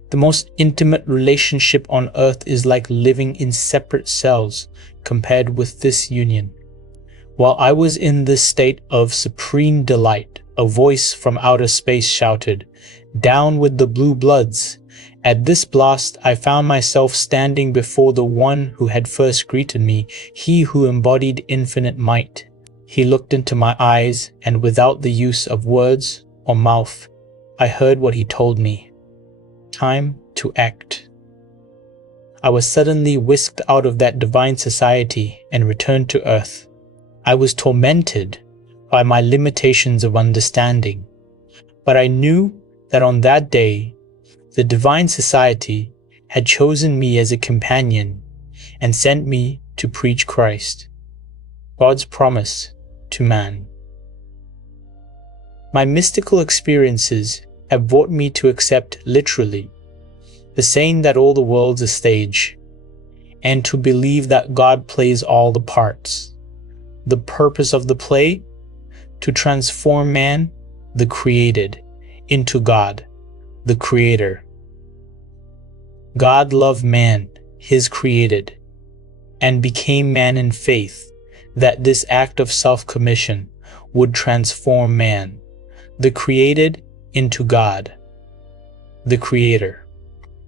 The most intimate relationship on earth is like living in separate cells compared with this union. While I was in this state of supreme delight, a voice from outer space shouted, "Down with the blue bloods!" At this blast, I found myself standing before the one who had first greeted me, he who embodied infinite might. He looked into my eyes, and without the use of words or mouth, I heard what he told me. Time to act. I was suddenly whisked out of that divine society and returned to earth. I was tormented by my limitations of understanding, but I knew that on that day, the divine society had chosen me as a companion and sent me to preach Christ, God's promise to man. My mystical experiences have brought me to accept literally the saying that all the world's a stage, and to believe that God plays all the parts. The purpose of the play? To transform man, the created, into God, the creator. God loved man, his created, and became man in faith that this act of self-commission would transform man, the created, into God, the creator.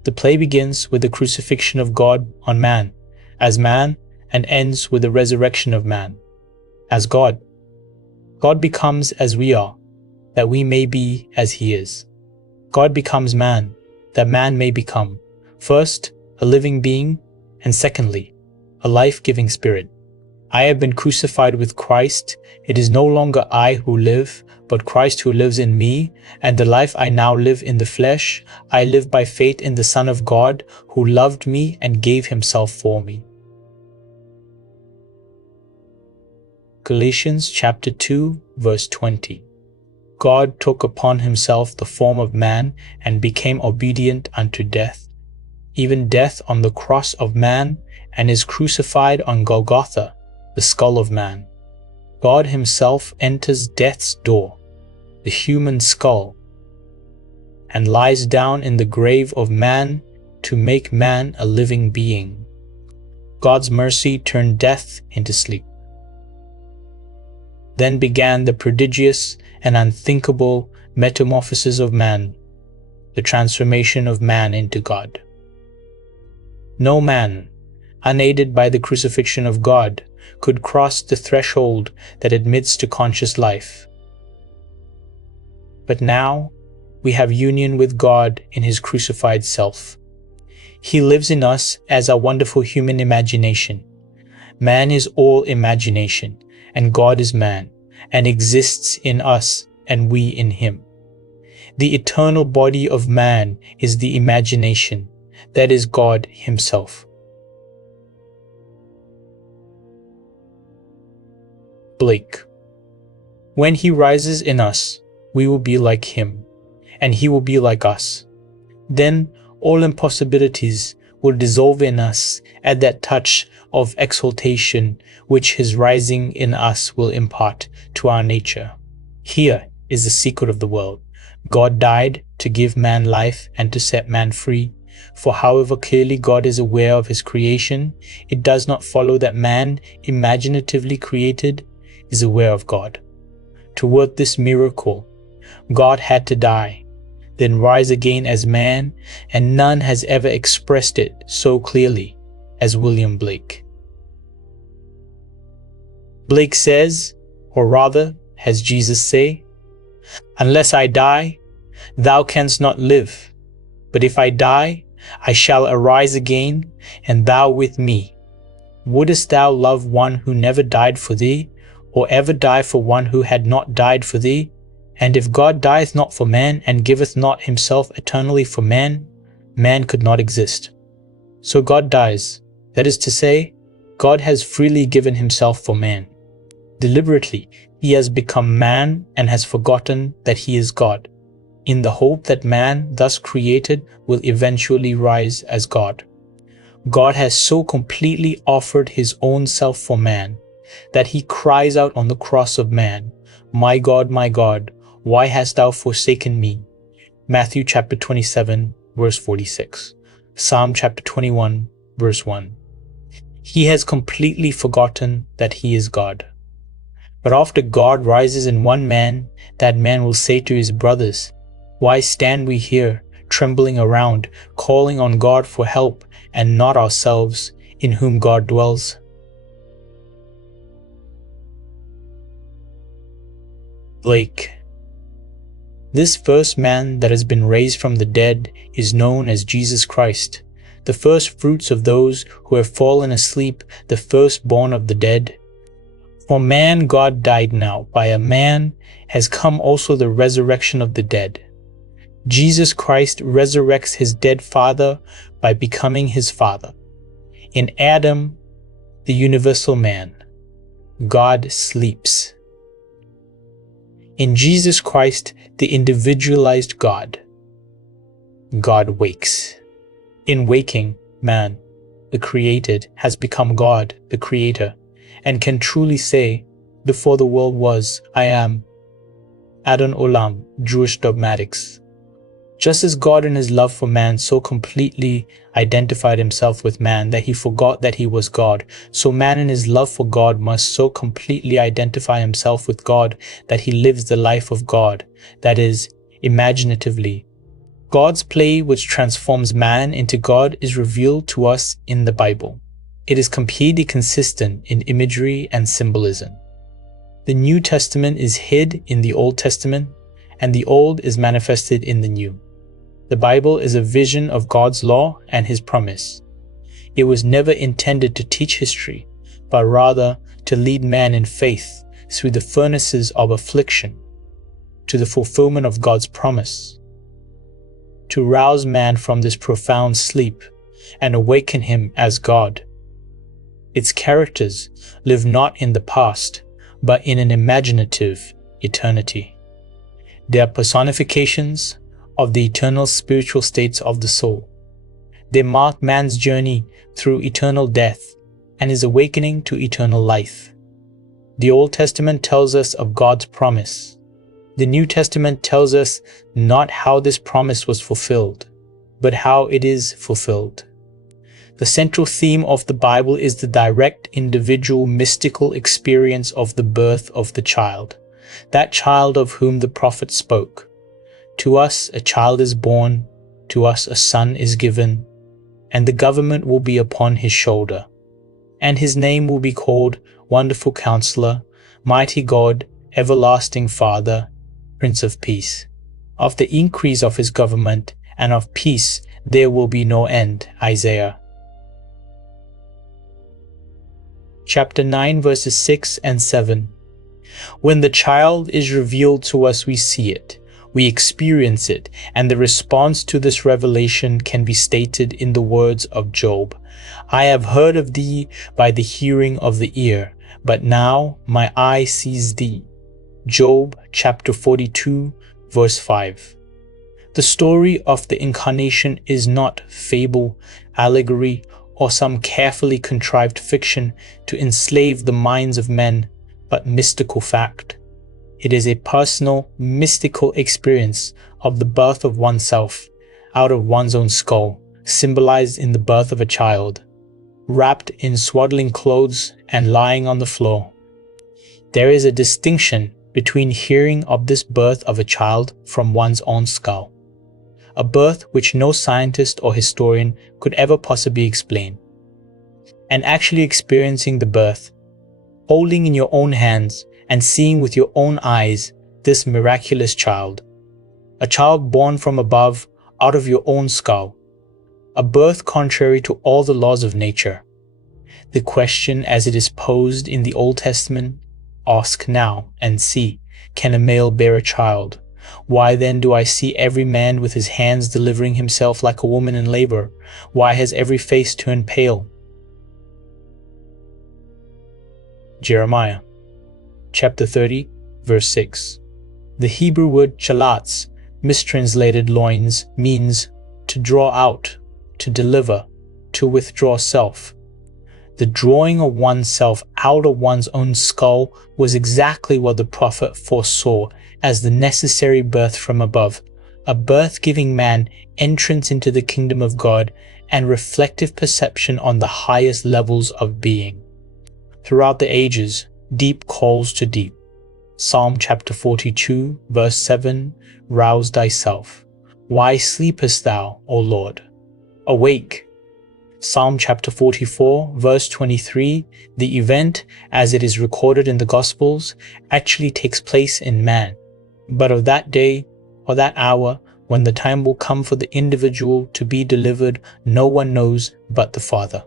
The play begins with the crucifixion of God on man, as man, and ends with the resurrection of man, as God. God becomes as we are, that we may be as he is. God becomes man, that man may become, first, a living being, and secondly, a life-giving spirit. I have been crucified with Christ. It is no longer I who live, but Christ who lives in me, and the life I now live in the flesh, I live by faith in the Son of God, who loved me and gave himself for me. Galatians chapter 2, verse 20. God took upon himself the form of man and became obedient unto death, even death on the cross of man, and is crucified on Golgotha, the skull of man. God himself enters death's door, the human skull, and lies down in the grave of man to make man a living being. God's mercy turned death into sleep. Then began the prodigious and unthinkable metamorphosis of man, the transformation of man into God. No man, unaided by the crucifixion of God, could cross the threshold that admits to conscious life. But now we have union with God in his crucified self. He lives in us as a wonderful human imagination. Man is all imagination, and God is man, and exists in us and we in him. The eternal body of man is the imagination, that is God himself. Blake. When he rises in us, we will be like him, and he will be like us. Then all impossibilities will dissolve in us at that touch of exaltation which his rising in us will impart to our nature. Here is the secret of the world. God died to give man life and to set man free. For however clearly God is aware of his creation, it does not follow that man, imaginatively created, is aware of God. To work this miracle, God had to die, then rise again as man, and none has ever expressed it so clearly as William Blake. Blake says, or rather, has Jesus say, "Unless I die, thou canst not live. But if I die, I shall arise again, and thou with me. Wouldest thou love one who never died for thee, or ever die for one who had not died for thee? And if God dieth not for man, and giveth not himself eternally for man, man could not exist. So God dies. That is to say, God has freely given himself for man. Deliberately, he has become man and has forgotten that he is God, in the hope that man, thus created, will eventually rise as God. God has so completely offered his own self for man, that he cries out on the cross of man, my God, why hast thou forsaken me?" Matthew chapter 27, verse 46. Psalm chapter 21, verse 1. He has completely forgotten that he is God. But after God rises in one man, that man will say to his brothers, "Why stand we here, trembling around, calling on God for help, and not ourselves, in whom God dwells?" Blake. This first man that has been raised from the dead is known as Jesus Christ, the first fruits of those who have fallen asleep, the firstborn of the dead. For man God died now, by a man has come also the resurrection of the dead. Jesus Christ resurrects his dead father by becoming his father. In Adam, the universal man, God sleeps. In Jesus Christ, the individualized God, God wakes. In waking, man, the created, has become God, the creator, and can truly say, "Before the world was, I am." Adon Olam, Jewish dogmatics. Just as God in his love for man so completely identified himself with man that he forgot that he was God, so man in his love for God must so completely identify himself with God that he lives the life of God, that is, imaginatively. God's play which transforms man into God is revealed to us in the Bible. It is completely consistent in imagery and symbolism. The New Testament is hid in the Old Testament, and the Old is manifested in the New. The Bible is a vision of God's law and his promise. It was never intended to teach history, but rather to lead man in faith through the furnaces of affliction to the fulfillment of God's promise, to rouse man from this profound sleep and awaken him as God. Its characters live not in the past, but in an imaginative eternity. They are personifications of the eternal spiritual states of the soul. They mark man's journey through eternal death and his awakening to eternal life. The Old Testament tells us of God's promise. The New Testament tells us not how this promise was fulfilled, but how it is fulfilled. The central theme of the Bible is the direct individual mystical experience of the birth of the child, that child of whom the prophet spoke. To us a child is born, to us a son is given, and the government will be upon his shoulder. And his name will be called Wonderful Counselor, Mighty God, Everlasting Father, Prince of Peace. Of the increase of his government and of peace there will be no end. Isaiah. Chapter 9 verses 6 and 7. When the child is revealed to us, we see it, we experience it, and the response to this revelation can be stated in the words of Job. I have heard of thee by the hearing of the ear, but now my eye sees thee. Job chapter 42 verse 5. The story of the incarnation is not fable, allegory, or some carefully contrived fiction to enslave the minds of men, but mystical fact. It is a personal, mystical experience of the birth of oneself out of one's own skull, symbolized in the birth of a child, wrapped in swaddling clothes and lying on the floor. There is a distinction between hearing of this birth of a child from one's own skull, a birth which no scientist or historian could ever possibly explain, and actually experiencing the birth, holding in your own hands and seeing with your own eyes this miraculous child, a child born from above out of your own skull, a birth contrary to all the laws of nature. The question as it is posed in the Old Testament, ask now and see, can a male bear a child? Why then do I see every man with his hands delivering himself like a woman in labor? Why has every face turned pale? Jeremiah chapter 30 verse 6. The Hebrew word chalatz, mistranslated loins, means to draw out, to deliver, to withdraw self. The drawing of oneself out of one's own skull was exactly what the prophet foresaw as the necessary birth from above, a birth giving man entrance into the kingdom of God and reflective perception on the highest levels of being. Throughout the ages, deep calls to deep. Psalm chapter 42 verse 7, rouse thyself. Why sleepest thou, O Lord? Awake. Psalm chapter 44 verse 23, the event, as it is recorded in the Gospels, actually takes place in man. But of that day or that hour, when the time will come for the individual to be delivered, no one knows but the Father.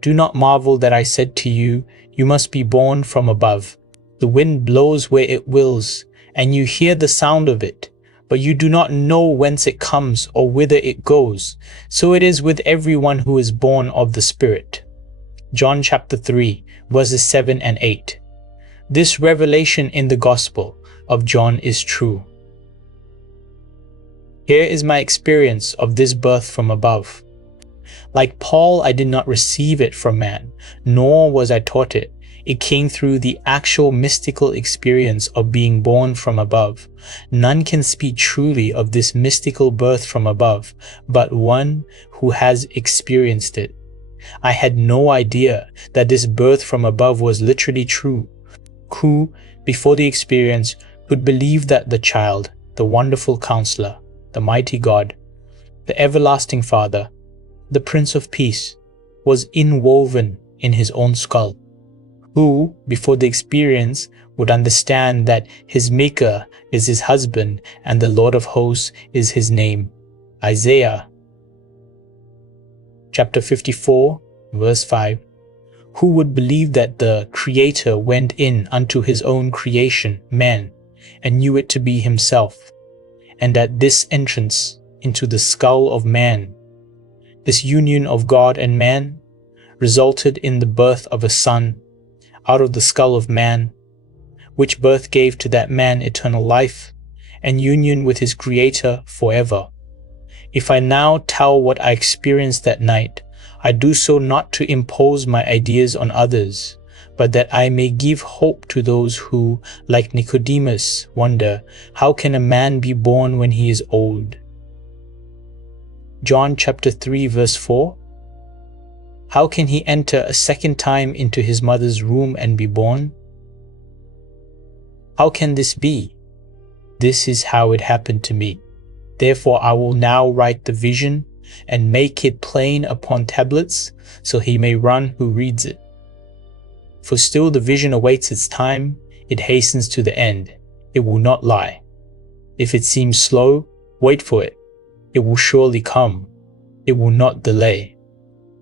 Do not marvel that I said to you, you must be born from above. The wind blows where it wills, and you hear the sound of it, but you do not know whence it comes or whither it goes. So it is with everyone who is born of the Spirit. John chapter 3 verses 7 and 8. This revelation in the Gospel of John is true. Here is my experience of this birth from above. Like Paul, I did not receive it from man, nor was I taught it. It came through the actual mystical experience of being born from above. None can speak truly of this mystical birth from above, but one who has experienced it. I had no idea that this birth from above was literally true. Who, before the experience, could believe that the child, the wonderful counselor, the mighty God, the everlasting Father, the Prince of Peace, was inwoven in his own skull? Who, before the experience, would understand that his Maker is his husband and the Lord of hosts is his name? Isaiah chapter 54 verse 5. Who would believe that the Creator went in unto his own creation, man, and knew it to be himself, and that this entrance into the skull of man, this union of God and man, resulted in the birth of a son, out of the skull of man, which birth gave to that man eternal life, and union with his Creator forever. If I now tell what I experienced that night, I do so not to impose my ideas on others, but that I may give hope to those who, like Nicodemus, wonder, how can a man be born when he is old? John chapter 3 verse 4. How can he enter a second time into his mother's womb and be born? How can this be? This is how it happened to me. Therefore I will now write the vision and make it plain upon tablets, so he may run who reads it. For still the vision awaits its time, it hastens to the end, it will not lie. If it seems slow, wait for it. It will surely come, it will not delay.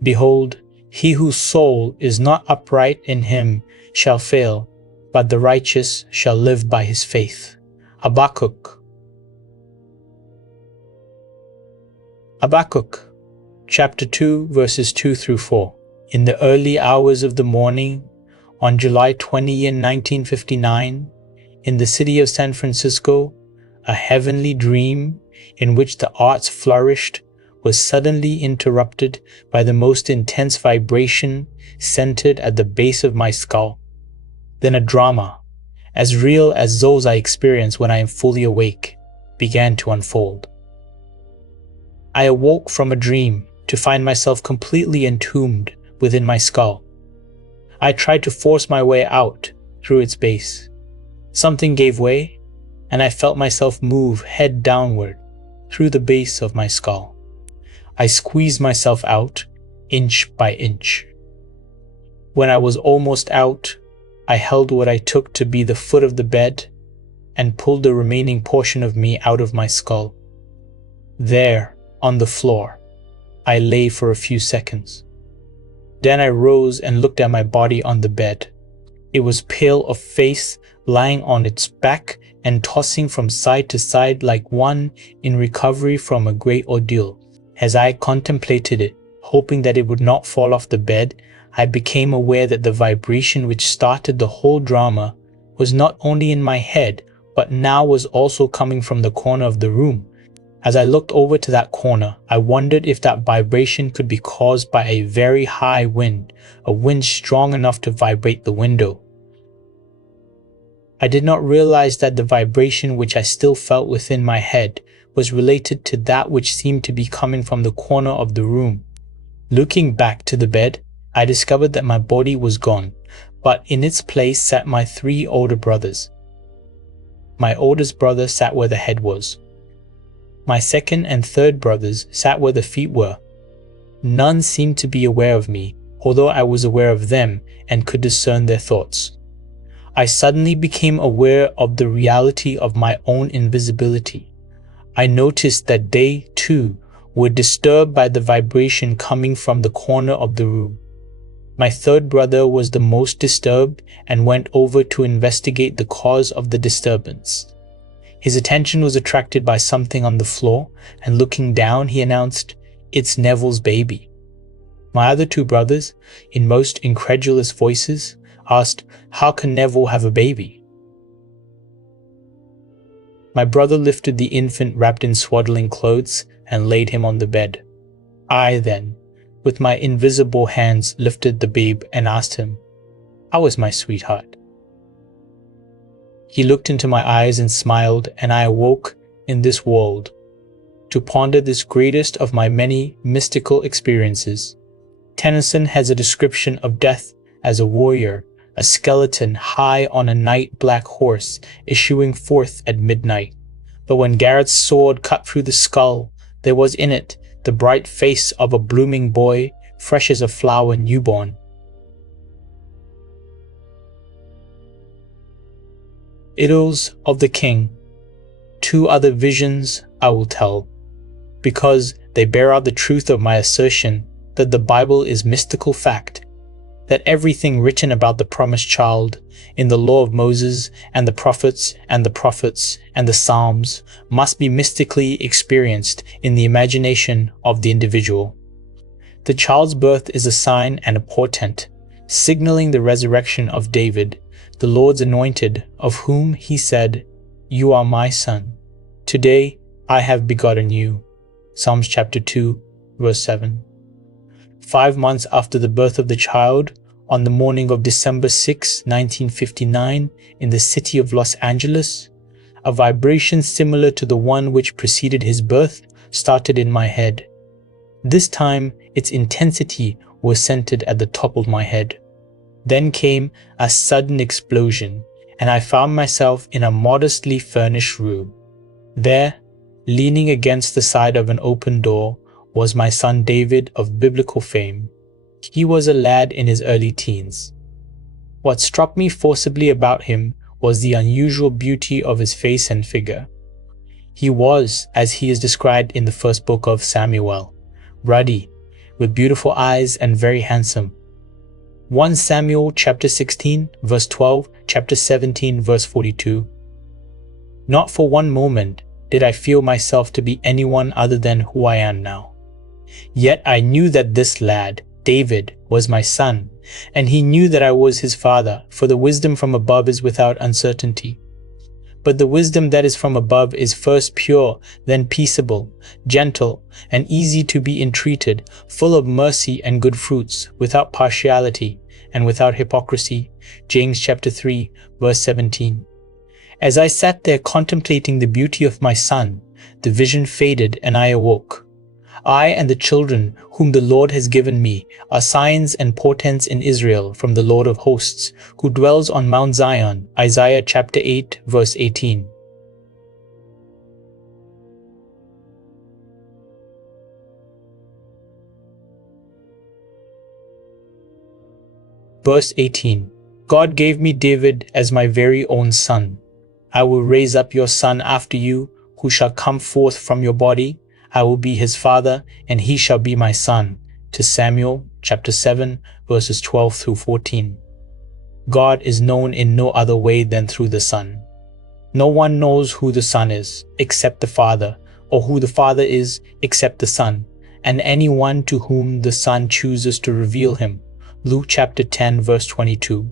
Behold, he whose soul is not upright in him shall fail, but the righteous shall live by his faith. Habakkuk. Habakkuk, chapter 2, verses 2 through 4. In the early hours of the morning, on July 20 in 1959, in the city of San Francisco, a heavenly dream in which the arts flourished was suddenly interrupted by the most intense vibration centered at the base of my skull. Then a drama, as real as those I experience when I am fully awake, began to unfold. I awoke from a dream to find myself completely entombed within my skull. I tried to force my way out through its base. Something gave way, and I felt myself move head downward through the base of my skull. I squeezed myself out, inch by inch. When I was almost out, I held what I took to be the foot of the bed and pulled the remaining portion of me out of my skull. There, on the floor, I lay for a few seconds. Then I rose and looked at my body on the bed. It was pale of face, lying on its back and tossing from side to side like one in recovery from a great ordeal. As I contemplated it, hoping that it would not fall off the bed, I became aware that the vibration which started the whole drama was not only in my head, but now was also coming from the corner of the room. As I looked over to that corner, I wondered if that vibration could be caused by a very high wind, a wind strong enough to vibrate the window. I did not realize that the vibration which I still felt within my head was related to that which seemed to be coming from the corner of the room. Looking back to the bed, I discovered that my body was gone, but in its place sat my 3 older brothers. My oldest brother sat where the head was. My second and third brothers sat where the feet were. None seemed to be aware of me, although I was aware of them and could discern their thoughts. I suddenly became aware of the reality of my own invisibility. I noticed that they, too, were disturbed by the vibration coming from the corner of the room. My third brother was the most disturbed and went over to investigate the cause of the disturbance. His attention was attracted by something on the floor, and looking down, he announced, "It's Neville's baby." My other 2 brothers, in most incredulous voices, asked, "How can Neville have a baby?" My brother lifted the infant wrapped in swaddling clothes and laid him on the bed. I then, with my invisible hands, lifted the babe and asked him, "How is my sweetheart?" He looked into my eyes and smiled, and I awoke in this world to ponder this greatest of my many mystical experiences. Tennyson has a description of death as a warrior, a skeleton high on a night black horse issuing forth at midnight. But when Garrett's sword cut through the skull, there was in it the bright face of a blooming boy, fresh as a flower newborn. Idylls of the King. 2 other visions I will tell, because they bear out the truth of my assertion that the Bible is mystical fact, that everything written about the promised child in the law of Moses and the prophets and the Psalms must be mystically experienced in the imagination of the individual. The child's birth is a sign and a portent, signaling the resurrection of David, the Lord's anointed, of whom he said, "You are my son. Today I have begotten you." Psalms chapter 2, verse 7. 5 months after the birth of the child, on the morning of December 6, 1959, in the city of Los Angeles, a vibration similar to the one which preceded his birth started in my head. This time, its intensity was centered at the top of my head. Then came a sudden explosion, and I found myself in a modestly furnished room. There, leaning against the side of an open door, was my son David of biblical fame. He was a lad in his early teens. What struck me forcibly about him was the unusual beauty of his face and figure. He was, as he is described in the first book of Samuel, ruddy, with beautiful eyes and very handsome. 1 Samuel chapter 16, verse 12, chapter 17, verse 42. Not for one moment did I feel myself to be anyone other than who I am now. Yet I knew that this lad, David, was my son, and he knew that I was his father, for the wisdom from above is without uncertainty. But the wisdom that is from above is first pure, then peaceable, gentle, and easy to be entreated, full of mercy and good fruits, without partiality and without hypocrisy. James chapter 3, verse 17. As I sat there contemplating the beauty of my son, the vision faded and I awoke. I and the children whom the Lord has given me are signs and portents in Israel from the Lord of hosts, who dwells on Mount Zion. Isaiah chapter 8, verse 18. Verse 18. God gave me David as my very own son. I will raise up your son after you, who shall come forth from your body. I will be his father, and he shall be my son. To Samuel chapter 7, verses 12 through 14. God is known in no other way than through the Son. No one knows who the Son is, except the Father, or who the Father is, except the Son, and anyone to whom the Son chooses to reveal him. Luke chapter 10, verse 22.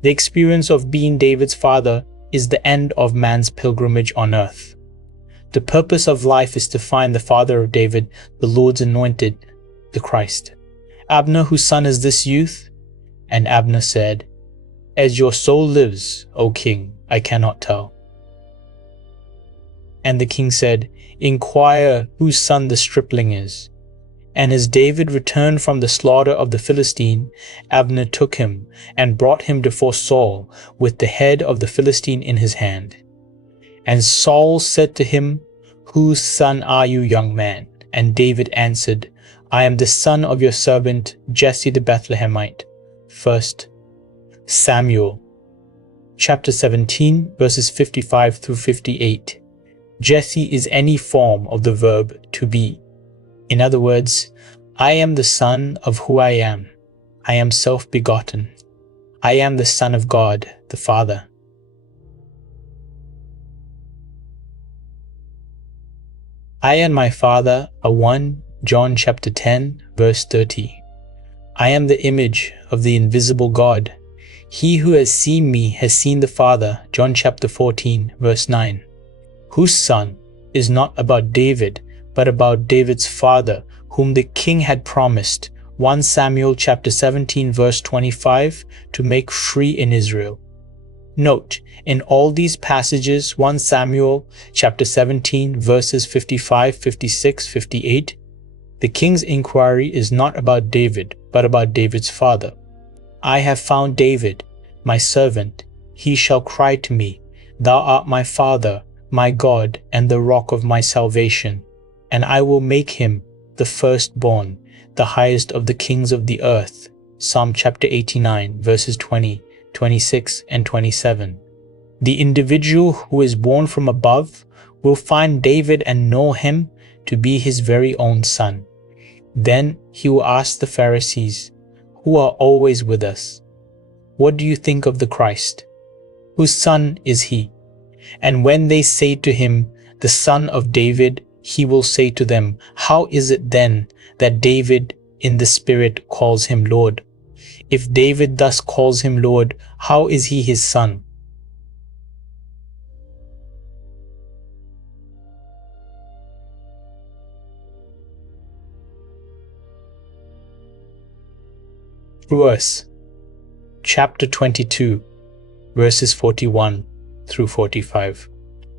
The experience of being David's father is the end of man's pilgrimage on earth. The purpose of life is to find the father of David, the Lord's anointed, the Christ. Abner, whose son is this youth? And Abner said, As your soul lives, O king, I cannot tell. And the king said, Inquire whose son the stripling is. And as David returned from the slaughter of the Philistine, Abner took him and brought him before Saul with the head of the Philistine in his hand. And Saul said to him, Whose son are you, young man? And David answered, I am the son of your servant Jesse the Bethlehemite. 1 Samuel chapter 17, verses 55 through 58. Jesse is any form of the verb to be. In other words, I am the son of who I am. I am self-begotten. I am the son of God, the Father. I and my Father are one. John chapter 10, verse 30. I am the image of the invisible God. He who has seen me has seen the Father. John chapter 14, verse 9. Whose son is not about David, but about David's father, whom the king had promised, 1 Samuel chapter 17 verse 25, to make free in Israel. Note, in all these passages, 1 Samuel chapter 17 verses 55, 56, 58, the king's inquiry is not about David, but about David's father. I have found David, my servant. He shall cry to me, Thou art my father, my God, and the rock of my salvation. And I will make him the firstborn, the highest of the kings of the earth. Psalm chapter 89, verses 20, 26, and 27. The individual who is born from above will find David and know him to be his very own son. Then he will ask the Pharisees, who are always with us, What do you think of the Christ? Whose son is he? And when they say to him, The son of David, he will say to them, How is it then that David in the Spirit calls him Lord. If David thus calls him Lord, how is he his son? Through us. Chapter 22, verses 41 through 45.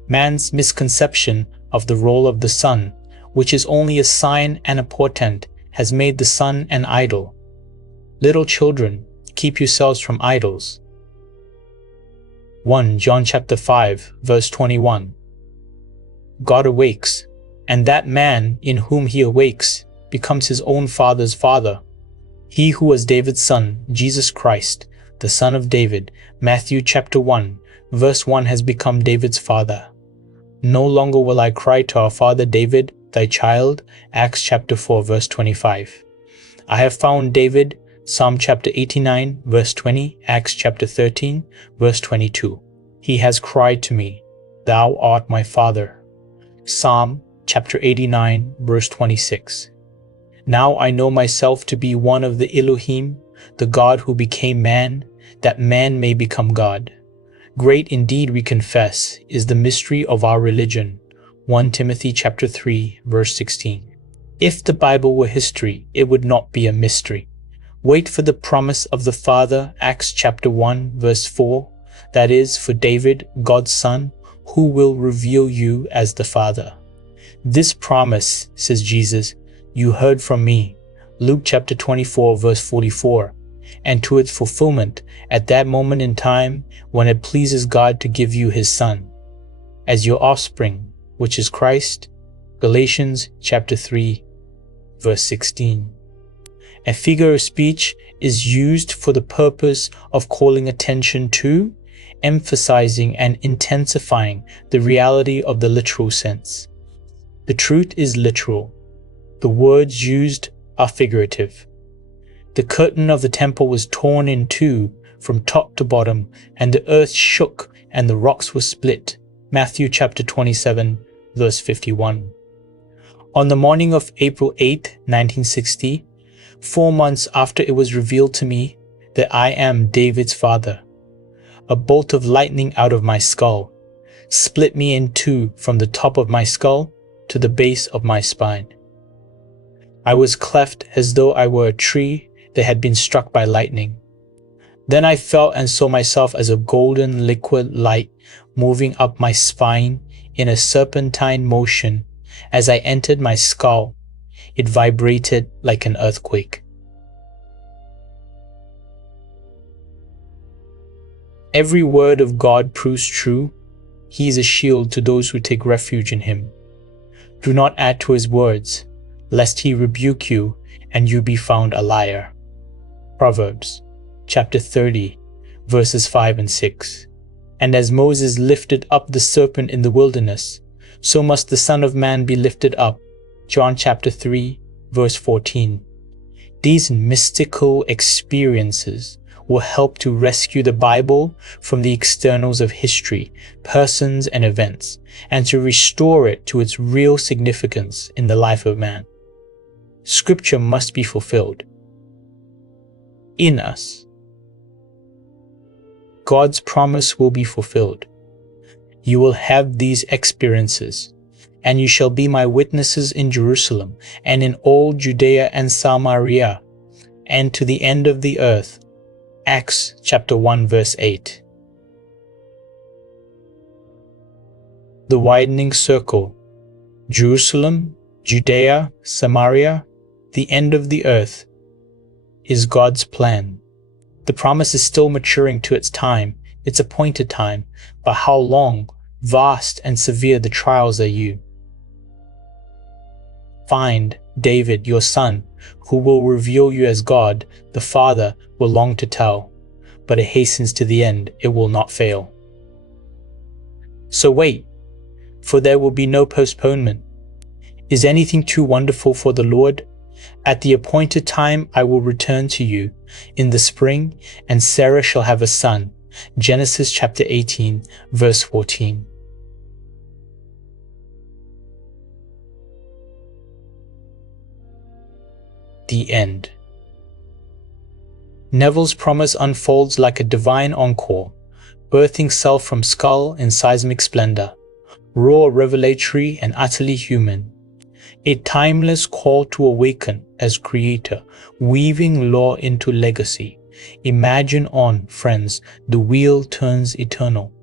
Man's misconception of the role of the sun, which is only a sign and a portent, has made the sun an idol. Little children, keep yourselves from idols. 1 John chapter 5, verse 21. God awakes, and that man in whom he awakes becomes his own father's father. He who was David's son, Jesus Christ, the son of David, Matthew chapter 1, verse 1, has become David's father. No longer will I cry to our father David, thy child, Acts chapter 4, verse 25. I have found David, Psalm chapter 89, verse 20, Acts chapter 13, verse 22. He has cried to me, thou art my father. Psalm chapter 89, verse 26. Now I know myself to be one of the Elohim, the God who became man, that man may become God. Great indeed, we confess, is the mystery of our religion. 1 Timothy chapter 3, verse 16. If the Bible were history, it would not be a mystery. Wait for the promise of the Father, Acts chapter 1, verse 4, that is, for David, God's son, who will reveal you as the Father. This promise, says Jesus, you heard from me, Luke chapter 24, verse 44, and to its fulfillment at that moment in time when it pleases God to give you his Son, as your offspring, which is Christ, Galatians chapter 3, verse 16. A figure of speech is used for the purpose of calling attention to, emphasizing and intensifying the reality of the literal sense. The truth is literal. The words used are figurative. The curtain of the temple was torn in two from top to bottom, and the earth shook and the rocks were split. Matthew chapter 27, verse 51. On the morning of April 8, 1960, 4 months after it was revealed to me that I am David's father, a bolt of lightning out of my skull split me in two from the top of my skull to the base of my spine. I was cleft as though I were a tree that had been struck by lightning. Then I felt and saw myself as a golden liquid light moving up my spine in a serpentine motion. As I entered my skull, it vibrated like an earthquake. Every word of God proves true. He is a shield to those who take refuge in him. Do not add to his words, lest he rebuke you and you be found a liar. Proverbs chapter 30, verses 5 and 6. And as Moses lifted up the serpent in the wilderness, so must the Son of Man be lifted up. John chapter 3, verse 14. These mystical experiences will help to rescue the Bible from the externals of history, persons, and events, and to restore it to its real significance in the life of man. Scripture must be fulfilled in us. God's promise will be fulfilled. You will have these experiences, and you shall be my witnesses in Jerusalem, and in all Judea and Samaria, and to the end of the earth. Acts chapter 1, verse 8. The widening circle. Jerusalem, Judea, Samaria, the end of the earth, is God's plan. The promise is still maturing to its time, its appointed time, but how long, vast and severe the trials are you. Find David, your son, who will reveal you as God, the Father, will long to tell, but it hastens to the end, it will not fail. So wait, for there will be no postponement. Is anything too wonderful for the Lord? At the appointed time I will return to you in the spring, and Sarah shall have a son. Genesis chapter 18, verse 14. The End. Neville's promise unfolds like a divine encore, birthing self from skull in seismic splendor, raw, revelatory, and utterly human. A timeless call to awaken as creator, weaving law into legacy. Imagine on, friends, the wheel turns eternal,